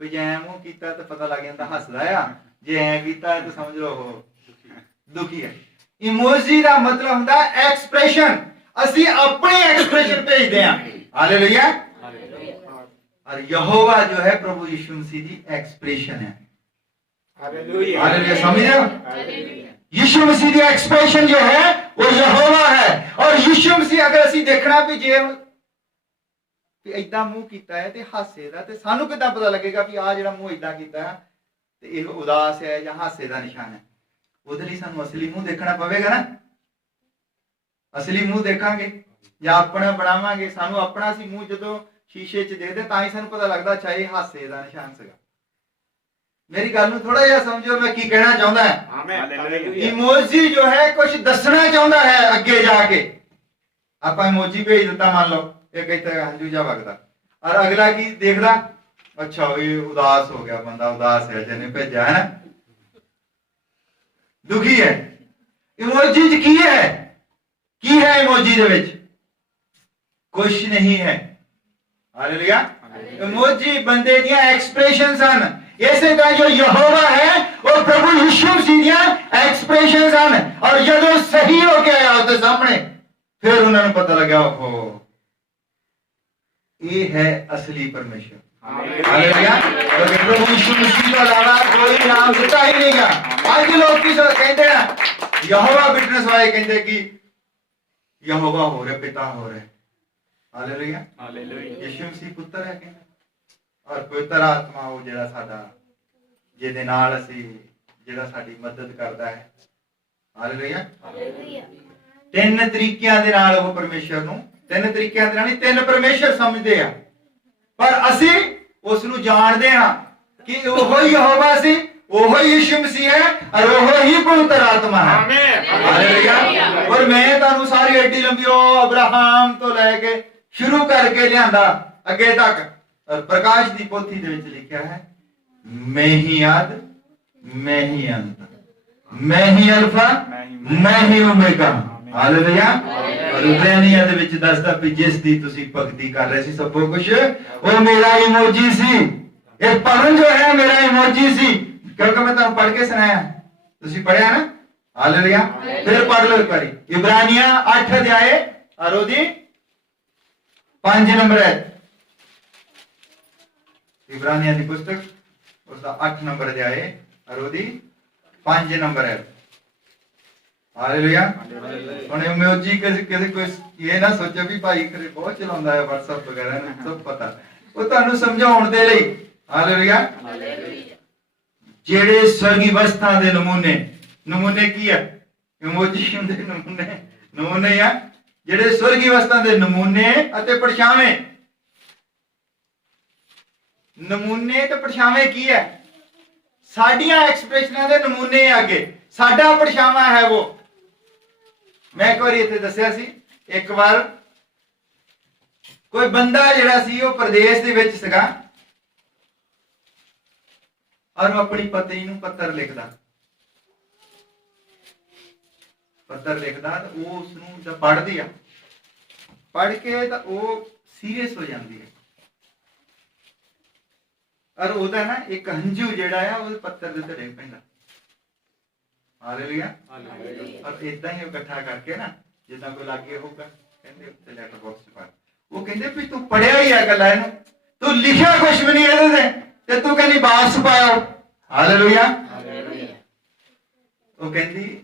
ਵੀ ਜੇ ਐਂ ਮੂੰਹ ਕੀਤਾ ਤਾਂ ਪਤਾ ਲੱਗ ਜਾਂਦਾ ਹੱਸਦਾ ਆ, ਜੇ ਐਂ ਕੀਤਾ ਤਾਂ ਸਮਝ ਲਓ ਉਹ ਦੁਖੀ ਹੈ। ਇਮੋਜੀ ਦਾ ਮਤਲਬ ਹੁੰਦਾ ਐਕਸਪ੍ਰੈਸ਼ਨ, ਅਸੀਂ ਆਪਣੇ ਐਕਸप्रेशन भेजते हैं। हालेलुया। और यहोवा जो है प्रभु यीशु मसीह की एक्सप्रेशन है। हालेलुया। हालेलुया, समझ रहे हो? यीशु मसीह की एक्सप्रेशन जो है वो यहोवा है। और यीशु मसीह अगर ਅਸੀਂ ਦੇਖਣਾ ਵੀ ਜੇ ਵੀ ਇਦਾਂ ਮੂੰਹ ਕੀਤਾ ਹੈ ਤੇ ਹਾਸੇ ਦਾ, ਤੇ ਸਾਨੂੰ ਕਿਦਾਂ ਪਤਾ ਲੱਗੇਗਾ ਵੀ ਆ ਜਿਹੜਾ ਮੂੰਹ ਇਦਾਂ ਕੀਤਾ ਹੈ ਤੇ ਇਹ ਉਦਾਸ ਹੈ ਜਾਂ ਹਾਸੇ ਦਾ ਨਿਸ਼ਾਨ ਹੈ? ਉਹਦੇ ਲਈ ਸਾਨੂੰ ਅਸਲੀ ਮੂੰਹ ਦੇਖਣਾ ਪਵੇਗਾ ਨਾ। ਅਸਲੀ ਮੂੰਹ ਦੇਖਾਂਗੇ ਜਾਂ ਆਪਣਾ ਬਣਾਵਾਂਗੇ। ਸਾਨੂੰ ਆਪਣਾ ਸੀ ਮੂੰਹ ਜਦੋਂ ਸ਼ੀਸ਼ੇ 'ਚ ਦੇਖਦੇ ਤਾਂ ਹੀ ਸਾਨੂੰ ਪਤਾ ਲੱਗਦਾ ਅੱਛਾ ਇਹ ਹਾਸੇ ਦਾ ਨਿਸ਼ਾਨ ਸੀਗਾ। ਮੇਰੀ ਗੱਲ ਨੂੰ ਥੋੜਾ ਜਿਹਾ ਸਮਝੋ ਮੈਂ ਕੀ ਕਹਿਣਾ ਚਾਹੁੰਦਾ ਹਾਂ। आमेन। इमोजी जो है कुछ दसना चाहता है अगे जाके। आप इमोजी भेज देता, मान लो ये कहता है हंजू जा वगदा, और अगला की देखदा अच्छा ये उदास हो गया, बंदा उदास है जिन्हें भेजा है ना, दुखी है। इमोजी च की है इमोजी दे विच कुछ नहीं है। हालेलुया। इमोजी बंदे दियां एक्सप्रेशन सन। इसे तरह जो यहोवा है वो प्रभु यीशु मसीह दियां एक्सप्रेशन सन। और जदों सही हो के आया उसके सामने फिर उन्होंने पता लगा ओहो ये है असली परमेश्वर। हालेलुया। क्योंकि प्रभु यीशु मसीह के अलावा कोई नाम सच्चा ही नहीं है। आज लोग की कहते हैं यहोवा विटनेस वाले कहते कि यहोवा हो रहे, पिता हो रहे। हालेलुया। हालेलुया। यीशु मसीह पुत्र है कहते, और पवित्र आत्मा वो ਜਿਹੜਾ ਸਾਡਾ ਜਿਹਦੇ ਨਾਲ ਅਸੀਂ ਜਿਹੜਾ ਸਾਡੀ ਮਦਦ ਕਰਦਾ ਹੈ। ਹਾਲੇਲੂਇਆ। ਤਿੰਨ ਤਰੀਕਿਆਂ ਦੇ ਨਾਲ ਉਹ ਪਰਮੇਸ਼ਰ ਨੂੰ, ਤਿੰਨ ਤਰੀਕਿਆਂ ਦੇ ਨਾਲ ਨਹੀਂ, ਤਿੰਨ ਪਰਮੇਸ਼ਰ ਸਮਝਦੇ ਆ, ਪਰ ਅਸੀਂ ਉਸ ਨੂੰ ਜਾਣਦੇ ਹਾਂ ਕਿ ਉਹ ਹੀ ਯਹੋਵਾ ਸੀ, ਉਹ ਹੀ ਯੀਸ਼ੂ ਮਸੀਹ ਹੈ, ਔਰ ਉਹ ਹੀ ਪਵਿੱਤਰ ਆਤਮਾ ਹੈ। आमेन। ਹਾਲੇਲੂਇਆ। ਔਰ ਮੈਂ ਤੁਹਾਨੂੰ ਸਾਰੀ ਐਡੀ ਲੰਬੀ ਉਹ ਅਬਰਾਹਮ ਤੋਂ ਲੈ ਕੇ ਸ਼ੁਰੂ ਕਰਕੇ ਲਿਆਂਦਾ ਅੱਗੇ ਤੱਕ। और प्रकाश की पोथी दे विच लिखा है मैं ही आद मैं ही अंत, मैं ही अल्फा मैं ही ओमेगा। हालेलुया। और इब्रानिया दे विच दसदा भी जिस दी तुसी भक्ति कर रहे सी सब कुछ वो मेरा इमोजी सी। ये पवन जो है मेरा इमोजी सी, क्योंकि मैं तुहानू पढ़ के सुनाया, तुसी पढ़िया ना। हालेलुया। फिर पढ़ लो एक बारी इब्रानिया 8 अध्याय और ओदी 5 नंबर है। इब्रानिया की पुस्तक उसका 8 नंबर अध्याय और ओदी 5 नंबर है। हालेलुया। हुण इमोजी किसी कोई ये ना सोचो भी भाई करे बहुत चलाਉਂਦਾ है WhatsApp वगैरह ना, सब पता वो ਤੁਹਾਨੂੰ ਸਮਝਾਉਣ ਦੇ ਲਈ। हालेलुया। ਜਿਹੜੇ ਸਵਰਗੀ ਅਵਸਥਾ ਦੇ ਨਮੂਨੇ, ਨਮੂਨੇ ਕੀ ਹੈ? ਇਮੋਜੀ ਹੁੰਦੇ ਨਮੂਨੇ ਆ ਜਿਹੜੇ ਸਵਰਗੀ ਅਵਸਥਾ ਦੇ ਨਮੂਨੇ ਅਤੇ ਪਰਛਾਵੇਂ। ਨਮੂਨੇ ਤੇ ਪਰਛਾਵੇਂ ਕੀ ਹੈ? ਸਾਡੀਆਂ ਐਕਸਪ੍ਰੈਸ਼ਨਾਂ ਦੇ ਨਮੂਨੇ ਅੱਗੇ ਸਾਡਾ ਪਰਛਾਵਾਂ ਹੈ ਉਹ। ਮੈਂ ਇੱਕ ਵਾਰੀ ਇੱਥੇ ਦੱਸਿਆ ਸੀ, ਇੱਕ ਵਾਰ ਕੋਈ ਬੰਦਾ ਜਿਹੜਾ ਸੀ ਉਹ ਪ੍ਰਦੇਸ਼ ਦੇ ਵਿੱਚ ਸੀਗਾ ਔਰ ਉਹ ਆਪਣੀ ਪਤਨੀ ਨੂੰ ਪੱਤਰ ਲਿਖਦਾ ਤਾਂ ਉਹ ਉਸ ਨੂੰ ਜਦ ਪੜ੍ਹਦੀ ਆ, ਪੜ੍ਹ ਕੇ ਤਾਂ ਉਹ ਸੀਰੀਅਸ ਹੋ ਜਾਂਦੀ ਹੈ। और ਉਹਦਾ ਨਾ ਇੱਕ ਹੰਝੂ ਜਿਹੜਾ ਆ ਉਹ ਪੱਤਰ ਦੇ ਉੱਤੇ ਡਿੱਗ ਪੈਂਦਾ। ਹਾਲੇਲੂਇਆ। ਔਰ ਇਦਾਂ ਹੀ ਇਕੱਠਾ ਕਰਕੇ ਨਾ ਜਿੱਦਾਂ ਕੋਈ ਲੱਗੇ ਹੋਊਗਾ ਕਹਿੰਦੇ ਉੱਤੇ ਲੈਟਰ ਬਾਕਸ 'ਚ ਪਾ। ਉਹ ਕਹਿੰਦੇ ਵੀ ਤੂੰ ਪੜਿਆ ਹੀ ਆ ਗੱਲਾਂ ਇਹਨੂੰ, ਤੂੰ ਲਿਖਿਆ ਕੁਛ ਵੀ ਨਹੀਂ ਇਹਦੇ ਤੇ ਤੂੰ ਕਹਿੰਦੀ ਵਾਪਸ ਪਾਓ। ਹਾਲੇਲੂਇਆ। ਉਹ ਕਹਿੰਦੀ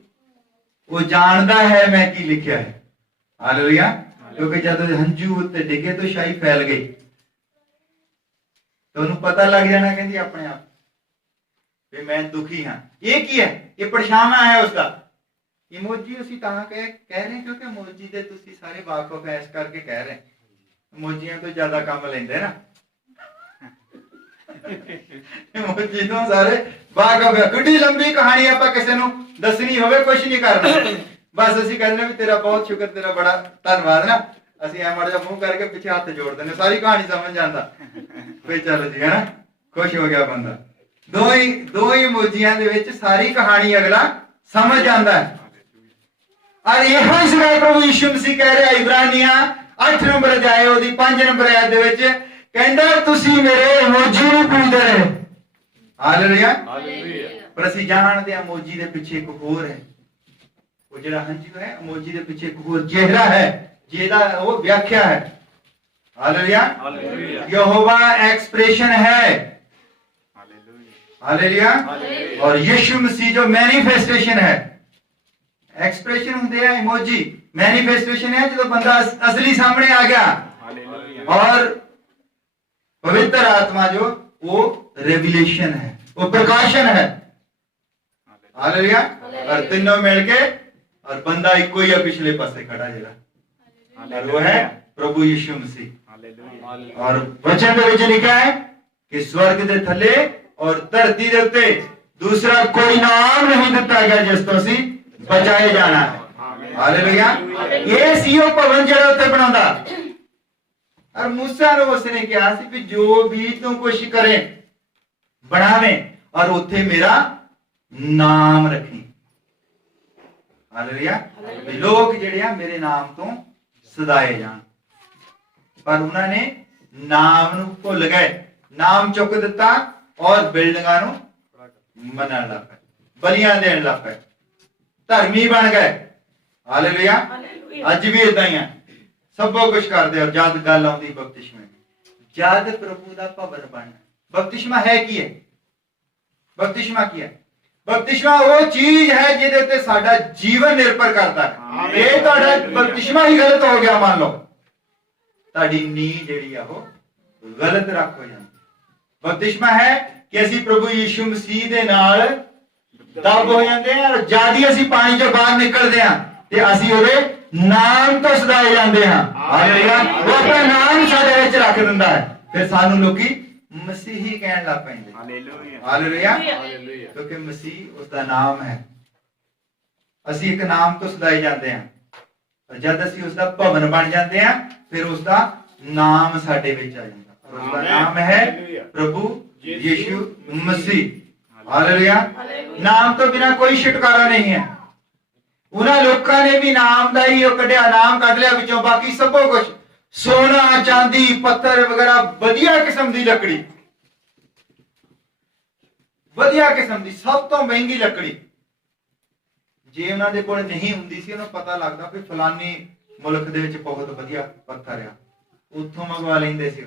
ਉਹ ਜਾਣਦਾ ਹੈ ਮੈਂ ਕੀ ਲਿਖਿਆ ਹੈ। ਹਾਲੇਲੂਇਆ। ਕਿਉਂਕਿ ਜਦ ਹੰਝੂ ਉੱਤੇ ਡਿੱਗੇ ਤਾਂ ਸ਼ਾਈ ਫੈਲ ਗਈ, तो उन्हें पता लग जाना कहती अपने आप कि मैं दुखी हाँ। ये की है? ये परछावां है उसका। इमोजी उसी तां कह रहे हैं क्योंकि इमोजी दे तुसी सारे वाकफ है इस करके कह रहे हैं। इमोजियां तो ज्यादा काम लेंदे ना। इमोजी तो सारे वाकफ है। कितनी लंबी कहानी आपां किसी नूं दसनी होवे कुछ नहीं करना, बस ਅਸੀਂ कहने भी तेरा बहुत शुक्र, तेरा बड़ा धन्यवाद ना। ਅਸੀਂ ਐ ਮੜ ਜਾ ਮੂੰਹ ਕਰਕੇ ਪਿੱਛੇ ਹੱਥ ਜੋੜ ਦਿੰਦੇ, ਸਾਰੀ ਕਹਾਣੀ ਸਮਝ ਜਾਂਦਾ ਵੀ ਚਲੋ ਜੀ, ਹੈ ਨਾ, ਖੁਸ਼ ਹੋ ਗਿਆ ਬੰਦਾ। ਦੋ ਹੀ ਇਮੋਜੀਆਂ ਦੇ ਵਿੱਚ ਸਾਰੀ ਕਹਾਣੀ ਅਗਲਾ ਸਮਝ ਜਾਂਦਾ ਹੈ। ਔਰ ਇਹੋ ਹੀ ਸਿਵਾ ਪ੍ਰਭੂ ਯਿਸੂ ਮਸੀਹ ਕਹਿ ਰਿਹਾ ਇਬਰਾਨੀਆਂ 8 ਨੰਬਰ ਅਧਿਆਇ ਉਹਦੀ 5 ਨੰਬਰ ਆਇਤ ਦੇ ਵਿੱਚ ਕਹਿੰਦਾ ਤੁਸੀਂ ਮੇਰੇ ਇਮੋਜੀ ਨੂੰ ਪੂਜਦੇ ਰਹੇ। ਹਾਲੇਲੂਇਆ। ਹਾਲੇਲੂਇਆ। ਪਰ ਅਸੀਂ ਜਾਣਦੇ ਹਾਂ ਇਮੋਜੀ ਦੇ ਪਿੱਛੇ ਇੱਕ ਹੋਰ ਹੈ। ਉਹ ਜਿਹੜਾ ਹੰਝੂ ਹੈ, ਇਮੋਜੀ ਦੇ ਪਿੱਛੇ ਇੱਕ ਹੋਰ ਚਿਹਰਾ ਹੈ ਜਿਹਦਾ ਉਹ ਵਿਆਖਿਆ ਹੈ। हालेलुया। यहोवा एक्सप्रेशन है। हालेलुया। और यीशु मसीह जो मैनिफेस्टेशन है। एक्सप्रेशन होते हैं इमोजी, मैनिफेस्टेशन है जो बंदा असली सामने आ गया। और पवित्र आत्मा जो वो रेवलेशन है, वो प्रकाशन है। हालेलुया। और तीनों मिलके और बंदा एक ही है पिछले पासे खड़ा जरा, और वो है प्रभु यीशु मसीह। और वचन में लिखा है कि स्वर्ग के थले और धरती के उत्ते दूसरा कोई नाम नहीं दिता गया जिस तो ਅਸੀਂ बचाए जाना है। हालेलुया। ये सी ਉਹ ਭਵਨ ਜਿਹੜਾ ਉੱਤੇ ਬਣਾਉਂਦਾ। और मूसा ਨੂੰ ਉਸਨੇ ਕਿਹਾ ਸੀ ਕਿ ਜੋ ਵੀ ਤੂੰ ਕੁਛ ਕਰੇ ਬਣਾਵੇਂ और ਉੱਥੇ ਮੇਰਾ ਨਾਮ ਰੱਖੀ। ਹਾਲੇਲੂਇਆ। ਲੋਕ ਜਿਹੜੇ ਆ ਮੇਰੇ ਨਾਮ ਤੋਂ ਸਦਾਏ ਜਾਣ। पर उन्होंने नाम नूं भुल गए, नाम चुक दिता और बिल्डिंगां नूं मनण लग पे, बलियां देण लग पे, धर्मी बन गए। हालेलुया। अज भी इदां ही है, सब कुछ करदे और जद गल आउंदी बपतिस्मे दी, जद प्रभु दा भवन बनना। बपतिस्मा है की है? बपतिस्मा की है? बपतिस्मा वो चीज है जिहदे ते साडा जीवन निर्भर करता है। ये तुहाडा बपतिस्मा ही गलत हो गया मान लो, ਤੁਹਾਡੀ ਨੀਂਹ ਜਿਹੜੀ ਆ ਉਹ ਗਲਤ ਰੱਖ ਹੋ ਜਾਂਦੀ। ਬਪਤਿਸਮਾ ਹੈ ਕਿ ਅਸੀਂ ਪ੍ਰਭੂ ਯੀਸ਼ੂ ਮਸੀਹ ਦੇ ਨਾਲ ਦਬ ਹੋ ਜਾਂਦੇ ਹਾਂ, ਔਰ ਜਦ ਹੀ ਅਸੀਂ ਪਾਣੀ ਚੋਂ ਬਾਹਰ ਨਿਕਲਦੇ ਹਾਂ ਤੇ ਅਸੀਂ ਉਹਦੇ ਨਾਮ ਤੋਂ ਸਦਾਏ ਜਾਂਦੇ ਹਾਂ। ਹਾਲੇਲੂਇਆ। ਉਹ ਆਪਣਾ ਨਾਮ ਸਾਡੇ ਵਿੱਚ ਰੱਖ ਦਿੰਦਾ ਹੈ, ਫਿਰ ਸਾਨੂੰ ਲੋਕੀ ਮਸੀਹੀ ਕਹਿਣ ਲੱਗ ਪੈਂਦੇ। ਹਾਲੇਲੂਇਆ। ਹਾਲੇਲੂਇਆ। ਕਿਉਂਕਿ ਮਸੀਹ ਉਸ ਦਾ ਨਾਮ ਹੈ। ਅਸੀਂ ਇੱਕ ਨਾਮ ਤੋਂ ਸਦਾਏ ਜਾਂਦੇ ਹਾਂ, जब ਅਸੀਂ ਉਸ ਦਾ ਭਵਨ ਬਣ ਜਾਂਦੇ ਹਾਂ ਫਿਰ ਉਸ ਦਾ ਨਾਮ ਸਾਡੇ ਵਿੱਚ ਆ ਜਾਂਦਾ। ਉਸ ਦਾ ਨਾਮ ਹੈ ਪ੍ਰਭੂ ਯੀਸ਼ੂ ਮਸੀਹ। ਹਾਲੇਲੂਇਆ। ਨਾਮ ਤੋਂ ਬਿਨਾ ਕੋਈ ਛੁਟਕਾਰਾ ਨਹੀਂ ਹੈ। ਉਹਨਾਂ ਲੋਕਾਂ ਨੇ ਵੀ ਨਾਮ ਦਾ ਹੀ ਉਹ ਕੱਢਿਆ, ਨਾਮ ਕੱਢ ਲਿਆ ਵਿੱਚੋਂ, ਬਾਕੀ ਸਭ ਕੁਝ ਸੋਨਾ ਚਾਂਦੀ ਪੱਥਰ ਵਗੈਰਾ ਵਧੀਆ ਕਿਸਮ ਦੀ ਲੱਕੜੀ, ਵਧੀਆ ਕਿਸਮ ਦੀ ਸਭ ਤੋਂ ਮਹਿੰਗੀ ਲੱਕੜੀ। ਜੇ ਉਹਨਾਂ ਦੇ ਕੋਲ ਨਹੀਂ ਹੁੰਦੀ ਸੀ, ਉਹਨੂੰ ਪਤਾ ਲੱਗਦਾ ਵੀ ਫਲਾਨੀ ਮੁਲਕ ਦੇ ਵਿੱਚ ਬਹੁਤ ਵਧੀਆ ਪੱਥਰ ਆ, ਉੱਥੋਂ ਮੰਗਵਾ ਲੈਂਦੇ ਸੀ।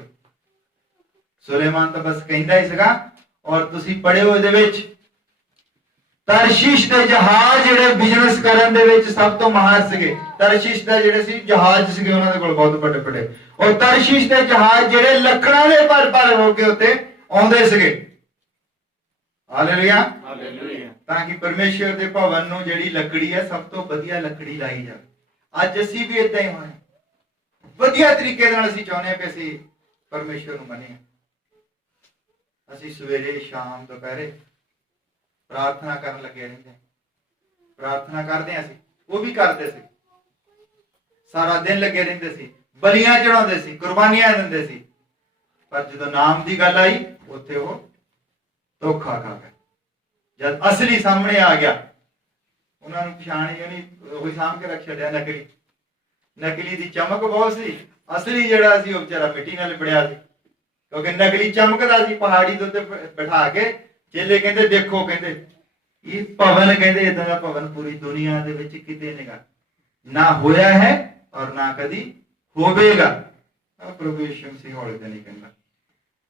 ਸੁਲੇਮਾਨ ਤਾਂ ਬਸ ਕਹਿੰਦਾ ਹੀ ਸੀਗਾ। ਔਰ ਤੁਸੀਂ ਪੜ੍ਹਿਓ ਇਹਦੇ ਵਿੱਚ ਤਰਸ਼ੀਸ਼ ਦੇ ਜਹਾਜ਼ ਜਿਹੜੇ ਬਿਜ਼ਨਸ ਕਰਨ ਦੇ ਵਿੱਚ ਸਭ ਤੋਂ ਮਾਹਰ ਸੀਗੇ। ਤਰਸ਼ੀਸ਼ ਦਾ ਜਿਹੜੇ ਸੀ ਜਹਾਜ਼ ਸੀਗੇ ਉਹਨਾਂ ਦੇ ਕੋਲ ਬਹੁਤ ਵੱਡੇ ਵੱਡੇ, ਔਰ ਤਰਸ਼ੀਸ਼ ਦੇ ਜਹਾਜ਼ ਜਿਹੜੇ ਲੱਕੜਾਂ ਦੇ ਭਰ ਭਰ ਹੋ ਕੇ ਉੱਤੇ ਆਉਂਦੇ ਸੀਗੇ। ਹਾਲੇਲੂਇਆ। ਤਾਂ ਕਿ ਪਰਮੇਸ਼ਰ ਦੇ ਭਵਨ ਨੂੰ ਜਿਹੜੀ ਲੱਕੜੀ ਹੈ ਸਭ ਤੋਂ ਵਧੀਆ ਲੱਕੜੀ ਲਾਈ ਜਾਵੇ। ਅੱਜ ਅਸੀਂ ਵੀ ਇਦਾਂ ਹੀ ਹੋਏ, ਵਧੀਆ ਤਰੀਕੇ ਨਾਲ ਅਸੀਂ ਚਾਹੁੰਦੇ ਹਾਂ ਕਿ ਅਸੀਂ ਪਰਮੇਸ਼ਰ ਨੂੰ ਮੰਨੀਏ। ਅਸੀਂ ਸਵੇਰੇ ਸ਼ਾਮ ਦੁਪਹਿਰੇ ਪ੍ਰਾਰਥਨਾ ਕਰਨ ਲੱਗੇ ਰਹਿੰਦੇ, ਪ੍ਰਾਰਥਨਾ ਕਰਦੇ ਹਾਂ। ਅਸੀਂ ਉਹ ਵੀ ਕਰਦੇ ਸੀ, ਸਾਰਾ ਦਿਨ ਲੱਗੇ ਰਹਿੰਦੇ ਸੀ, ਬਲੀਆਂ ਚੜਾਉਂਦੇ ਸੀ, ਕੁਰਬਾਨੀਆਂ ਦਿੰਦੇ ਸੀ। ਪਰ ਜਦੋਂ ਨਾਮ ਦੀ ਗੱਲ ਆਈ ਉੱਥੇ ਉਹ ਧੋਖਾ ਖਾ ਗਏ। जब असली सामने आ गया उन्होंने पछाण ही नहीं, वही साम के रख छड्या। नकली नकली दी चमक बहुत सी, असली जिहड़ा सी वो बेचारा मिट्टी नाल लिबड़िया सी, क्योंकि नकली चमकदा सी। पहाड़ी दे उत्ते बैठा के चेले कहंदे देखो, कहंदे ये भवन, कहंदे इदां दा भवन पूरी दुनिया दे विच किते ना होया है और ना कदी होवेगा। प्रभु यीशु मसीह हौले ते नहीं कहंदा,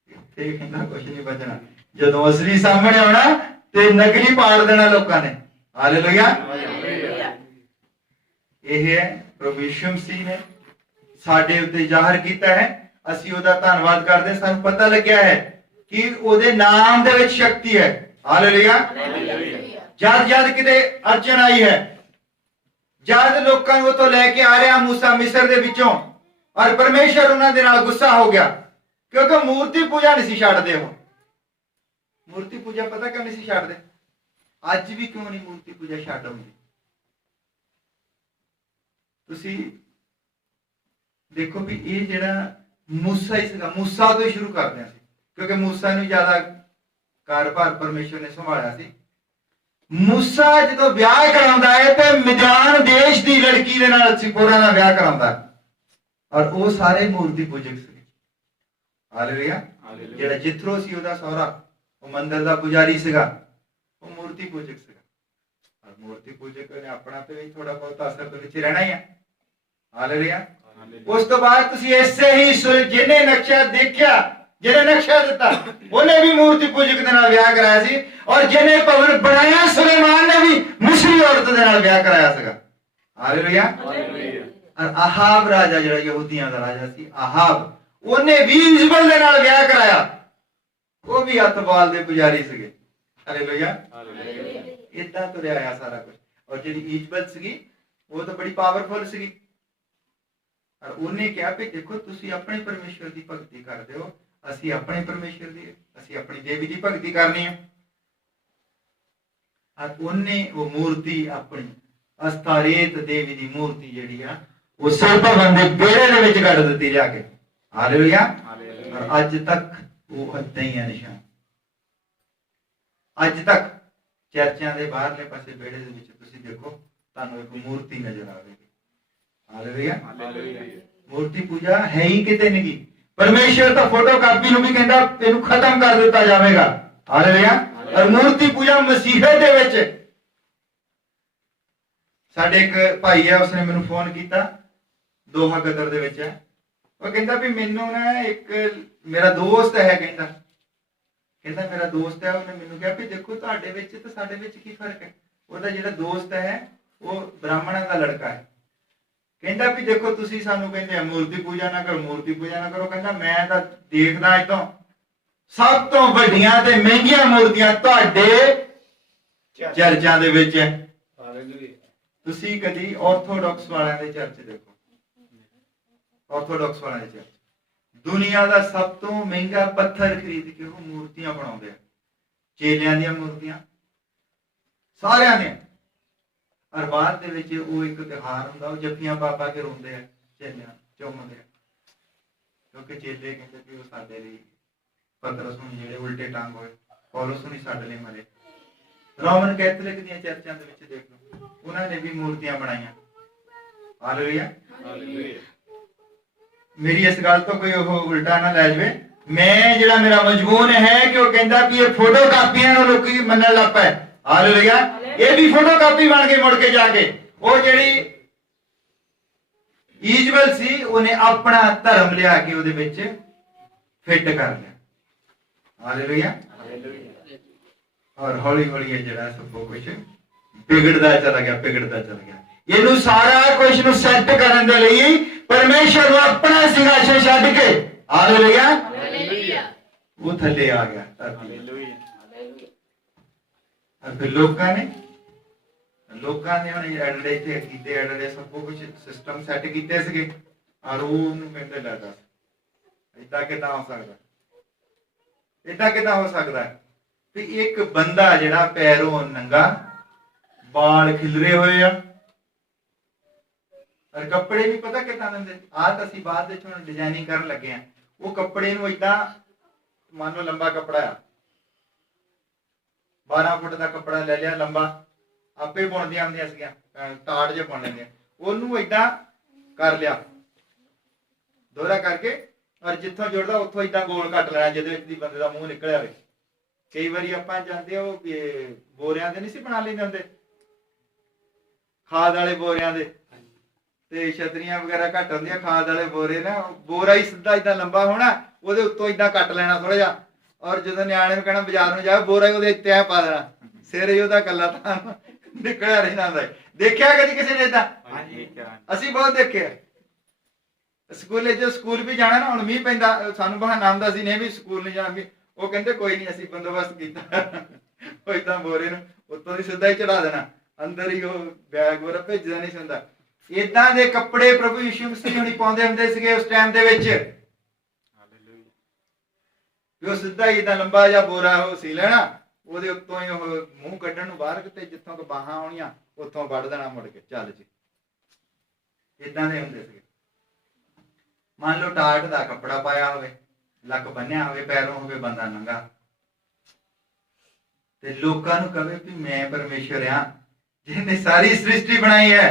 इत्थे कहंदा कुछ नहीं बचना। जदों असली सामने आउणा ਤੇ ਨਕਲੀ ਪਾੜ ਦੇਣਾ ਲੋਕਾਂ ਨੇ। ਹਾਲੇਲੂਇਆ। ਇਹ ਹੈ ਪ੍ਰਭੂ ਯਿਸੂ ਮਸੀਹ ਨੇ ਸਾਡੇ ਉੱਤੇ ਜ਼ਾਹਰ ਕੀਤਾ ਹੈ। ਅਸੀਂ ਉਹਦਾ ਧੰਨਵਾਦ ਕਰਦੇ। ਸਾਨੂੰ ਪਤਾ ਲੱਗਿਆ ਹੈ ਕਿ ਉਹਦੇ ਨਾਮ ਦੇ ਵਿੱਚ ਸ਼ਕਤੀ ਹੈ। ਹਾਲੇਲੂਇਆ। ਜਦ ਜਦ ਕਿਤੇ ਅੜਚਨ ਆਈ ਹੈ, ਜਦ ਲੋਕਾਂ ਨੂੰ ਉਤੋਂ ਲੈ ਕੇ ਆ ਰਿਹਾ ਮੂਸਾ ਮਿਸਰ ਦੇ ਵਿੱਚੋਂ, ਔਰ ਪਰਮੇਸ਼ਰ ਉਹਨਾਂ ਦੇ ਨਾਲ ਗੁੱਸਾ ਹੋ ਗਿਆ ਕਿਉਂਕਿ ਮੂਰਤੀ ਪੂਜਾ ਨਹੀਂ ਸੀ ਛੱਡਦੇ। ਉਹ मूर्ति पूजा पता क्यों नहीं छड्डदे? अज भी क्यों नहीं मूर्ति पूजा छड्ड आउंदी? तुसी देखो भी ये जिहड़ा मूसा ही सीगा, मूसा तो ही शुरू करदे सी क्योंकि मूसा नूं ज्यादा कारभार परमेश्वर ने संभालिया सी। मूसा जदों विआह कराउंदा है ते मिद्यान देश दी लड़की दे नाल सिपोरा नाल विआह कराउंदा, और वो सारे मूर्ति पूजक सी। ਹਾਲੇਲੂਇਆ। ਜਿਹੜਾ ਜਿਥਰੋ ਸੀ ਉਹਦਾ ਸਹੁਰਾ, ਉਹ ਮੰਦਿਰ ਦਾ ਪੁਜਾਰੀ ਸੀਗਾ, ਉਹ ਮੂਰਤੀ ਪੂਜਕ ਸੀਗਾ। ਔਰ ਮੂਰਤੀ ਪੂਜਕ ਨੇ ਆਪਣਾ ਤੇ ਵੀ ਥੋੜਾ ਬਹੁਤ ਅਸਰ ਦੇ ਵਿੱਚ ਰਹਿਣਾ ਹੀ ਹੈ। ਹਾਲੇਲੂਇਆ। ਉਸ ਤੋਂ ਬਾਅਦ ਤੁਸੀਂ ਇਸੇ ਹੀ ਜਿਹਨੇ ਨਕਸ਼ਾ ਦੇਖਿਆ, ਜਿਹਨੇ ਨਕਸ਼ਾ ਦਿੱਤਾ, ਉਹਨੇ ਵੀ ਮੂਰਤੀ ਪੂਜਕ ਦੇ ਨਾਲ ਵਿਆਹ ਕਰਾਇਆ ਸੀ। ਔਰ ਜਿਹਨੇ ਭਵਨ ਬਣਾਇਆ ਸੁਲੇਮਾਨ ਨੇ ਵੀ ਮਿਸਰੀ ਔਰਤ ਦੇ ਨਾਲ ਵਿਆਹ ਕਰਾਇਆ ਸੀਗਾ। ਹਾਲੇਲੂਇਆ। ਔਰ ਆਹਾਬ ਰਾਜਾ, ਜਿਹੜਾ ਯਹੂਦੀਆਂ ਦਾ ਰਾਜਾ ਸੀ, ਆਹਾਬ, ਉਹਨੇ ਵੀ ਇਜ਼ਬਲ ਦੇ ਨਾਲ ਵਿਆਹ ਕਰਾਇਆ। ਉਹ ਵੀ ਅਤਬਾਲ ਦੇ ਪੁਜਾਰੀ ਸੀਗੇ। ਹਾਲੇਲੂਇਆ। ਇਦਾਂ ਤੁਰਿਆ ਆਇਆ ਸਾਰਾ ਕੁਝ। ਔਰ ਜਿਹੜੀ ਇਜ਼ਬਲ ਸੀਗੀ, ਉਹ ਤਾਂ ਬੜੀ ਪਾਵਰਫੁਲ ਸੀਗੀ। ਔਰ ਉਹਨੇ ਕਿਹਾ ਵੀ ਦੇਖੋ, ਤੁਸੀਂ ਆਪਣੇ ਪਰਮੇਸ਼ਵਰ ਦੀ ਭਗਤੀ ਕਰਦੇ ਹੋ, ਅਸੀਂ ਆਪਣੇ ਪਰਮੇਸ਼ਵਰ ਦੀ, ਅਸੀਂ ਆਪਣੀ ਦੇਵੀ ਦੀ ਭਗਤੀ ਕਰਨੀ ਹੈ। ਔਰ ਉਹਨੇ ਉਹ ਮੂਰਤੀ, ਆਪਣੀ ਅਸਤਾਰੇਤ ਦੇਵੀ ਦੀ ਮੂਰਤੀ ਜਿਹੜੀ ਆ, ਉਹ ਸਰਪਵਨ ਦੇ ਬੇੜੇ ਦੇ ਵਿੱਚ ਕੱਢ ਦਿੱਤੀ ਜਾ ਕੇ। ਹਾਲੇਲੂਇਆ। ਔਰ ਅੱਜ ਤੱਕ ਉਹ ਏਦਾਂ ਹੀ ਹੈ ਨਿਸ਼ਾਨ। ਅੱਜ ਤੱਕ ਚਰਚਾਂ ਦੇ ਬਾਹਰਲੇ ਪਾਸੇ ਬੇੜੇ ਦੇ ਵਿੱਚ ਤੁਸੀਂ ਦੇਖੋ, ਤੁਹਾਨੂੰ ਇੱਕ ਮੂਰਤੀ ਨਜ਼ਰ ਆਵੇਗੀ। ਹਾਲੇਲੂਇਆ। ਮੂਰਤੀ ਪੂਜਾ ਹੈ ਹੀ ਕਿਤੇ ਨਹੀਂ ਗੀ। ਪਰਮੇਸ਼ਰ ਤਾਂ ਫੋਟੋ ਕਾਪੀ ਨੂੰ ਵੀ ਕਹਿੰਦਾ ਇਹਨੂੰ ਖਤਮ ਕਰ ਦਿੱਤਾ ਜਾਵੇਗਾ। ਹਾਲੇਲੂਇਆ। ਔਰ ਮੂਰਤੀ ਪੂਜਾ ਮਸੀਹਤ ਦੇ ਵਿੱਚ, ਸਾਡੇ ਇੱਕ ਭਾਈ ਹੈ, ਉਸਨੇ ਮੈਨੂੰ ਫੋਨ ਕੀਤਾ, ਦੋਹਾ ਕਤਰ ਦੇ ਵਿੱਚ ਹੈ। ਉਹ ਕਹਿੰਦਾ ਵੀ ਮੈਨੂੰ ਨਾ ਇੱਕ ਮੇਰਾ ਦੋਸਤ ਹੈ, ਕਹਿੰਦਾ ਮੇਰਾ ਦੋਸਤ ਹੈ, ਉਹਨੇ ਮੈਨੂੰ ਕਿਹਾ ਵੀ ਦੇਖੋ, ਤੁਹਾਡੇ ਵਿੱਚ ਤੇ ਸਾਡੇ ਵਿੱਚ ਕੀ ਫਰਕ ਹੈ। ਉਹਦਾ ਜਿਹੜਾ ਦੋਸਤ ਹੈ ਉਹ ਬ੍ਰਾਹਮਣਾਂ ਦਾ ਲੜਕਾ ਹੈ। ਕਹਿੰਦਾ ਵੀ ਦੇਖੋ, ਤੁਸੀਂ ਸਾਨੂੰ ਕਹਿੰਦੇ ਆ ਮੂਰਤੀ ਪੂਜਾ ਨਾ ਕਰੋ, ਮੂਰਤੀ ਪੂਜਾ ਨਾ ਕਰੋ। ਕਹਿੰਦਾ ਮੈਂ ਤਾਂ ਦੇਖਦਾ ਇਤੋਂ ਸਭ ਤੋਂ ਵੱਡੀਆਂ ਤੇ ਮਹਿੰਗੀਆਂ ਮੂਰਤੀਆਂ ਤੁਹਾਡੇ ਚਰਚਾਂ ਦੇ ਵਿੱਚ ਹੈ। ਤੁਸੀਂ ਕਦੀ ਆਰਥੋਡਾਕਸ ਵਾਲਿਆਂ ਦੇ ਚਰਚ ਦੇਖੋ, ਆਰਥੋਡਾਕਸ ਵਾਲਿਆਂ ਦੇ ਚਰਚ ਦੁਨੀਆ ਦਾ ਸਭ ਤੋਂ ਮਹਿੰਗਾ ਪੱਥਰ ਖਰੀਦ ਕੇ ਉਹ ਮੂਰਤੀਆਂ ਬਣਾਉਂਦੇ ਆ, ਚੇਲਿਆਂ ਦੀਆਂ ਮੂਰਤੀਆਂ, ਸਾਰਿਆਂ ਦੀਆਂ। ਔਰ ਬਾਅਦ ਦੇ ਵਿੱਚ ਉਹ ਇੱਕ ਤਿਉਹਾਰ ਹੁੰਦਾ, ਉਹ ਜੱਫੀਆਂ ਪਾ ਪਾ ਕੇ ਰੋਂਦੇ ਆ, ਚੇਲਿਆਂ ਚੁੰਮਦੇ ਆ, ਕਿਉਂਕਿ ਚੇਲੇ ਕਹਿੰਦੇ ਕਿ ਉਹ ਸਾਡੇ ਲਈ, ਪਤਰਸ ਨੂੰ ਜਿਹੜੇ ਉਲਟੇ ਟੰਗ ਹੋਏ, ਪੌਲਸ ਨੂੰ ਸਾਡੇ ਲਈ ਮਰੇ। ਰੋਮਨ ਕੈਥੋਲਿਕ ਦੀਆਂ ਚਰਚਾਂ ਦੇ ਵਿੱਚ ਦੇਖ ਲਓ, ਉਹਨਾਂ ਨੇ ਵੀ ਮੂਰਤੀਆਂ ਬਣਾਈਆਂ। ਹਾਲੇਲੂਇਆ। ਮੇਰੀ ਇਸ ਗੱਲ ਤੋਂ ਕੋਈ ਉਹ ਉਲਟਾ ਨਾ ਲੈ ਜਾਵੇ। ਮੈਂ ਜਿਹੜਾ ਮੇਰਾ ਮਜਬੂਨ ਹੈ ਕਿ ਉਹ ਕਹਿੰਦਾ ਵੀ ਇਹ ਫੋਟੋ ਕਾਪੀਆਂ ਨੂੰ ਲੋਕੀ ਮੰਨਣ ਲੱਗ ਪਏ। ਹਾਲੇਲੂਇਆ। ਇਹ ਵੀ ਫੋਟੋ ਕਾਪੀ ਬਣ ਕੇ ਮੁੜ ਕੇ ਜਾ ਕੇ ਉਹ ਜਿਹੜੀ ਇਜ਼ਬਲ ਸੀ, ਉਹਨੇ ਆਪਣਾ ਧਰਮ ਲਿਆ ਕੇ ਉਹਦੇ ਵਿੱਚ ਫਿੱਟ ਕਰ ਲਿਆ। ਹਾਲੇਲੂਇਆ। ਔਰ ਹੌਲੀ ਹੌਲੀ ਇਹ ਜਿਹੜਾ ਸਭ ਕੁਝ ਵਿਗੜਦਾ ਚਲਾ ਗਿਆ। ਇਹਨੂੰ ਸਾਰਾ ਕੁਝ ਨੂੰ ਸੈੱਟ ਕਰਨ ਦੇ ਲਈ ਪਰਮੇਸ਼ਰ ਨੂੰ ਆਪਣਾ ਸਿੰਘਾਸਨ ਛੱਡ ਕੇ, ਹਾਲੇਲੂਇਆ, ਉਹ ਥੱਲੇ ਆ ਗਿਆ। ਫਿਰ ਲੋਕਾਂ ਨੇ ਹੁਣ ਐਡੜੇ ਤੇ ਕੀਤੇ, ਐਡੜੇ ਸਭ ਕੁਝ ਸਿਸਟਮ ਸੈੱਟ ਕੀਤੇ ਸੀਗੇ। ਔਰ ਉਹਨੂੰ ਕਹਿੰਦੇ ਲੈ ਦੱਸ, ਏਦਾਂ ਕਿੱਦਾਂ ਹੋ ਸਕਦਾ ਵੀ ਇੱਕ ਬੰਦਾ ਜਿਹੜਾ ਪੈਰੋਂ ਨੰਗਾ, ਬਾਲ ਖਿਲਰੇ ਹੋਏ ਆ, ਔਰ ਕੱਪੜੇ ਵੀ ਪਤਾ ਕਿੱਦਾਂ ਦਿੰਦੇ। ਆਹ ਤਾਂ ਅਸੀਂ ਬਾਅਦ ਵਿੱਚ ਹੁਣ ਡਿਜ਼ਾਈਨਿੰਗ ਕਰਨ ਲੱਗੇ ਆ। ਉਹ ਕੱਪੜੇ ਨੂੰ ਏਦਾਂ, ਮੰਨ ਲਓ ਲੰਬਾ ਕੱਪੜਾ ਆ, 12 ਫੁੱਟ ਦਾ ਕੱਪੜਾ ਲੈ ਲਿਆ ਲੰਬਾ, ਆਪੇ ਬੁਣਦੀਆਂ ਹੁੰਦੀਆਂ ਸੀਗੀਆਂ, ਤਾੜ ਜੇ ਬੁਣ ਲੈਂਦੀਆਂ, ਉਹਨੂੰ ਏਦਾਂ ਕਰ ਲਿਆ ਦੋਹਰਾ ਕਰਕੇ, ਔਰ ਜਿੱਥੋਂ ਜੁੜਦਾ ਉੱਥੋਂ ਏਦਾਂ ਗੋਲ ਕੱਟ ਲੈਣਾ, ਜਿਹਦੇ ਵਿੱਚ ਦੀ ਬੰਦੇ ਦਾ ਮੂੰਹ ਨਿਕਲਿਆ ਹੋਵੇ। ਕਈ ਵਾਰੀ ਆਪਾਂ ਜਾਂਦੇ ਉਹ ਬੋਰਿਆਂ ਦੇ ਨਹੀਂ ਸੀ ਬਣਾ ਲੈਂਦੇ ਹੁੰਦੇ, ਖਾਦ ਵਾਲੇ ਬੋਰਿਆਂ ਦੇ, ਤੇ ਛਤਰੀਆਂ ਵਗੈਰਾ ਘੱਟ ਹੁੰਦੀਆਂ, ਖਾਦ ਵਾਲੇ ਬੋਰੇ ਨਾ, ਬੋਰਾ ਹੀ ਸਿੱਧਾ ਏਦਾਂ ਲੰਬਾ ਹੋਣਾ, ਉਹਦੇ ਉੱਤੋਂ ਏਦਾਂ ਕੱਟ ਲੈਣਾ ਥੋੜਾ ਜਿਹਾ। ਔਰ ਜਦੋਂ ਨਿਆਣੇ ਨੂੰ ਕਹਿਣਾ ਬਾਜ਼ਾਰ ਨੂੰ ਜਾ, ਬੋਰਾ ਹੀ ਉਹਦੇ ਇੱਥੇ ਐ ਪਾ ਦੇਣਾ, ਸਿਰ ਹੀ ਉਹਦਾ ਕੱਲਾ ਤਾਂ ਨਿਕਲਿਆ ਰਹਿੰਦਾ ਹੁੰਦਾ। ਦੇਖਿਆ ਕਦੀ ਕਿਸੇ ਨੇ ਏਦਾਂ? ਅਸੀਂ ਬਹੁਤ ਦੇਖਿਆ। ਸਕੂਲ ਵੀ ਜਾਣਾ ਨਾ, ਹੁਣ ਮੀਂਹ ਪੈਂਦਾ, ਸਾਨੂੰ ਬਹਾਨਾ ਹੁੰਦਾ ਸੀ ਨਹੀਂ ਵੀ ਸਕੂਲ ਨਹੀਂ ਜਾਣਾ। ਉਹ ਕਹਿੰਦੇ ਕੋਈ ਨਹੀਂ, ਅਸੀਂ ਬੰਦੋਬਸਤ ਕੀਤਾ, ਉਹ ਏਦਾਂ ਬੋਰੇ ਨੂੰ ਉੱਤੋਂ ਦੀ ਸਿੱਧਾ ਹੀ ਚੜਾ ਦੇਣਾ, ਅੰਦਰ ਹੀ ਉਹ ਬੈਗ ਵਗੈਰਾ ਭੇਜਦਾ ਨਹੀਂ ਸੀ ਹੁੰਦਾ। ਏਦਾਂ ਦੇ ਕੱਪੜੇ ਪ੍ਰਭੂ ਯਿਸੂ ਮਸੀਹ ਹੁਣੀ ਪਾਉਂਦੇ ਹੁੰਦੇ ਸੀਗੇ ਉਸ ਟਾਈਮ ਦੇ ਵਿੱਚ। ਉਹ ਸਿੱਧਾ ਹੀ ਏਦਾਂ ਲੰਬਾ ਜਿਹਾ ਬੋਰਾ ਉਹ ਸੀ ਲੈਣਾ, ਉਹਦੇ ਉੱਤੋਂ ਹੀ ਉਹ ਮੂੰਹ ਕੱਢਣ ਨੂੰ ਬਾਹਰ, ਕਿਤੇ ਜਿੱਥੋਂ ਕੋ ਬਾਹਾਂ ਆਉਣੀਆਂ ਉੱਥੋਂ ਵੱਢ ਦੇਣਾ ਮੁੜ ਕੇ, ਚੱਲ ਜੀ। ਏਦਾਂ ਦੇ ਹੁੰਦੇ ਸੀਗੇ। ਮੰਨ ਲਓ ਟਾਟ ਦਾ ਕੱਪੜਾ ਪਾਇਆ ਹੋਵੇ, ਲੱਕ ਬੰਨਿਆ ਹੋਵੇ, ਪੈਰੋਂ ਹੋਵੇ ਬੰਦਾ ਨੰਗਾ, ਤੇ ਲੋਕਾਂ ਨੂੰ ਕਹੇ ਵੀ ਮੈਂ ਪਰਮੇਸ਼ਰ ਆ ਜਿਹਨੇ ਸਾਰੀ ਸ੍ਰਿਸ਼ਟੀ ਬਣਾਈ ਹੈ।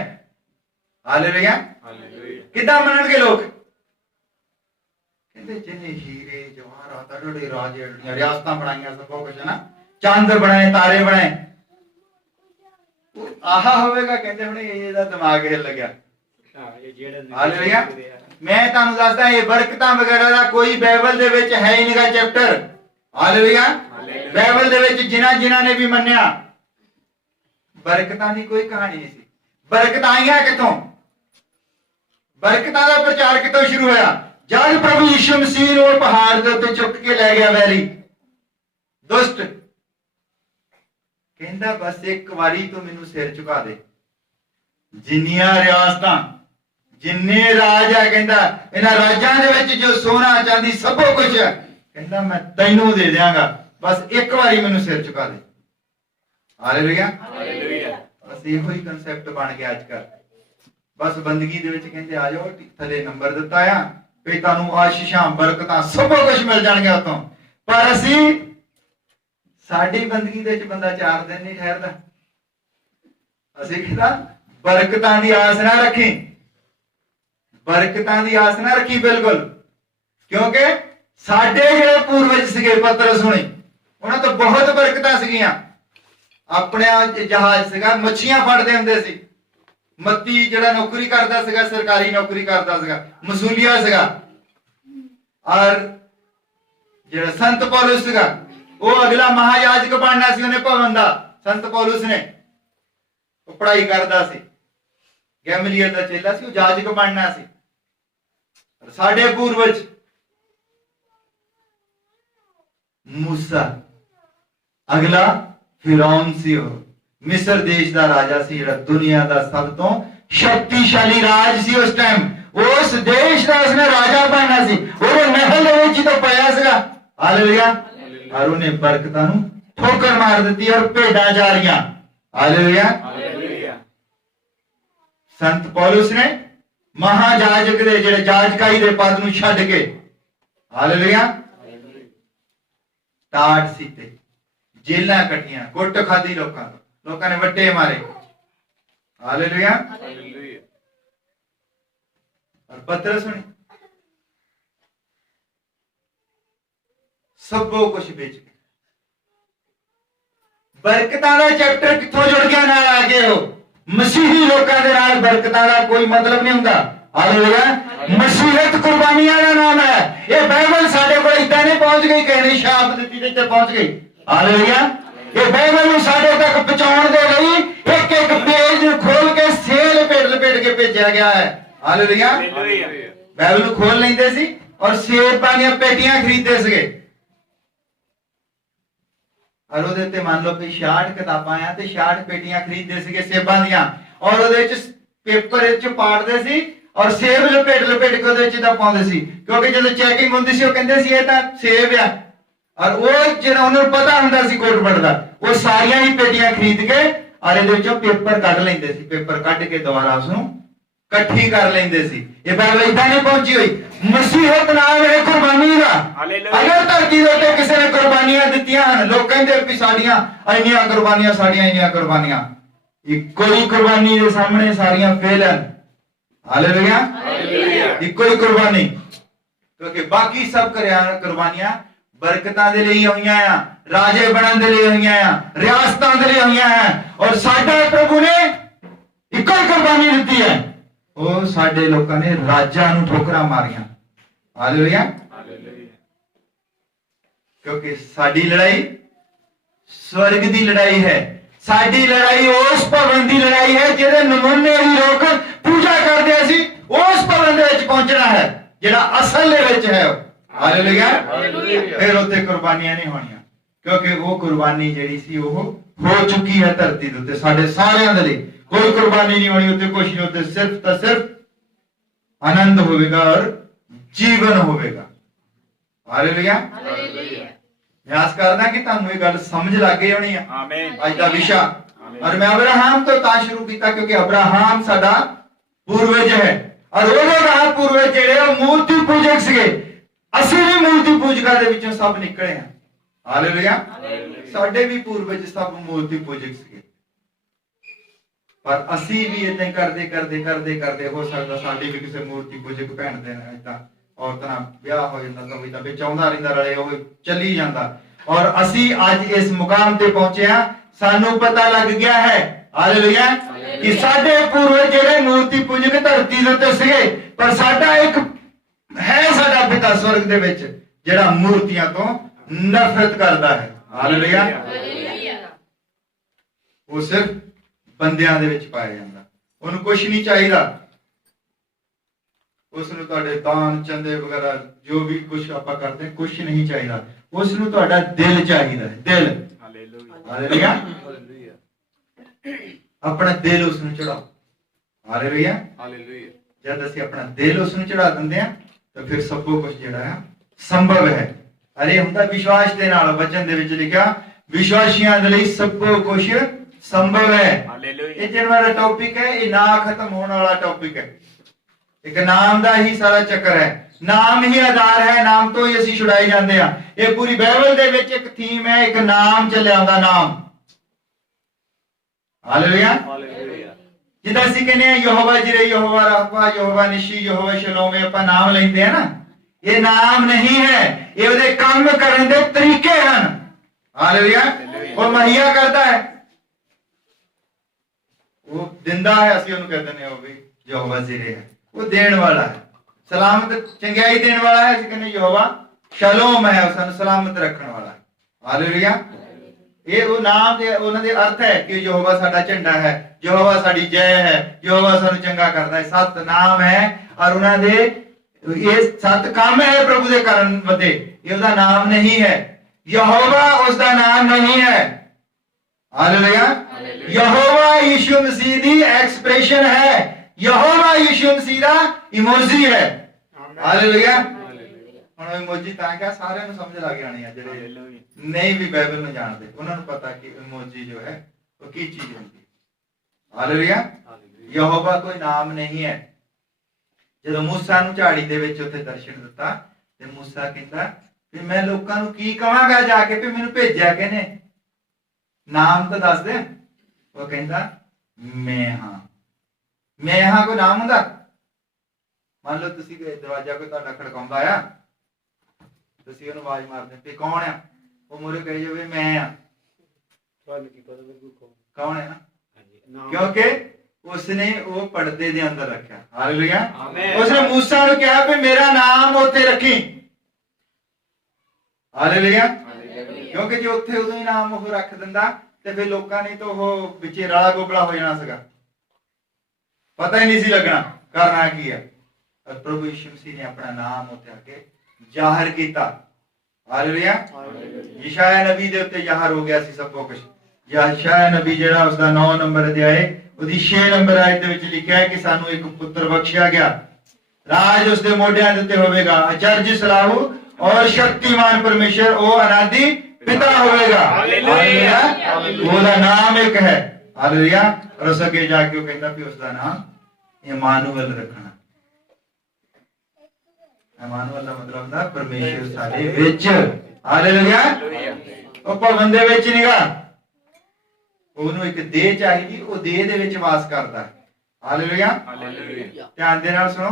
ਹਾਲੇਲੂਇਆ। ਕਿੱਦਾਂ ਮੰਨਣਗੇ ਲੋਕ? ਕਹਿੰਦੇ ਜਿਹਨੇ ਹੀਰੇ ਜਵਾਹਰਾਤ ਅੜੜੇ ਰਾਜੇ ਅੜੀਆਂ ਰਿਆਸਤਾਂ ਬਣਾਈਆਂ ਸਭ ਕੁਝ ਹੈ ਨਾ, ਚੰਦ ਬਣਾਏ, ਤਾਰੇ ਬਣਾਏ, ਆਹਾ ਹੋਵੇਗਾ। ਕਹਿੰਦੇ ਹੁਣ ਇਹਦਾ ਦਿਮਾਗ ਹਿੱਲ ਗਿਆ। ਹਾਲੇਲੂਇਆ। ਮੈਂ ਤੁਹਾਨੂੰ ਦੱਸਦਾ ਇਹ ਬਰਕਤਾਂ ਵਗੈਰਾ ਦਾ ਕੋਈ ਬਾਈਬਲ ਦੇ ਵਿੱਚ ਹੈ ਹੀ ਨਹੀਂਗਾ ਚੈਪਟਰ। ਹਾਲੇਲੂਇਆ। ਬਾਈਬਲ ਦੇ ਵਿੱਚ ਜਿਨ੍ਹਾਂ ਨੇ ਵੀ ਮੰਨਿਆ ਬਰਕਤਾਂ ਦੀ ਕੋਈ ਕਹਾਣੀ ਨਹੀਂ ਸੀ। ਬਰਕਤਾਂ ਆਈਆਂ ਕਿੱਥੋਂ? ਬਰਕਤਾਂ ਦਾ ਪ੍ਰਚਾਰ ਕਿੱਥੋਂ ਸ਼ੁਰੂ ਹੋਇਆ? ਜਦ ਪ੍ਰਭੂ ਯਿਸੂ ਮਸੀਹ ਨੂੰ ਪਹਾੜ ਦੇ ਉੱਤੇ ਚੁੱਕ ਕੇ ਲੈ ਗਿਆ ਵੈਰੀ ਦੁਸ਼ਟ, ਕਹਿੰਦਾ ਬਸ ਇੱਕ ਵਾਰੀ ਤੂੰ ਮੈਨੂੰ ਸਿਰ ਝੁਕਾ ਦੇ, ਜਿੰਨੀਆਂ ਰਿਆਸਤਾਂ ਜਿੰਨੇ ਰਾਜ ਆ, ਕਹਿੰਦਾ ਇਹਨਾਂ ਰਾਜਾਂ ਦੇ ਵਿੱਚ ਜੋ ਸੋਨਾ ਚਾਂਦੀ ਸਭ ਕੁਝ ਹੈ, ਕਹਿੰਦਾ ਮੈਂ ਤੈਨੂੰ ਦੇ ਦਿਆਂਗਾ, ਬਸ ਇੱਕ ਵਾਰੀ ਮੈਨੂੰ ਸਿਰ ਝੁਕਾ ਦੇ। ਹਾਲੇਲੂਇਆ। ਬਸ ਇਹੋ ਹੀ ਕਨਸੈਪਟ ਬਣ ਗਿਆ ਅੱਜ ਕੱਲ। ਬਸ ਬੰਦਗੀ ਦੇ ਵਿੱਚ ਕਹਿੰਦੇ ਆ ਜਾਓ, ਥੱਲੇ ਨੰਬਰ ਦਿੱਤਾ ਆ ਵੀ ਤੁਹਾਨੂੰ ਆਸ਼ੀਸ਼ਾਂ ਬਰਕਤਾਂ ਸਭ ਕੁਝ ਮਿਲ ਜਾਣਗੇ ਉਤੋਂ। ਪਰ ਅਸੀਂ ਸਾਡੀ ਬੰਦਗੀ ਦੇ ਵਿੱਚ ਬੰਦਾ 4 ਦਿਨ ਨਹੀਂ ਠਹਿਰਦਾ। ਅਸੀਂ ਕਹਿੰਦਾ ਬਰਕਤਾਂ ਦੀ ਆਸ ਨਾ ਰੱਖੀ, ਬਰਕਤਾਂ ਦੀ ਆਸ ਨਾ ਰੱਖੀ ਬਿਲਕੁਲ, ਕਿਉਂਕਿ ਸਾਡੇ ਜਿਹੜੇ ਪੂਰਵਜ ਸੀਗੇ ਪਤਰਸ ਹੁਣੀ, ਉਹਨਾਂ ਤੋਂ ਬਹੁਤ ਬਰਕਤਾਂ ਸੀਗੀਆਂ। ਆਪਣੇ ਜਹਾਜ਼ ਸੀਗਾ, ਮੱਛੀਆਂ ਫੜਦੇ ਹੁੰਦੇ ਸੀ। ਮੱਤੀ ਜਿਹੜਾ ਨੌਕਰੀ ਕਰਦਾ ਸੀਗਾ, ਸਰਕਾਰੀ ਨੌਕਰੀ ਕਰਦਾ ਸੀਗਾ, ਮਸੂਲੀਆ ਸੀਗਾ। ਔਰ ਜਿਹੜਾ ਸੰਤ ਪੌਲੁਸ ਸੀਗਾ, ਉਹ ਅਗਲਾ ਮਹਾਯਾਜਕ ਬਣਨਾ ਸੀ। ਉਹਨੇ ਭਵਨ ਦਾ, ਸੰਤ ਪੌਲੁਸ ਨੇ, ਉਹ ਪੜ੍ਹਾਈ ਕਰਦਾ ਸੀ, ਗੈਮਲੀਅਲ ਦਾ ਚੇਲਾ ਸੀ, ਉਹ ਜਾਜਕ ਬਣਨਾ ਸੀ। ਸਾਡੇ ਪੂਰਵਜ मूसा अगला फिरौन सी, मिस्र देश का राजा सी, दुनिया का सब तो शक्तिशाली राज सी उस टाइम। उस देश का उसने राजा बनना सी, वो महल दे विच ही तो पाया सीगा। हालेलुया। और उन्हें बरकतां नूं ठोकर मार दी और भेडां जा रहीआं। हालेलुया। संत पौलुस ने महाजाजक दे जिहड़े जाजकाई दे पद नूं छड्ड के, हालेलुया, टाट सीते, जेलां कटियां, कुट खादी लोकां ने वट्टे मारे। हालेलुया। और पतरस ने सब कुछ बेच के, बरकतां दा चैप्टर कित्थों जुड़ गया नाल आ गए हो? मसीही लोकां दे नाल बरकतां दा कोई मतलब नहीं हुंदा। हालेलुया। मसीहत कुर्बानियां का नाम है। ये बाइबल साडे कोल इदां नहीं पहुंच गई, कहने छाप दित्ती ते पहुंच गई। हालेलुया। ये बाइबल नूं साडे तक पहुंचाउण दे लई एक एक पेज खोल के सेल लपेट के भेजा गया है। हालेलुया। बाइबल नूं खोल लैंदे सी और सेबां दीयां पेटियां खरीददे सीगे। और ਉਹਦੇ ਤੇ ਮੰਨ ਲਓ ਕਿ 66 ਕਿਤਾਬਾਂ ਆ ਤੇ 66 ਪੇਟੀਆਂ ਖਰੀਦਦੇ ਸੀਗੇ ਸੇਬਾਂ ਦੀਆਂ, ਔਰ ਉਹਦੇ ਵਿੱਚ ਪੇਪਰ ਵਿੱਚ ਪਾੜਦੇ ਸੀ ਔਰ ਸੇਬ ਲਪੇਟ ਕੇ ਉਹਦੇ ਵਿੱਚ ਦਾ ਪਾਉਂਦੇ ਸੀ, ਕਿਉਂਕਿ ਜਦੋਂ ਚੈਕਿੰਗ ਹੁੰਦੀ ਸੀ ਉਹ ਕਹਿੰਦੇ ਸੀ ਇਹ ਤਾਂ ਸੇਬ ਆ। ਔਰ ਉਹ ਜਿਹੜਾ ਉਹਨਾਂ ਨੂੰ ਪਤਾ ਹੁੰਦਾ ਸੀ ਕੋਟ ਪੜਦਾ, ਉਹ ਸਾਰੀਆਂ ਹੀ ਪੇਟੀਆਂ ਖਰੀਦ ਕੇ ਔਰ ਇਹਦੇ ਵਿੱਚੋਂ ਪੇਪਰ ਕੱਢ ਲੈਂਦੇ ਸੀ। ਪੇਪਰ ਕੱਢ ਕੇ ਦੁਬਾਰਾ ਉਸ ਨੂੰ ਇਕੱਠੀ ਕਰ ਲੈਂਦੇ ਸੀ। ਇਹ ਬਾਈਬਲ ਇਦਾਂ ਨਹੀਂ ਪਹੁੰਚੀ ਹੋਈ। ਮਸੀਹਤ ਨਾਮ ਹੈ ਕੁਰਬਾਨੀ ਦਾ। ਅਗਰ ਧਰਤੀ ਦੇ ਉੱਤੇ ਕਿਸੇ ਨੇ ਕੁਰਬਾਨੀਆਂ ਦਿੱਤੀਆਂ ਹਨ, ਲੋਕ ਕਹਿੰਦੇ ਵੀ ਸਾਡੀਆਂ ਇੰਨੀਆਂ ਕੁਰਬਾਨੀਆਂ, ਸਾਡੀਆਂ ਇੰਨੀਆਂ ਕੁਰਬਾਨੀਆਂ, ਇੱਕੋ ਹੀ ਕੁਰਬਾਨੀ ਦੇ ਸਾਹਮਣੇ ਸਾਰੀਆਂ ਫੇਲ ਹਨ। ਹਾਲੇਲੂਇਆ। ਇੱਕੋ ਹੀ ਕੁਰਬਾਨੀ, ਕਿਉਂਕਿ ਬਾਕੀ ਸਭ ਕੁਰਬਾਨੀਆਂ ਬਰਕਤਾਂ ਦੇ ਲਈ ਹੋਈਆਂ ਆ, ਰਾਜੇ ਬਣਨ ਦੇ ਲਈ ਹੋਈਆਂ ਆ, ਰਿਆਸਤਾਂ ਦੇ ਲਈ ਹੋਈਆਂ ਆ। ਔਰ ਸਾਡੇ ਪ੍ਰਭੂ ਨੇ ਇੱਕੋ ਹੀ ਕੁਰਬਾਨੀ ਦਿੱਤੀ ਹੈ, ਉਹ ਸਾਡੇ ਲੋਕਾਂ ਨੇ ਰਾਜਾਂ ਨੂੰ ਠੋਕਰਾਂ ਮਾਰੀਆਂ। ਹਾਲੇਲੂਇਆ। ਕਿਉਂਕਿ ਸਾਡੀ ਲੜਾਈ स्वर्ग ਦੀ ਲੜਾਈ ਹੈ। ਸਾਡੀ ਲੜਾਈ ਉਸ ਭਵਨ ਦੀ ਲੜਾਈ ਹੈ ਜਿਹਦੇ ਨਮੂਨੇ ਹੀ ਲੋਕ ਪੂਜਾ ਕਰਦੇ ਸੀ। ਉਸ ਭਵਨ ਦੇ ਵਿੱਚ ਪਹੁੰਚਣਾ ਹੈ ਜਿਹੜਾ ਅਸਲ ਦੇ ਵਿੱਚ ਹੈ। ਹਾਲੇਲੂਇਆ। ਫਿਰ ਉੱਥੇ ਕੁਰਬਾਨੀਆਂ ਨਹੀਂ ਹੋਣੀਆਂ, ਕਿਉਂਕਿ ਉਹ ਕੁਰਬਾਨੀ ਜਿਹੜੀ ਸੀ ਉਹ ਹੋ ਚੁੱਕੀ ਹੈ ਧਰਤੀ ਦੇ ਉੱਤੇ ਸਾਡੇ ਸਾਰਿਆਂ ਦੇ ਲਈ। ਕੋਈ ਕੁਰਬਾਨੀ ਨਹੀਂ ਹੋਣੀ ਉੱਥੇ, ਕੁਛ ਨਹੀਂ ਉੱਥੇ, ਸਿਰਫ ਤਾਂ ਸਿਰਫ ਆਨੰਦ ਹੋਵੇਗਾ ਔਰ ਜੀਵਨ ਹੋਵੇਗਾ। ਹਾਲੇਲੂਇਆ। मैं आस करदा कि ਤੁਹਾਨੂੰ ਇਹ ਗੱਲ ਸਮਝ ਲੱਗ ਗਈ ਹੋਣੀ ਆ। ਆਮੀਨ। ਅੱਜ ਦਾ ਵਿਸ਼ਾ ਔਰ ਮੈਂ ਅਬਰਾਹਮ ਤੋਂ ਤਾਂ ਸ਼ੁਰੂ ਕੀਤਾ ਕਿਉਂਕਿ ਅਬਰਾਹਮ ਸਾਡਾ ਪੂਰਵਜ ਹੈ ਔਰ ਉਹਦੇ ਦਾ ਪੂਰਵਜ ਜਿਹੜੇ ਉਹ ਮੂਰਤੀ ਪੂਜਕ ਸੀਗੇ। ਅਸੀਂ ਵੀ ਮੂਰਤੀ ਪੂਜਕਾਂ ਦੇ ਵਿੱਚੋਂ ਸਭ ਨਿਕਲੇ ਹਾਂ। ਹਾਲੇਲੂਇਆ। ਸਾਡੇ ਵੀ ਪੂਰਵਜ ਸਭ ਮੂਰਤੀ ਪੂਜਕ ਸੀਗੇ, ਪਰ ਅਸੀਂ ਵੀ ਇਦਾਂ ਕਰਦੇ ਹੋ ਸਕਦਾ ਸਾਡੀ ਵੀ ਕਿਸੇ ਮੂਰਤੀ ਪੂਜਕ ਭੈਣ ਦੇ ਨਾਲ ਇਦਾਂ ਔਰਤਾਂ ਨਾਲ ਵਿਆਹ ਹੋ ਜਾਂਦਾ ਤਾਂ ਵੀ ਤਾਂ ਵਿੱਚ ਆਉਂਦਾ ਰਹਿੰਦਾ, ਰਲੇ ਉਹ ਚੱਲੀ ਜਾਂਦਾ। ਔਰ ਅਸੀਂ ਅੱਜ ਇਸ ਮੁਕਾਮ ਤੇ ਪਹੁੰਚੇ ਹਾਂ, ਸਾਨੂੰ ਪਤਾ ਲੱਗ ਗਿਆ ਹੈ ਹਾਲੇਲੂਇਆ ਕਿ ਸਾਡੇ ਪੂਰਵਜ ਜਿਹੜੇ ਮੂਰਤੀ ਪੂਜਕ ਧਰਤੀ ਦੇ ਉੱਤੇ ਸੀਗੇ, ਪਰ ਸਾਡਾ ਇੱਕ ਹੈ ਸਾਡਾ ਪਿਤਾ ਸਵਰਗ ਦੇ ਵਿੱਚ ਜਿਹੜਾ ਮੂਰਤੀਆਂ ਤੋਂ ਨਫ਼ਰਤ ਕਰਦਾ ਹੈ। ਹਾਲੇਲੂਇਆ। ਉਹ ਸਿਰਫ ਬੰਦਿਆਂ ਦੇ ਵਿੱਚ ਪਾਇਆ ਜਾਂਦਾ, ਉਹਨੂੰ ਕੁਝ ਨਹੀਂ ਚਾਹੀਦਾ। ਉਸ ਨੂੰ ਤੁਹਾਡੇ ਦਾਨ ਚੰਦੇ ਵਗੈਰਾ ਜੋ ਵੀ ਕੁਝ ਆਪਾਂ ਕਰਦੇ ਹਾਂ ਕੁਝ ਨਹੀਂ ਚਾਹੀਦਾ, ਉਸ ਨੂੰ ਤੁਹਾਡਾ ਦਿਲ ਚਾਹੀਦਾ ਹੈ। ਦਿਲ ਹਾਲੇਲੂਇਆ। ਆਪਣਾ ਦਿਲ ਉਸ ਨੂੰ ਚੜਾਓ। ਹਾਲੇਲੂਇਆ। ਜਦ ਅਸੀਂ ਆਪਣਾ ਦਿਲ ਉਸ ਨੂੰ ਚੜਾ ਦਿੰਦੇ ਹਾਂ ਤਾਂ ਫਿਰ ਸਭ ਕੁਝ ਜਿਹੜਾ ਹੈ ਸੰਭਵ ਹੈ। ਅਰੇ ਹੁੰਦਾ ਵਿਸ਼ਵਾਸ ਦੇ ਨਾਲ, ਵਚਨ ਦੇ ਵਿੱਚ ਲਿਖਿਆ ਵਿਸ਼ਵਾਸੀਆਂ ਦੇ ਲਈ ਸਭ ਕੁਝ ਸੰਭਵ ਹੈ। ਇਹ ਜਿਹੜਾ ਟੌਪਿਕ ਹੈ ਇਹ ਨਾ ਖਤਮ ਹੋਣ ਵਾਲਾ ਟੌਪਿਕ ਹੈ। ਇੱਕ ਨਾਮ ਦਾ ਹੀ ਸਾਰਾ ਚੱਕਰ ਹੈ, ਨਾਮ ਹੀ ਆਧਾਰ ਹੈ, ਨਾਮ ਤੋਂ ਹੀ ਅਸੀਂ ਛੁਡਾਏ ਜਾਂਦੇ ਆ। ਇਹ ਪੂਰੀ ਬਾਈਬਲ ਦੇ ਵਿੱਚ ਇੱਕ ਥੀਮ ਹੈ, ਇੱਕ ਨਾਮ ਚੱਲਿਆ ਆਉਂਦਾ, ਨਾਮ। ਹਾਲੇਲੂਇਆ। ਜਿੱਦਾਂ ਅਸੀਂ ਕਹਿੰਦੇ ਆ ਯਹੋਵਾ ਜਿਰੇ, ਯਹੋਵਾ ਰਾਫਾ, ਯਹੋਵਾ ਨਿਸ਼ੀ, ਯਹੋਵਾ ਸ਼ਲੋਮ, ਆਪਾਂ ਨਾਮ ਲੈਂਦੇ ਆ ਨਾ, ਇਹ ਨਾਮ ਨਹੀਂ ਹੈ, ਇਹ ਉਹਦੇ ਕੰਮ ਕਰਨ ਦੇ ਤਰੀਕੇ ਹਨ। ਹਾਲੇਲੂਇਆ। ਉਹ ਮੁਹੱਈਆ ਕਰਦਾ ਹੈ, ਉਹ ਦਿੰਦਾ ਹੈ, ਅਸੀਂ ਉਹਨੂੰ ਕਹਿ ਦਿੰਦੇ ਆ ਉਹ ਵੀ ਯਹੋਵਾ ਜਿਰੇ ਹੈ, ਉਹ ਦੇਣ ਵਾਲਾ ਹੈ, ਸਲਾਮਤ ਚੰਗਿਆਈ ਦੇਣ ਵਾਲਾ ਹੈ। ਅਸੀਂ ਕਹਿੰਦੇ ਯਹੋਵਾ ਸ਼ਲੋਮ ਹੈ, ਉਹ ਸਾਨੂੰ ਸਲਾਮਤ ਰੱਖਣ ਵਾਲਾ ਹੈ। ਹਾਲੇਲੂਇਆ। ਇਹ ਉਹ ਨਾਮ ਦੇ ਉਹਨਾਂ ਦੇ ਅਰਥ ਹੈ ਕਿ ਯਹੋਵਾ ਸਾਡਾ ਝੰਡਾ ਹੈ, ਯਹੋਵਾ ਸਾਡੀ ਜੈ ਹੈ, ਯਹੋਵਾ ਸਾਨੂੰ ਚੰਗਾ ਕਰਦਾ ਹੈ। ਸੱਤ ਨਾਮ ਹੈ ਔਰ ਉਹਨਾਂ ਦੇ ਇਹ ਸੱਤ ਕੰਮ ਹੈ ਪ੍ਰਭੂ ਦੇ ਕਰਨ ਵਧੇ। ਇਹ ਉਹਦਾ ਨਾਮ ਨਹੀਂ ਹੈ, ਯਹੋਵਾ ਉਸ ਦਾ ਨਾਮ ਨਹੀਂ ਹੈ। ਹਾਲੇਲੂਇਆ। ਯਹੋਵਾ ਯਿਸੂ ਮਸੀਹ ਦੀ ਐਕਸਪ੍ਰੈਸ਼ਨ ਹੈ, ਯਹੋਵਾ ਯਿਸੂ ਮਸੀਹ ਦਾ ਇਮੋਜੀ ਹੈ। ਹਾਲੇਲੂਇਆ। ਹੁਣ ਇਮੋਜੀ ਤਾਂ ਕਿਹਾ ਸਾਰਿਆਂ ਨੂੰ ਸਮਝ ਲੱਗ ਜਾਣੀ ਆ, ਜਿਹੜੇ ਨਹੀਂ ਵੀ ਬਾਈਬਲ ਨੂੰ ਜਾਣਦੇ ਉਹਨਾਂ ਨੂੰ ਪਤਾ ਕਿ ਇਮੋਜੀ ਜੋ ਹੈ ਉਹ ਕੀ ਚੀਜ਼ ਹੁੰਦੀ ਹੈ। ਹਾਲੇਲੂਇਆ। ਯਹੋਵਾ ਕੋਈ ਨਾਮ ਨਹੀਂ ਹੈ। ਜਦੋਂ ਮੂਸਾ ਨੂੰ ਝਾੜੀ ਦੇ ਵਿੱਚ ਉੱਥੇ ਦਰਸ਼ਨ ਦਿੱਤਾ ਤੇ ਮੂਸਾ ਕਹਿੰਦਾ ਵੀ ਮੈਂ ਲੋਕਾਂ ਨੂੰ ਕੀ ਕਹਾਂਗਾ ਜਾ ਕੇ ਵੀ ਮੈਨੂੰ ਭੇਜਿਆ ਕਿਹਨੇ, ਨਾਮ ਤਾਂ ਦੱਸ ਦੇ। ਉਹ ਕਹਿੰਦਾ ਮੈਂ ਹਾਂ। ਮੈਂ ਹਾਂ ਕੋਈ ਨਾਮ ਹੁੰਦਾ? ਮੰਨ ਲਓ ਤੁਸੀਂ ਦਰਵਾਜ਼ਾ ਕੋਈ ਤੁਹਾਡਾ ਖੜਕਾਉਂਦਾ ਆ, ਤੁਸੀਂ ਉਹਨੂੰ ਆਵਾਜ਼ ਮਾਰਦੇ ਵੀ ਕੌਣ ਆ, ਉਹ ਮੂਹਰੇ ਕਹੀ ਜਾਵੇ ਮੈਂ ਆ, ਤੁਹਾਨੂੰ ਕੀ ਪਤਾ ਕੌਣ ਹੈ ਨਾ, ਕਿਉਂਕਿ ਉਸਨੇ ਉਹ ਪਰਦੇ ਦੇ ਅੰਦਰ ਰੱਖਿਆ। ਹਾਲੇਲੂਇਆ। ਉਸਨੇ ਮੂਸਾ ਨੂੰ ਕਿਹਾ ਵੀ ਮੇਰਾ ਨਾਮ ਉੱਥੇ ਰੱਖੀ। ਹਾਲੇਲੂਇਆ। ਕਿਉਂਕਿ ਜੇ ਉੱਥੇ ਉਦੋਂ ਹੀ ਨਾਮ ਉਹ ਰੱਖ ਦਿੰਦਾ ਤੇ ਫਿਰ ਲੋਕਾਂ ਨੇ ਤਾਂ ਉਹ ਵਿੱਚੇ ਰਾਲਾ ਗੋਬਲਾ ਹੋ ਜਾਣਾ ਸੀਗਾ, ਪਤਾ ਹੀ ਨਹੀਂ ਸੀ ਲੱਗਣਾ ਕਰਨਾ ਕੀ ਹੈ। ਪ੍ਰਭੂ ਯਿਸੂ ਮਸੀਹ ਨੇ ਆਪਣਾ ਨਾਮ ਉੱਥੇ ਆ ਕੇ ਜ਼ਾਹਰ ਕੀਤਾ। ਹਾਲੇਲੂਇਆ। ਯਸ਼ਾਇਆ ਨਬੀ ਦੇ ਉੱਤੇ ਜ਼ਾਹਰ ਹੋ ਗਿਆ ਸੀ ਸਭ ਕੁਝ। ਯਸ਼ਾਇਆ ਨਬੀ ਜਿਹੜਾ ਉਸਦਾ 9 ਨੰਬਰ ਅਧਿਆਏ ਉਹਦੀ 6 ਨੰਬਰ ਆਇਤ ਦੇ ਵਿੱਚ ਲਿਖਿਆ ਹੈ ਕਿ ਸਾਨੂੰ ਇੱਕ ਪੁੱਤਰ ਬਖਸ਼ਿਆ ਗਿਆ, ਰਾਜ ਉਸਦੇ ਮੋਢਿਆਂ ਦੇ ਉੱਤੇ ਹੋਵੇਗਾ, ਅਚਰਜ ਸਲਾਹੂ ਔਰ ਸ਼ਕਤੀਮਾਨ ਪਰਮੇਸ਼ਰ, ਉਹ ਅਨਾਦਿ ਪਿਤਾ ਹੋਵੇਗਾ। ਹਾਲੇਲੂਇਆ। ਉਹਦਾ ਨਾਮ ਇੱਕ ਹੈ। ਹਾਲੇਲੂਇਆ। ਔਰ ਉਸ ਅੱਗੇ ਜਾ ਕੇ ਉਹ ਕਹਿੰਦਾ ਵੀ ਉਸਦਾ ਨਾਮ ਇਮਾਨੂਅਲ ਰੱਖਣਾ। ਇਮਾਨੂਅਲ ਦਾ ਮਤਲਬ ਹੁੰਦਾ ਪਰਮੇਸ਼ਰ ਸਾਡੇ ਵਿੱਚ। ਹਾਲੇਲੂਇਆ। ਉਹ ਭਵਨ ਦੇ ਵਿੱਚ ਨਹੀਂਗਾ, ਉਹਨੂੰ ਇੱਕ ਦੇਹ ਚਾਹੀਦੀ, ਉਹ ਦੇਹ ਦੇ ਵਿੱਚ ਵਾਸ ਕਰਦਾ ਹੈ। ਹਾਲੇਲੂਇਆ। ਧਿਆਨ ਦੇ ਨਾਲ ਸੁਣੋ,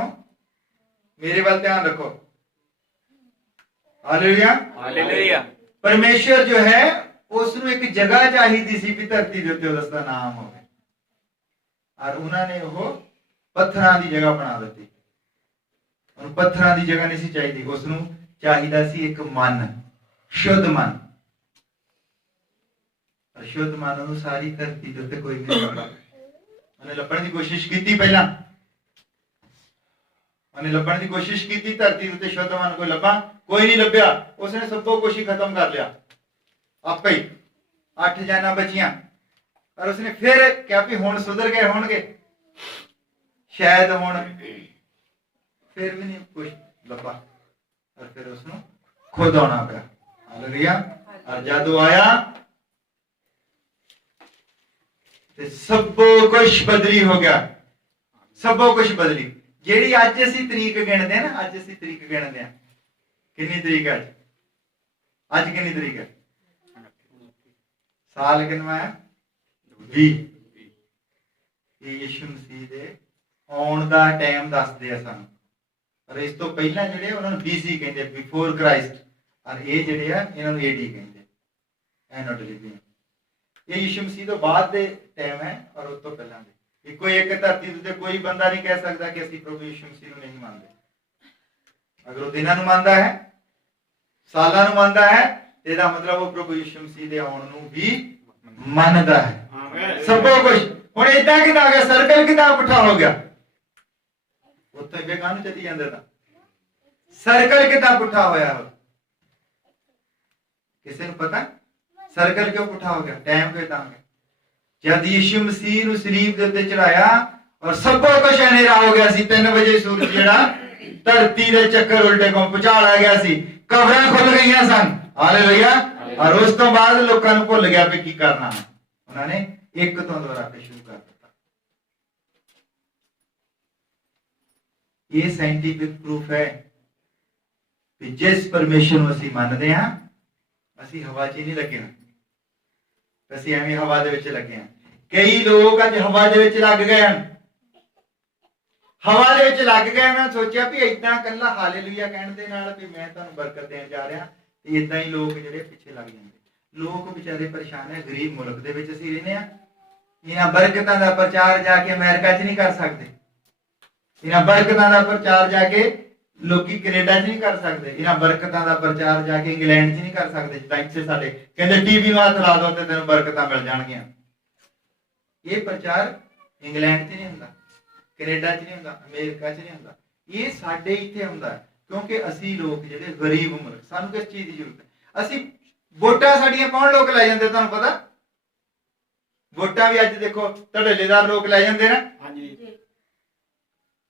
ਮੇਰੇ ਵੱਲ ਧਿਆਨ ਰੱਖੋ। ਹਾਲੇਲੂਇਆ। ਪਰਮੇਸ਼ਰ ਜੋ ਹੈ ਉਸ ਨੂੰ ਇੱਕ ਜਗ੍ਹਾ ਚਾਹੀਦੀ ਸੀ ਵੀ ਧਰਤੀ ਦੇ ਉੱਤੇ ਉਸਦਾ ਨਾਮ ਹੋਵੇ, ਔਰ ਉਹਨਾਂ ਨੇ ਉਹ ਪੱਥਰਾਂ ਦੀ ਜਗ੍ਹਾ ਬਣਾ ਦਿੱਤੀ। ਉਹਨੂੰ ਪੱਥਰਾਂ ਦੀ ਜਗ੍ਹਾ ਨਹੀਂ ਸੀ ਚਾਹੀਦੀ, ਉਸ ਨੂੰ ਚਾਹੀਦਾ ਸੀ ਇੱਕ ਮਨ, ਸ਼ੁੱਧ ਮਨ। ਸ਼ੁੱਧ ਮਨ ਨੂੰ ਸਾਰੀ ਧਰਤੀ ਦੇ ਉੱਤੇ ਕੋਈ ਵੀ ਨਹੀਂ ਲੱਭਾ। ਉਹਨੇ ਲੱਭਣ ਦੀ ਕੋਸ਼ਿਸ਼ ਕੀਤੀ, ਪਹਿਲਾਂ ਉਹਨੇ ਲੱਭਣ ਦੀ ਕੋਸ਼ਿਸ਼ ਕੀਤੀ ਧਰਤੀ ਉੱਤੇ ਸ਼ੁੱਧ ਮਨ ਕੋਈ ਲੱਭਾ, ਕੋਈ ਨਹੀਂ ਲੱਭਿਆ। ਉਸਨੇ ਸਭ ਕੁਝ ਹੀ ਖਤਮ ਕਰ ਲਿਆ ਆਪੇ ਹੀ। 8 ਜਾਨਾਂ ਬਚੀਆਂ, ਪਰ ਉਸਨੇ ਫਿਰ ਕਿਹਾ ਵੀ ਹੁਣ ਸੁਧਰ ਗਏ ਹੋਣਗੇ ਸ਼ਾਇਦ, ਹੁਣ ਫਿਰ ਵੀ ਨਹੀਂ ਕੁਝ ਲੱਭਾ, और फिर उसने खुद आना पिया। हालेलुया। और जदों आया ते सब कुछ बदली हो गया, सब कुछ बदली। ਜਿਹੜੀ ਅੱਜ ਅਸੀਂ ਤਰੀਕ ਗਿਣਦੇ ਆ ਨਾ, ਅੱਜ ਅਸੀਂ ਤਰੀਕ ਗਿਣਦੇ ਆ, ਕਿੰਨੀ ਤਰੀਕ ਹੈ ਅੱਜ ਕਿੰਨੀ ਤਰੀਕ ਹੈ? ਸਾਲ ਕਿੰਨਾ ਹੈ? 20। ਇਹ ਯਿਸੂ ਮਸੀਹ ਦੇ ਆਉਣ ਦਾ ਟਾਈਮ ਦੱਸਦੇ ਆ ਸਾਨੂੰ। ਔਰ ਇਸ ਤੋਂ ਪਹਿਲਾਂ ਜਿਹੜੇ ਉਹਨਾਂ ਨੂੰ BC ਕਹਿੰਦੇ, ਬਿਫੋਰ ਕ੍ਰਾਈਸਟ, ਔਰ ਇਹ ਜਿਹੜੇ ਆ ਇਹਨਾਂ ਨੂੰ AD ਕਹਿੰਦੇ, ਐਨੋਟੋਲਿਪੀਅਨ। ਇਹ ਯਿਸੂ ਮਸੀਹ ਤੋਂ ਬਾਅਦ ਦੇ ਟਾਈਮ ਹੈ ਔਰ ਉਸ ਤੋਂ ਪਹਿਲਾਂ ਦੇ। ਇੱਕੋ ਇੱਕ ਧਰਤੀ ਤੇ ਕੋਈ ਬੰਦਾ ਨਹੀਂ ਕਹਿ ਸਕਦਾ ਕਿ ਅਸੀਂ ਪ੍ਰਭੂ ਯਿਸੂ ਮਸੀਹ ਨੂੰ ਨਹੀਂ ਮੰਨਦੇ। ਅਗਰ ਉਹ ਦਿਨਾਂ ਨੂੰ ਮੰਨਦਾ ਹੈ, ਸਾਲਾਂ ਨੂੰ ਮੰਨਦਾ ਹੈ, ਇਹਦਾ ਮਤਲਬ ਉਹ ਪ੍ਰਭੂ ਯਿਸੂ ਮਸੀਹ ਦੇ ਆਉਣ ਨੂੰ ਵੀ ਮੰਨਦਾ ਹੈ। ਆਮੇਨ। ਸਭ ਕੁਝ ਹੁਣ ਇਦਾਂ ਕਿਦਾਂ ਆ ਗਿਆ, ਸਰਕਲ ਕਿਦਾਂ ਪੁੱਠਾ ਹੋ ਗਿਆ, ਉੱਥੇ ਬੇਗਾਂ ਨੂੰ ਚੱਲੀ ਜਾਂਦਾ ਤਾਂ ਸਰਕਲ ਕਿਦਾਂ ਪੁੱਠਾ ਹੋਇਆ ਹੋ, ਕਿਸੇ ਨੂੰ ਪਤਾ ਸਰਕਲ ਕਿਉਂ ਪੁੱਠਾ ਹੋ ਗਿਆ? ਟਾਈਮ ਕਿਉਂ ਤਾਂ ਗਿਆ? ਜਦ ਯਿਸੂ ਮਸੀਹ ਨੂੰ ਸਲੀਬ ਦੇ ਉੱਤੇ ਚੜਾਇਆ ਔਰ ਸਭ ਕੁਝ ਹਨੇਰਾ ਹੋ ਗਿਆ ਸੀ। 3 ਵਜੇ ਸੂਰਜ ਜਿਹੜਾ ਧਰਤੀ ਦੇ ਚੱਕਰ ਉਲਟੇ ਘੁੰਮ ਭੁਚਾਲ ਆ ਗਿਆ ਸੀ, ਕਬਰਾਂ ਖੁੱਲ ਗਈਆਂ ਸਨ। ਹਾਲੇਲੂਇਆ। ਔਰ ਉਸ ਤੋਂ ਬਾਅਦ ਲੋਕਾਂ ਨੂੰ ਭੁੱਲ ਗਿਆ ਵੀ ਕੀ ਕਰਨਾ, ਉਹਨਾਂ ਨੇ ਇੱਕ ਤੋਂ ਦੁਹਰਾਕੇ ਸ਼ੁਰੂ ਕਰ ਦਿੱਤਾ। ਇਹ ਸਾਇੰਟਿਫਿਕ ਪ੍ਰੂਫ ਹੈ ਕਿ ਜਿਸ ਪਰਮੇਸ਼ਰ ਨੂੰ ਅਸੀਂ ਮੰਨਦੇ ਹਾਂ, ਅਸੀਂ ਹਵਾ 'ਚ ਨਹੀਂ ਲੱਗੇ ਹਾਂ, ਅਸੀਂ ਐਵੇਂ ਹਵਾ ਦੇ ਵਿੱਚ ਲੱਗੇ ਹਾਂ। ਕਈ ਲੋਕ ਅੱਜ ਹਵਾ ਦੇ ਵਿੱਚ ਲੱਗ ਗਏ ਹਨ, ਹਵਾ ਦੇ ਵਿੱਚ ਲੱਗ ਗਏ। ਮੈਂ ਸੋਚਿਆ ਵੀ ਇਦਾਂ ਕੱਲਾ ਹਾਲੇਲੂਇਆ ਕਹਿਣ ਦੇ ਨਾਲ ਵੀ ਮੈਂ ਤੁਹਾਨੂੰ ਬਰਕਤ ਦੇਣ ਜਾ ਰਿਹਾ, ਤੇ ਇਦਾਂ ਹੀ ਲੋਕ ਜਿਹੜੇ ਪਿੱਛੇ ਲੱਗ ਜਾਂਦੇ। ਲੋਕ ਵਿਚਾਰੇ ਪਰੇਸ਼ਾਨ ਹੈ। ਗਰੀਬ ਮੁਲਕ ਦੇ ਵਿੱਚ ਅਸੀਂ ਰਹਿੰਦੇ ਆ, ਇਹਨਾਂ ਬਰਕਤਾਂ ਦਾ ਪ੍ਰਚਾਰ ਜਾ ਕੇ ਅਮਰੀਕਾ 'ਚ ਨਹੀਂ ਕਰ ਸਕਦੇ, ਇਹਨਾਂ ਬਰਕਤਾਂ ਦਾ ਪ੍ਰਚਾਰ ਜਾ ਕੇ ਲੋਕੀ ਕੈਨੇਡਾ 'ਚ ਨਹੀਂ ਕਰ ਸਕਦੇ, ਇਹਨਾਂ ਬਰਕਤਾਂ ਦਾ ਪ੍ਰਚਾਰ ਜਾ ਕੇ ਇੰਗਲੈਂਡ 'ਚ ਨਹੀਂ ਕਰ ਸਕਦੇ। ਜਿੱਦਾਂ ਇੱਥੇ ਸਾਡੇ ਕਹਿੰਦੇ ਟੀਵੀ ਨੂੰ ਹੱਥ ਲਾ ਦੋ ਤੇ ਤੈਨੂੰ ਬਰਕਤਾਂ ਮਿਲ ਜਾਣਗੀਆਂ। ਇਹ ਪ੍ਰਚਾਰ ਇੰਗਲੈਂਡ 'ਚ ਨਹੀਂ ਹੁੰਦਾ, ਕੈਨੇਡਾ 'ਚ ਨਹੀਂ ਹੁੰਦਾ, ਅਮਰੀਕਾ 'ਚ ਨਹੀਂ ਹੁੰਦਾ। ਇਹ ਸਾਡੇ ਇੱਥੇ ਹੁੰਦਾ ਕਿਉਂਕਿ ਅਸੀਂ ਲੋਕ ਜਿਹੜੇ ਗਰੀਬ ਮੁਲਕ, ਸਾਨੂੰ ਕਿਸ ਚੀਜ਼ ਦੀ ਜ਼ਰੂਰਤ ਹੈ? ਅਸੀਂ ਵੋਟਾਂ ਸਾਡੀਆਂ ਕੌਣ ਲੋਕ ਲੈ ਜਾਂਦੇ, ਤੁਹਾਨੂੰ ਪਤਾ? ਵੋਟਾਂ ਵੀ ਅੱਜ ਦੇਖੋ ਧੜੇਲੇਦਾਰ ਲੋਕ ਲੈ ਜਾਂਦੇ ਨਾ। ਹਾਂਜੀ।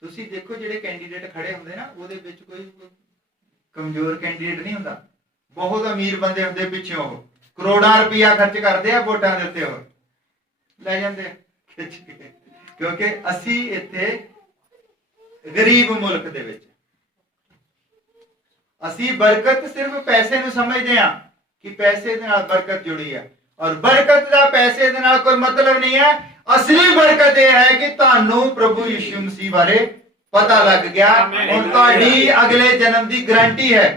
ਤੁਸੀਂ ਦੇਖੋ ਜਿਹੜੇ ਕੈਂਡੀਡੇਟ ਖੜੇ ਹੁੰਦੇ ਨਾ, ਉਹਦੇ ਵਿੱਚ ਕੋਈ ਕਮਜ਼ੋਰ ਕੈਂਡੀਡੇਟ ਨਹੀਂ ਹੁੰਦਾ, ਬਹੁਤ ਅਮੀਰ ਬੰਦੇ ਹੁੰਦੇ ਪਿੱਛੇ, ਉਹ ਕਰੋੜਾਂ ਰੁਪਇਆ ਖਰਚ ਕਰਦੇ ਆ ਵੋਟਾਂ ਦੇ ਉੱਤੇ, ਉਹ ਲੈ ਜਾਂਦੇ ਖਿੱਚ ਕੇ। ਕਿਉਂਕਿ ਅਸੀਂ ਇੱਥੇ ਗਰੀਬ ਮੁਲਕ ਦੇ ਵਿੱਚ ਅਸੀਂ ਬਰਕਤ ਸਿਰਫ ਪੈਸੇ ਨੂੰ ਸਮਝਦੇ ਹਾਂ ਕਿ ਪੈਸੇ ਦੇ ਨਾਲ ਬਰਕਤ ਜੁੜੀ ਹੈ, ਔਰ ਬਰਕਤ ਦਾ ਪੈਸੇ ਦੇ ਨਾਲ ਕੋਈ ਮਤਲਬ ਨਹੀਂ ਹੈ। ਅਸਲੀ ਬਰਕਤ ਇਹ ਹੈ ਕਿ ਤੁਹਾਨੂੰ ਪ੍ਰਭੂ ਯਿਸੂ ਮਸੀਹ ਬਾਰੇ ਪਤਾ ਲੱਗ ਗਿਆ, ਹੁਣ ਤੁਹਾਡੀ ਅਗਲੇ ਜਨਮ ਦੀ ਗਾਰੰਟੀ ਹੈ।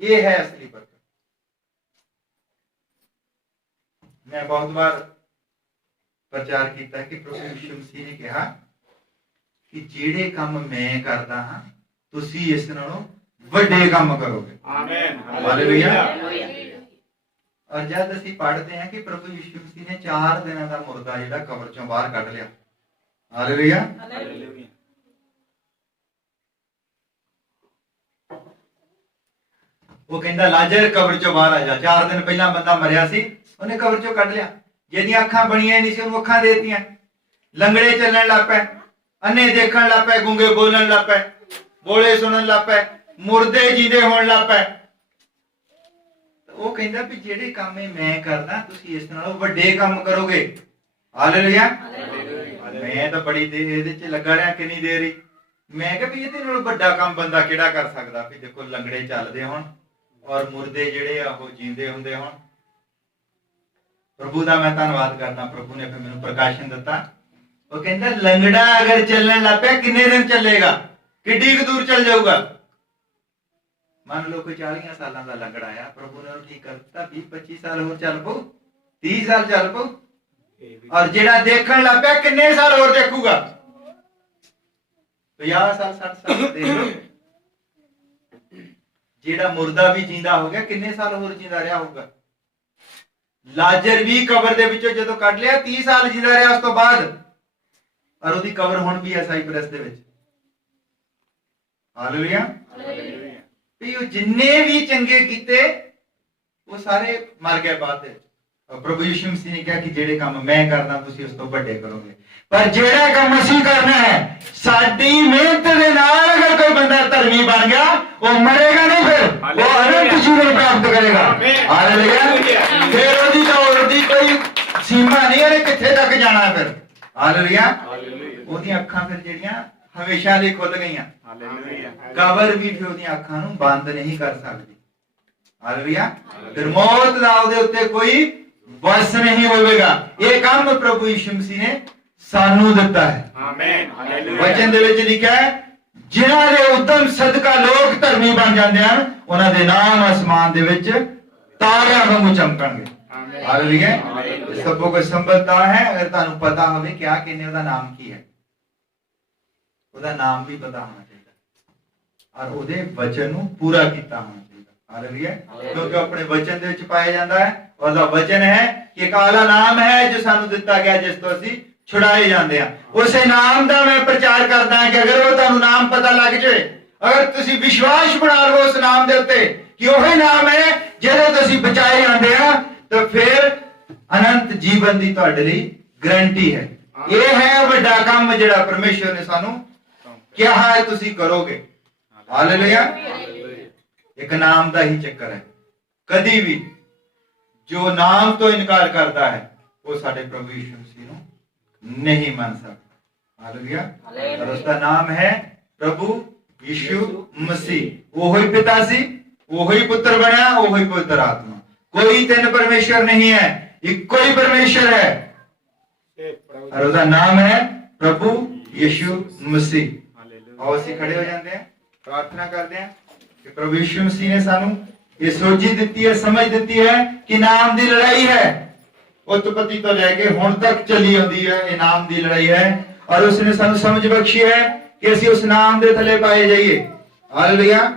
ਇਹ ਹੈ ਅਸਲੀ ਬਰਕਤ। ਮੈਂ ਬਹੁਤ ਵਾਰ ਪ੍ਰਚਾਰ ਕੀਤਾ ਕਿ ਪ੍ਰਭੂ ਯਿਸੂ ਮਸੀਹ ਨੇ ਕਿਹਾ ਕਿ ਜਿਹੜੇ ਕੰਮ ਮੈਂ ਕਰਦਾ ਹਾਂ ਤੁਸੀਂ ਇਸ ਨਾਲੋਂ ਵੱਡੇ ਕੰਮ ਕਰੋਗੇ। ਆਮੇਨ। ਹਾਲੇਲੂਇਆ। ਔਰ ਜਦ ਅਸੀਂ ਪੜ੍ਹਦੇ ਹਾਂ ਕਿ ਪ੍ਰਭੂ ਯਿਸੂ ਮਸੀਹ ਨੇ 4 ਦਿਨਾਂ ਦਾ ਮੁਰਦਾ ਜਿਹੜਾ ਕਬਰ ਚੋਂ ਬਾਹਰ ਕੱਢ ਲਿਆ। ਹਾਲੇਲੂਇਆ। ਹਾਲੇਲੂਇਆ। ਉਹ ਕਹਿੰਦਾ ਲਾਜ਼ਰ ਕਬਰ ਚੋਂ ਬਾਹਰ ਆ ਜਾ। 4 ਦਿਨ ਪਹਿਲਾਂ ਬੰਦਾ ਮਰਿਆ ਸੀ, ਉਹਨੇ ਕਬਰ ਚੋਂ ਕੱਢ ਲਿਆ। ਜਿਹਦੀਆਂ ਅੱਖਾਂ ਬਣੀਆਂ ਨਹੀਂ ਸੀ ਉਹਨੂੰ ਅੱਖਾਂ ਦੇ ਦਿੱਤੀਆਂ। ਲੰਗੜੇ ਚੱਲਣ ਲੱਗ ਪਏ, ਅੰਨੇ ਦੇਖਣ ਲੱਗ ਪਏ, ਗੂੰਗੇ ਬੋਲਣ ਲੱਗ ਪਏ, ਬੋਲੇ ਸੁਣਨ ਲੱਗ ਪਏ, ਮੁਰਦੇ ਜੀਂਦੇ ਹੋਣ ਲੱਗ ਪਏ। ਉਹ ਕਹਿੰਦਾ ਵੀ ਜਿਹੜੇ ਕੰਮ ਮੈਂ ਕਰਦਾ ਤੁਸੀਂ ਇਸ ਨਾਲੋਂ ਵੱਡੇ ਕੰਮ ਕਰੋਗੇ। ਹਾਲੇਲੂਇਆ। ਮੈਂ ਤਾਂ ਬੜੀ ਦੇਰ ਇਹਦੇ 'ਚ ਲੱਗਾ ਰਿਹਾ, ਕਿੰਨੀ ਦੇਰ ਹੀ। ਮੈਂ ਕਿਹਾ ਵੀ ਇਹਦੇ ਨਾਲੋਂ ਵੱਡਾ ਕੰਮ ਬੰਦਾ ਕਿਹੜਾ ਕਰ ਸਕਦਾ? ਵੀ ਦੇਖੋ ਲੰਗੜੇ ਚੱਲਦੇ ਹੋਣ ਔਰ ਮੁਰਦੇ ਜਿਹੜੇ ਆ ਉਹ ਜੀਂਦੇ ਹੁੰਦੇ ਹੋਣ। ਪ੍ਰਭੂ ਦਾ ਮੈਂ ਧੰਨਵਾਦ ਕਰਦਾ, ਪ੍ਰਭੂ ਨੇ ਫਿਰ ਮੈਨੂੰ ਪ੍ਰਕਾਸ਼ਨ ਦਿੱਤਾ। ਉਹ ਕਹਿੰਦਾ ਲੰਗੜਾ ਅਗਰ ਚੱਲਣ ਲੱਗ ਪਿਆ ਕਿੰਨੇ ਦਿਨ ਚੱਲੇਗਾ, ਕਿੱਡੀ ਕੁ ਦੂਰ ਚੱਲ ਜਾਊਗਾ? ਮੰਨ ਲਓ ਕੋਈ 40 ਸਾਲਾਂ ਦਾ ਲੰਗੜਾ ਆਇਆ, ਪ੍ਰਭੂ ਨੇ ਉਹਨੂੰ ਠੀਕ ਕਰ ਦਿੱਤਾ, 20-25 ਸਾਲ ਹੋਰ ਚੱਲ ਪਊ, 30 ਸਾਲ ਚੱਲ ਪਊ। ਔਰ ਜਿਹੜਾ ਦੇਖਣ ਲੱਗ ਪਿਆ ਕਿੰਨੇ ਸਾਲ ਹੋਰ ਦੇਖੂਗਾ? 50 ਸਾਲ 60 ਸਾਲ ਦੇਖ ਲਓ। ਜਿਹੜਾ ਮੁਰਦਾ ਵੀ ਜਿੰਦਾ ਹੋ ਗਿਆ ਕਿੰਨੇ ਸਾਲ ਹੋਰ ਜਿੰਦਾ ਰਿਹਾ ਹੋਊਗਾ? ਲਾਜ਼ਰ ਵੀ ਕਬਰ ਦੇ ਵਿੱਚੋਂ ਜਦੋਂ ਕੱਢ ਲਿਆ 30 ਸਾਲ ਜਿੰਦਾ ਰਿਹਾ ਉਸ ਤੋਂ ਬਾਅਦ, ਔਰ ਉਹਦੀ ਕਬਰ ਹੁਣ ਵੀ ਹੈ ਸਾਈਪ੍ਰਸ ਦੇ ਵਿੱਚ। ਹਾਲੇਲੂਇਆ। ਵੀ ਉਹ ਜਿੰਨੇ ਵੀ ਚੰਗੇ ਕੀਤੇ ਉਹ ਸਾਰੇ ਮਰ ਗਏ ਬਾਅਦ ਦੇ। ਪ੍ਰਭੂ ਯਿਸੂ ਮਸੀਹ ਨੇ ਕਿਹਾ ਕਿ ਜਿਹੜੇ ਕੰਮ ਮੈਂ ਕਰਦਾ ਤੁਸੀਂ ਉਸ ਤੋਂ ਵੱਡੇ ਕਰੋਗੇ। ਪਰ ਜਿਹੜਾ ਕੰਮ ਅਸੀਂ ਕਰਨਾ ਹੈ, ਸਾਡੀ ਮਿਹਨਤ ਦੇ ਨਾਲ ਅਗਰ ਕੋਈ ਬੰਦਾ ਧਰਮੀ ਬਣ ਗਿਆ, ਉਹ ਮਰੇਗਾ ਨਹੀਂ, ਫਿਰ ਉਹ ਅਨੰਤ ਜੀਵਨ ਪ੍ਰਾਪਤ ਕਰੇਗਾ। ਹਾਲੇਲੂਇਆ। ਫਿਰ ਉਹਦੀ ਦੌੜ ਦੀ ਕੋਈ ਸੀਮਾ ਨਹੀਂ, ਉਹਨੇ ਕਿੱਥੇ ਤੱਕ ਜਾਣਾ ਫਿਰ। ਹਾਲੇਲੂਇਆ। ਉਹਦੀਆਂ ਅੱਖਾਂ ਫਿਰ ਜਿਹੜੀਆਂ ਹਮੇਸ਼ਾ ਲਈ ਖੁੱਲ ਗਈਆਂ। ਹਾਲੇਲੂਇਆ। ਕਬਰ ਵੀ ਫਿਰ ਉਹਦੀਆਂ ਅੱਖਾਂ ਨੂੰ ਬੰਦ ਨਹੀਂ ਕਰ ਸਕਦੀ। ਹਾਲੇਲੂਇਆ। ਫਿਰ ਮੌਤ ਦਾ ਉਹਦੇ ਉੱਤੇ ਕੋਈ ਵਸ ਨਹੀਂ ਹੋਵੇਗਾ। ਇਹ ਕੰਮ ਪ੍ਰਭੂ ਯਿਸੂ ਮਸੀਹ ਨੇ ਸਾਨੂੰ ਦਿੱਤਾ ਹੈ। ਆਮੇਨ। ਹਾਲੇਲੂਇਆ। ਵਚਨ ਦੇ ਵਿੱਚ ਲਿਖਿਆ ਹੈ ਜਿਨ੍ਹਾਂ ਦੇ ਉਦਮ ਸਦਕਾ ਲੋਕ ਧਰਮੀ ਬਣ ਜਾਂਦੇ ਹਨ, ਉਹਨਾਂ ਦੇ ਨਾਮ ਅਸਮਾਨ ਦੇ ਵਿੱਚ ਤਾਰਿਆਂ ਵਾਂਗੂ ਚਮਕਣਗੇ। ਹਾਲੇਲੂਇਆ। ਸਭੋ ਕੋ ਸੰਭਲਤਾ ਹੈ। ਅਗਰ ਤੁਹਾਨੂੰ ਪਤਾ ਹੋਵੇ ਕਿਆ ਕਹਿੰਦੇ ਉਹਦਾ ਨਾਮ ਕੀ ਹੈ, ਉਹਦਾ ਨਾਮ ਵੀ ਪਤਾ ਹੋਣਾ ਚਾਹੀਦਾ ਔਰ ਉਹਦੇ ਵਚਨ ਨੂੰ ਪੂਰਾ ਕੀਤਾ ਹੋਣਾ ਚਾਹੀਦਾ। ਹਾਲੇਲੂਇਆ। ਕਿਉਂਕਿ ਆਪਣੇ ਵਚਨ ਦੇ ਵਿੱਚ ਪਾਇਆ ਜਾਂਦਾ ਹੈ, ਉਹਦਾ ਵਚਨ ਹੈ ਕਿ ਇੱਕ ਆਲਾ ਨਾਮ ਹੈ ਜੋ ਸਾਨੂੰ ਦਿੱਤਾ ਗਿਆ, ਜਿਸ ਤੋਂ ਅਸੀਂ ਛੁਡਾਏ ਜਾਂਦੇ ਆ। ਉਸੇ ਨਾਮ ਦਾ ਮੈਂ ਪ੍ਰਚਾਰ ਕਰਦਾ ਹਾਂ ਕਿ ਅਗਰ ਉਹ ਤੁਹਾਨੂੰ ਨਾਮ ਪਤਾ ਲੱਗ ਜਾਏ, ਅਗਰ ਤੁਸੀਂ ਵਿਸ਼ਵਾਸ ਬਣਾ ਲਵੋ ਉਸ ਨਾਮ ਦੇ ਉੱਤੇ ਕਿ ਉਹੀ ਨਾਮ ਹੈ ਜਿਹਦੇ ਤੋਂ ਅਸੀਂ ਬਚਾਏ ਜਾਂਦੇ ਆ, ਤਾਂ ਫਿਰ ਅਨੰਤ ਜੀਵਨ ਦੀ ਤੁਹਾਡੇ ਲਈ ਗਰੰਟੀ ਹੈ। ਇਹ ਹੈ ਵੱਡਾ ਕੰਮ ਜਿਹੜਾ ਪਰਮੇਸ਼ਵਰ ਨੇ ਸਾਨੂੰ ਕਿਹਾ ਹੈ ਤੁਸੀਂ ਕਰੋਗੇ। ਹਾਲੇਲੂਇਆ। ਇੱਕ ਨਾਮ ਦਾ ਹੀ ਚੱਕਰ ਹੈ। ਕਦੀ ਵੀ ਜੋ ਨਾਮ ਤੋਂ ਇਨਕਾਰ ਕਰਦਾ ਹੈ ਉਹ ਸਾਡੇ ਪ੍ਰਭੂ ਯਿਸੂ ਮਸੀਹ ਨੂੰ ਨਹੀਂ ਮੰਨ ਸਕਦਾ। ਹਾਲੇਲੂਇਆ। ਔਰ ਉਸ ਦਾ ਨਾਮ ਹੈ ਪ੍ਰਭੂ ਯਿਸੂ ਮਸੀਹ। ਉਹੀ ਪਿਤਾ ਸੀ, ਉਹੀ ਪੁੱਤਰ ਬਣਿਆ, ਉਹੀ ਪਵਿੱਤਰ ਆਤਮਾ। ਕੋਈ ਤਿੰਨ ਪਰਮੇਸ਼ਰ ਨਹੀਂ ਹੈ, ਇੱਕੋ ਹੀ ਪਰਮੇਸ਼ਰ ਹੈ ਔਰ ਉਹਦਾ ਨਾਮ ਹੈ ਪ੍ਰਭੂ ਯਿਸੂ ਮਸੀਹ। ਆਓ ਅਸੀਂ ਖੜੇ ਹੋ ਜਾਂਦੇ ਹਾਂ, ਪ੍ਰਾਰਥਨਾ ਕਰਦੇ ਹਾਂ ਕਿ ਪ੍ਰਭੂ ਯਿਸੂ ਮਸੀਹ ਨੇ ਸਾਨੂੰ ਇਹ ਸੋਝੀ ਦਿੱਤੀ ਹੈ, ਸਮਝ ਦਿੱਤੀ ਹੈ ਕਿ ਨਾਮ ਦੀ ਲੜਾਈ ਹੈ। ਉਤਪਤੀ ਤੋਂ ਲੈ ਕੇ ਹੁਣ ਤੱਕ ਚੱਲੀ ਆਉਂਦੀ ਹੈ, ਇਹ ਨਾਮ ਦੀ ਲੜਾਈ ਹੈ ਔਰ ਉਸਨੇ ਸਾਨੂੰ ਸਮਝ ਬਖਸ਼ੀ ਹੈ ਕਿ ਅਸੀਂ ਉਸ ਨਾਮ ਦੇ ਥੱਲੇ ਪਾਏ ਜਾਈਏ। ਹਾਲੇਲੂਇਆ।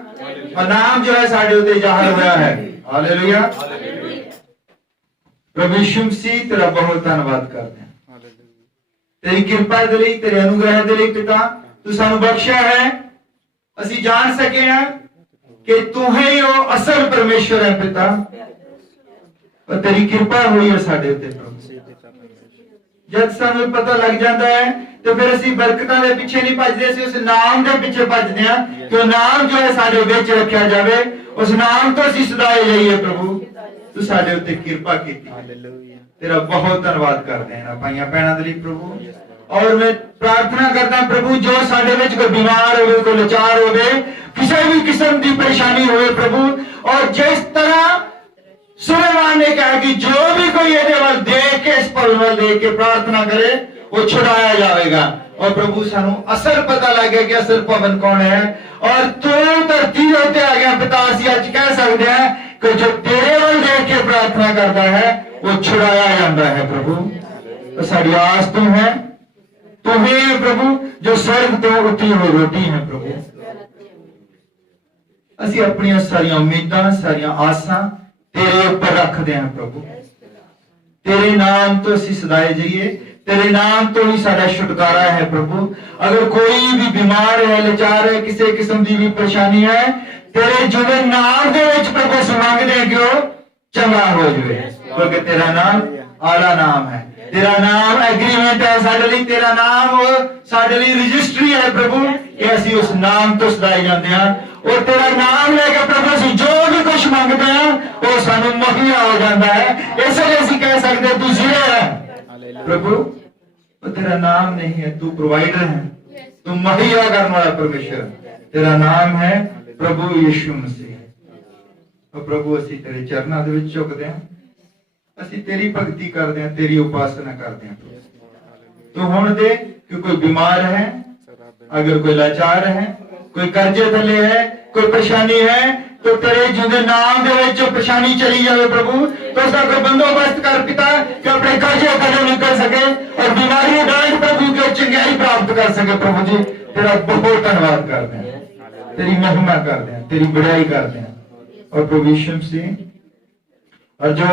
और नाम जो है साढ़े उत्ते जाहिर होया है। हालेलुया। प्रभु यीशु मसीह तेरा बहुत धन्यवाद करते हैं, तेरी कृपा दे लई, तेरे अनुग्रह दे लई पिता तू सानू बख्शिया है। ਅਸੀਂ ਜਾਣ ਸਕੇ ਹਾਂ ਕਿ ਤੂੰ ਹੀ ਉਹ ਅਸਲ ਪਰਮੇਸ਼ਵਰ ਹੈ ਪਿਤਾ, और तेरी कृपा हुई है ਸਾਡੇ ਉੱਤੇ ਪ੍ਰਭੂ। जब ਸਾਨੂੰ ਪਤਾ ਲੱਗ ਜਾਂਦਾ ਹੈ तो फिर ਅਸੀਂ ਬਰਕਤਾਂ ਦੇ ਪਿੱਛੇ ਨਹੀਂ ਭੱਜਦੇ, ਅਸੀਂ ਉਸ ਨਾਮ ਦੇ ਪਿੱਛੇ ਭੱਜਦੇ ਹਾਂ ਕਿ ਉਹ ਨਾਮ ਜੋ ਹੈ ਸਾਡੇ ਵਿੱਚ ਰੱਖਿਆ ਜਾਵੇ, ਉਸ ਨਾਮ ਤੋਂ ਅਸੀਂ ਸਦਾਏ ਜਾਈਏ। ਪ੍ਰਭੂ ਤੂੰ ਸਾਡੇ ਉੱਤੇ ਕਿਰਪਾ ਕੀਤੀ, ਤੇਰਾ ਬਹੁਤ ਧੰਨਵਾਦ ਕਰਦੇ ਹਾਂ ਭਾਈਆਂ ਭੈਣਾਂ ਦੇ ਲਈ ਪ੍ਰਭੂ। और मैं प्रार्थना करता प्रभु जो साडे विच कोई बीमार होवे, कोई लाचार होवे, किसी भी किस्म की परेशानी होवे प्रभु, और जिस तरह सुलेमान ने कहा कि जो भी कोई ये वाल देख के इस पल वाल देख के प्रार्थना करे वो छुड़ाया जाएगा। और प्रभु सानू असल पता लग गया कि असल भवन कौन है, और तू धरती होते आ गया पिता। असीं अज कह सकते हैं कि जो तेरे वाल देख के प्रार्थना करता है वो छुड़ाया जाता है। प्रभु तो साडी आस तू है, तू ही है प्रभु जो स्वर्ग तो उठी हुई रोटी है। प्रभु असीं अपनी सारियां उम्मीदां, सारियां आसां तेरे ऊपर रखते हैं प्रभु। तेरे नाम तो असीं सदाए जाइए, तेरे नाम तो ही साडा छुटकारा है प्रभु। अगर कोई भी बीमार है, लाचार है, किसी किस्म की भी परेशानी है, तेरे जुड़े नाम दे विच प्रभु असीं मंगदे कि ओह चंगा हो जाए, क्योंकि तेरा नाम आला नाम है, तेरा नाम एग्रीमेंट है साडे लई, तेरा नाम साडे लई रजिस्ट्री है प्रभु कि असीं उस नाम तो सदाए जाते हैं। और तेरा नाम लेके प्रभु असीं जो भी कुछ मंगते हैं वो सानू मुहैया हो जाता है। इसलिए असीं कह सकते तू ज़िले है प्रभु। और तेरा नाम नहीं है, तू प्रोवाइडर है, तू मुहैया करने वाला परमेश्वर। तेरा नाम है प्रभु यीशु मसीह। और प्रभु असीं तेरे चरनां दे विच झुकदे हां, ਅਸੀਂ तेरी भगती करते हैं, तेरी उपासना करते हैं। तो हुण दे कि कोई बीमार है, अगर कोई लाचार है, कोई कर्जे थले है, कोई परेशानी है, तो तेरे जिंदे नाम दे विच परेशानी चली जाए प्रभु। तो उसका कोई बंदोबस्त कर पिता कि अपने कर्जे थले निकल सके और बीमारी डांट प्रभु की चंगाई प्राप्त कर सके। प्रभु जी तेरा बहुत धन्यवाद करते हैं, तेरी महिमा करते हैं, तेरी बड़ाई करते हैं। और प्रभु यीशु मसीह और जो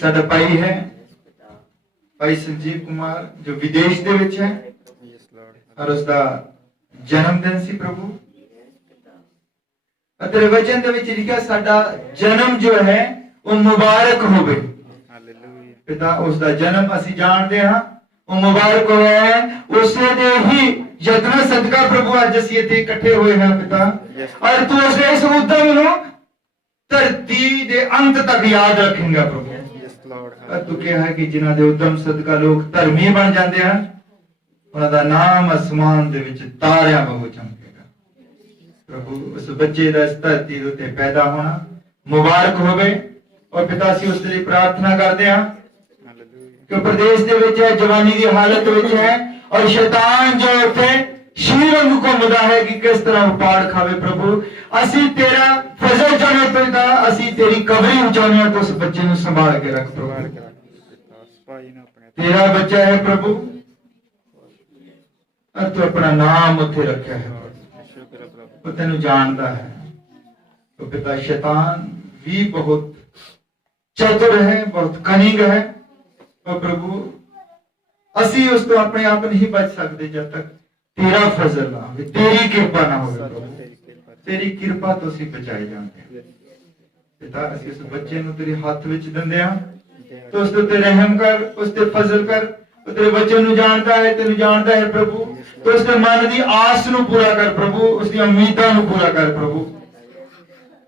साडा भाई है भाई संजीव कुमार जो विदेश दे विच है और उसका जन्मदिन सी प्रभु, तेरे वचन दे विच लिखा साडा जन्म जो है वो मुबारक होवे पिता। उसका जन्म असीं जानते हां वो मुबारक होया है, उसे दे ही यत्न सदका प्रभु अज असीं इत्थे इकट्ठे होए हैं पिता। और तू उसने इस उद्यम नूं धरती दे अंत तक याद रखेंगा प्रभु। तू कहा है कि जिन्हां दे उद्यम सदका लोग धर्मी बन जाते हैं, उन्हां दा नाम आसमान दे विच तारियां वांगू चमकेगा। प्रभु उस बच्चे दा इस धरती दे उत्ते पैदा होना मुबारक होवे। और पिता असीं उस लई प्रार्थना करते हैं कि प्रदेश दे विच जवानी दी हालत विच है और शैतान जो उत्ते शीर वांगू घूम ਜੰਮਦਾ ਹੈ ਕਿ ਕਿਸ ਤਰ੍ਹਾਂ ਉਹ ਪਾੜ ਖਾਵੇ ਪ੍ਰਭੂ। ਅਸੀਂ ਤੇਰਾ ਫਜ਼ਲ ਚਾਹੁੰਦੇ ਪਿਤਾ, ਅਸੀਂ ਤੇਰੀ ਕਬਰੀ ਚਾਹੁੰਦੇ ਹਾਂ, ਉਸ ਬੱਚੇ ਨੂੰ ਸੰਭਾਲ ਕੇ ਰੱਖ ਪ੍ਰਭੂ। ਤੇਰਾ ਬੱਚਾ ਹੈ ਪ੍ਰਭੂ, और तू अपना नाम उत्थे रखा है, वो तेन जानता है। तो पिता शैतान भी बहुत चतुर है, बहुत कनिंग है, और प्रभु असी उस तो अपने आप नहीं बच सकते जब तक तेरा फजल ना हो, तेरी कृपा ना हो। तेरी कृपा तो असी बचाए जाते हैं पिता। असी उस बच्चे नूं तेरे हाथ विच दिंदे हां, तो उस ते रहम कर, उस ते फजल कर। वो तेरे बच्चे नूं जानता है, तेनू जानता है प्रभु, तो उसके मन की आस नूं पूरा कर प्रभु, उसकी उम्मीदां नूं पूरा कर प्रभु,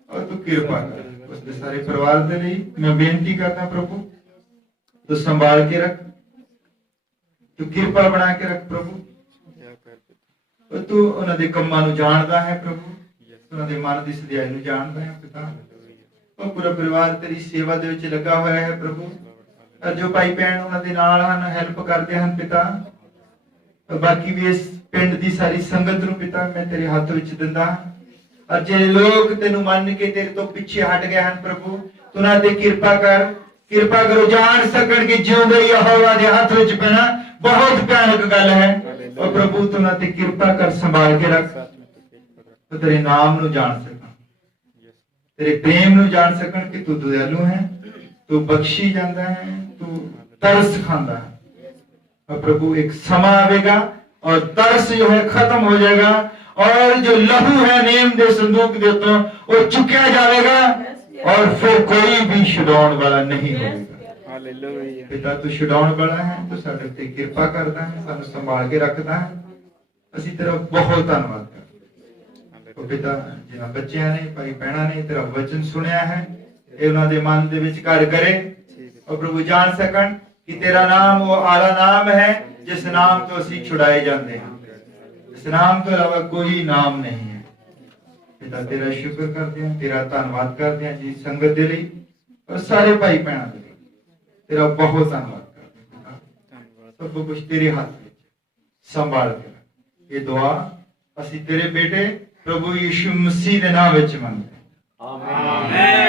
और तू कृपा कर उसके सारे परिवार दे लई। मैं बेनती करता प्रभु, तू संभाल के रख, तू कृपा बना के रख प्रभु। और तू उन्हां दे कम्मां नूं जानदा है प्रभु, उन्हां दे मन दी सदियाई नूं जानदा है पिता। और पूरा परिवार तेरी सेवा दे विच लगा होया है प्रभु, और जो भाई बहन उन्हां दे नाल हन, हेल्प करदे हन पिता। और बाकी भी इस पिंड दी सारी संगत नूं पिता मैं तेरे हाथ विच दिंदा। और जे लोग तेनू मन के तेरे तो पीछे हट गए हैं प्रभु, तू उन्हां ते कृपा कर, कृपा करो, जान सकण कि जिउंदे यहोवा दे हाथ विच पैना बहुत भयानक गल है। और प्रभु तू उन्हां ते कृपा कर, संभाल के रख, तो तेरे नाम नूं जान सकण, तेरे प्रेम नूं जान सकण कि तू दयालु है, तू बख्शी जाता है, तू तरस खांदा है। और प्रभु एक समा आवेगा और तरस जो है खत्म हो जाएगा, और जो लहू है नेम दे संदूक दे तो वो चुकया जाएगा, और फिर कोई भी छुड़ाउण वाला नहीं होगा। हालेलुया। पिता तू छुड़ाउण वाला है, तू साडे ते कृपा करदा है, सानू संभाल के रखदा है। ਅਸੀਂ तेरा बहुत धन्यवाद करते हैं पिता। जिन्हां बच्चियां ने, भाई बहना ने तेरा वचन सुनिया है, ਇਹ ਉਹਨਾਂ ਦੇ ਮਨ ਦੇ ਵਿੱਚ ਘਰ ਕਰੇ, और प्रभु जान सकन कि तेरा नाम वो आला नाम है जिस नाम तो ਅਸੀਂ छुड़ाए जाते हैं, इस नाम के अलावा कोई नाम नहीं है पिता। तेरा शुक्र करते हैं, तेरा धन्यवाद करते हैं जी संगत दे लई और सारे भाई बहना दे लई, तेरा बहुत धन्यवाद करते हैं पिता। सब कुछ तेरे हाथ में संभाल के रख। ये दुआ ਅਸੀਂ तेरे बेटे प्रभु यीशु मसीह के नाम विच मंगते हैं, आमीन।